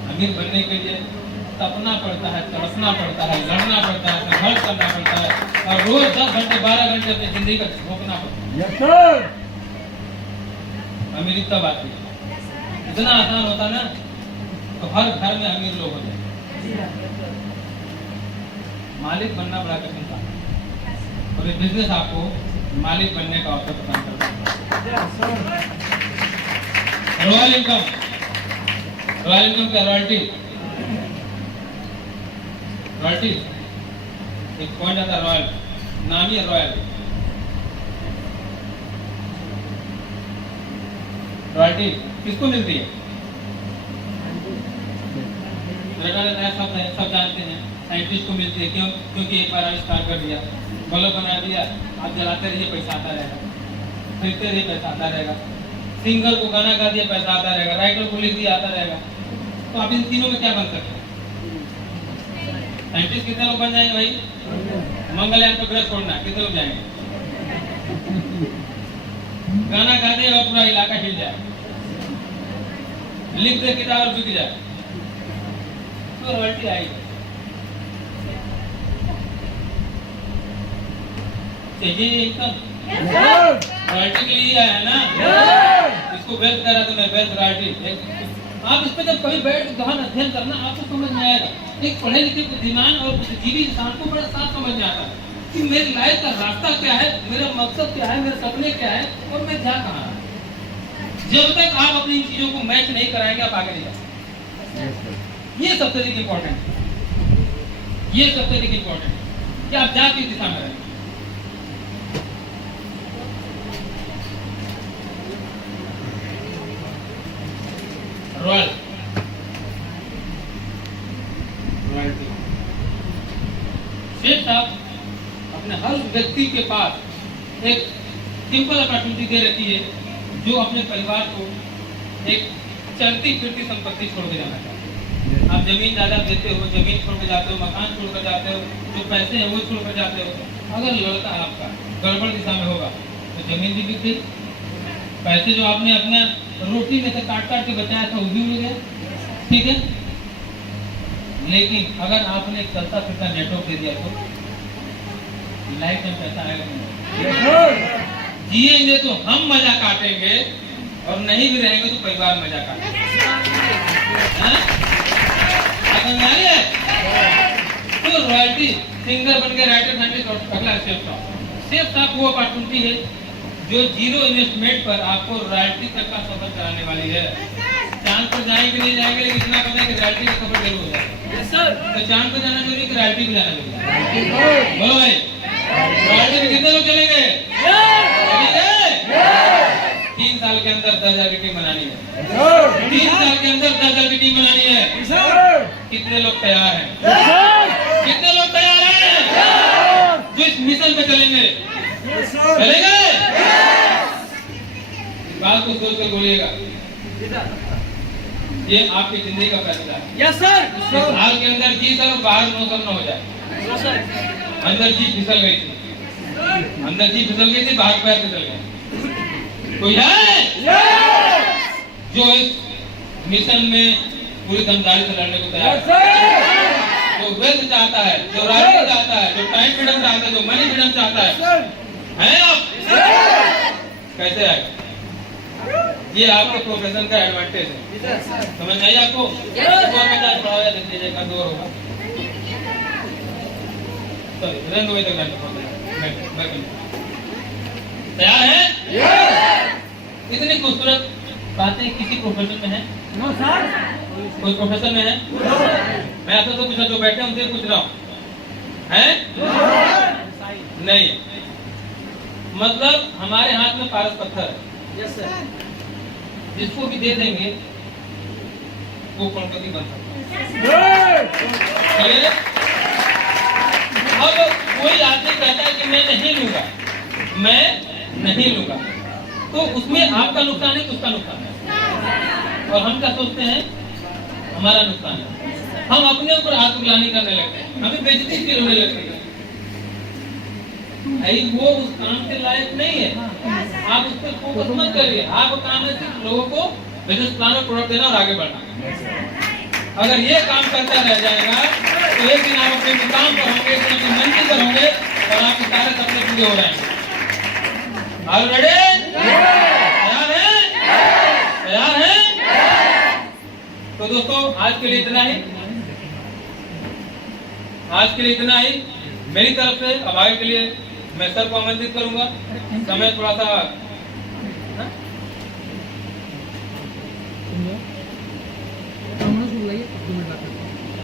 अमीर बनने के लिए तपना पड़ता है, तरसना पड़ता है, लड़ना पड़ता है, संघर्ष करना पड़ता है, और रोज 10 घंटे 12 घंटे अपनी जिंदगी का झोंकना पड़ता है। अमीरी तब आती है, इतना आसान होता ना तो हर घर में अमीर लोग होते। मालिक बनना बड़ा कठिन था, और ये बिजनेस आपको मालिक बनने का अवसर प्रदान करता है। रॉयल इनकम, रॉयल इनकम क्या? रॉयल्टी, रॉयल्टी एक पॉइंट आता है, रॉयल नाम ही है रॉयल। रॉयल्टी किसको मिलती है? सब जानते हैं, साइंटिस्ट को मिलती है। क्यों? क्योंकि एक बार आविष्कार कर दिया, बल्ब बना दिया, आप जलाते रहिए पैसा आता रहेगा, खरीदते रहिए पैसा आता रहेगा। सिंगर को गाना गा दिया पैसा आता रहेगा, राइटर को लिख दिया आता रहेगा। तो आप इन तीनों में क्या बन सकते हैं? साइंटिस्ट कितने लोग बन जाएंगे भाई? मंगलयान पर ग्रह छोड़ना, कितने लोग जाएंगे? गाना गा दे और पूरा इलाका हिल जाए, लिख दे किताब और बिक जाए, तो रॉयल्टी आएगी। चाहिए इनकम, रॉयल्टी के लिए आया ना। इसको वेल्थ कह रहा तो मैं वेल्थ रॉयल्टी। आप इस पर जब कभी बैठ के गहन अध्ययन करना, आपको समझ में आएगा। एक पढ़े लिखे बुद्धिमान और बुद्धिजीवी इंसान को बड़ा साफ समझ में आता है कि मेरी लाइफ का रास्ता क्या है, मेरा मकसद क्या है, मेरे सपने क्या है, और मैं जा कहाँ रहा। जब तक आप अपनी इन चीजों को मैच नहीं कराएंगे, आप आगे नहीं जा सकते। ये सबसे अधिक इम्पोर्टेंट है, ये सबसे अधिक इम्पोर्टेंट है कि आप जा किस दिशा में रहें। रॉयल रॉयल्टी शेख साहब अपने हर व्यक्ति के पास एक सिंपल अपॉर्चुनिटी दे रखी है, जो अपने परिवार को एक चलती फिरती संपत्ति छोड़ के जाना चाहते हैं। आप जमीन जायदाद देते हो, जमीन छोड़ के जाते हो, मकान छोड़ कर जाते हो, जो पैसे हैं वो छोड़ कर जाते हो। अगर लड़का आपका गड़बड़ दिशा में होगा तो जमीन भी बिक गई, पैसे जो आपने अपना रोटी में से काट काट के बचाया था वो भी उड़ गया। ठीक है, लेकिन अगर आपने एक चलता फिरता नेटवर्क दे दिया तो लाइफ में पैसा आएगा नहीं। जिएंगे तो हम मजा काटेंगे और नहीं भी रहेंगे तो परिवार मजा काटेंगे। तो रॉयल्टी सिंगर बन के राइटर फैमिली अगला सेफ टॉप वो अपॉर्चुनिटी है जो जीरो इन्वेस्टमेंट पर आपको रॉयल्टी तक का सफर कराने वाली है। चांद पर जाएंगे नहीं जाएंगे, लेकिन इतना पता है कि रॉयल्टी का सफर जरूर हो जाएगा। तो चांद पर जाना जरूरी कि रॉयल्टी पे जाना जरूरी? बोलो भाई, रॉयल्टी में कितने लोग चलेंगे? 3 साल के अंदर 10,000 की टीम बनानी है। 3 साल के अंदर 10,000 की टीम बनानी है। कितने लोग तैयार हैं? कितने लोग तैयार हैं जो इस मिशन पे चलेंगे? चलेंगे? बात को सोच कर बोलिएगा। ये आपकी जिंदगी का फैसला है। Yes sir. इस हाल के अंदर जी सर और बाहर नो सर न हो जाए। अंदर जी फिसल गई थी, अंदर जी फिसल गई थी, बाहर पैर फिसल गए। कोई है जो इस मिशन में पूरी दमदारी से लड़ने को तैयार है? जो वेल्थ चाहता है, जो रॉयल्टी चाहता है, जो टाइम फ्रीडम चाहता है, जो मनी फ्रीडम चाहता है आप? कैसे आएगा? ये आपके प्रोफेशन का एडवांटेज है। समझ नहीं आपको? बढ़ाया देख का दौर होगा। तैयार है? इतनी खूबसूरत बातें किसी प्रोफेशन में है? No sir. कोई प्रोफेशन में है? मैं आपसे तो पूछा, जो बैठे उनसे पूछ रहा हूँ, है? नहीं। मतलब हमारे हाथ में पारस पत्थर है। Yes sir. जिसको भी दे देंगे वो करोड़पति बन सकता है। अब कोई आदमी कहता है कि मैं नहीं लूंगा, मैं नहीं लूंगा, तो उसमें आपका नुकसान है कि उसका नुकसान है? और हम क्या सोचते हैं? हमारा नुकसान है। हम अपने ऊपर आत्मग्लानि करने लगते हैं, हमें बेइज्जती फील होने लगती है। वो उस काम के लायक नहीं है। आप उस पर फोकस मत करिए। आपका काम है सिर्फ लोगों को बिजनेस प्लान और प्रोडक्ट देना और आगे बढ़ना। अगर ये काम करता रह जाएगा तो एक दिन आप अपने मुकाम पर होंगे, एक दिन अपनी मंजिल पर होंगे और आपके सारे सपने पूरे हो जाएंगे। ऑलरेडी तैयार है? तैयार है? तो दोस्तों आज के लिए इतना ही। आज के लिए इतना ही मेरी तरफ से। अब आगे के लिए मैं सर को आमंत्रित करूंगा। समय थोड़ा सा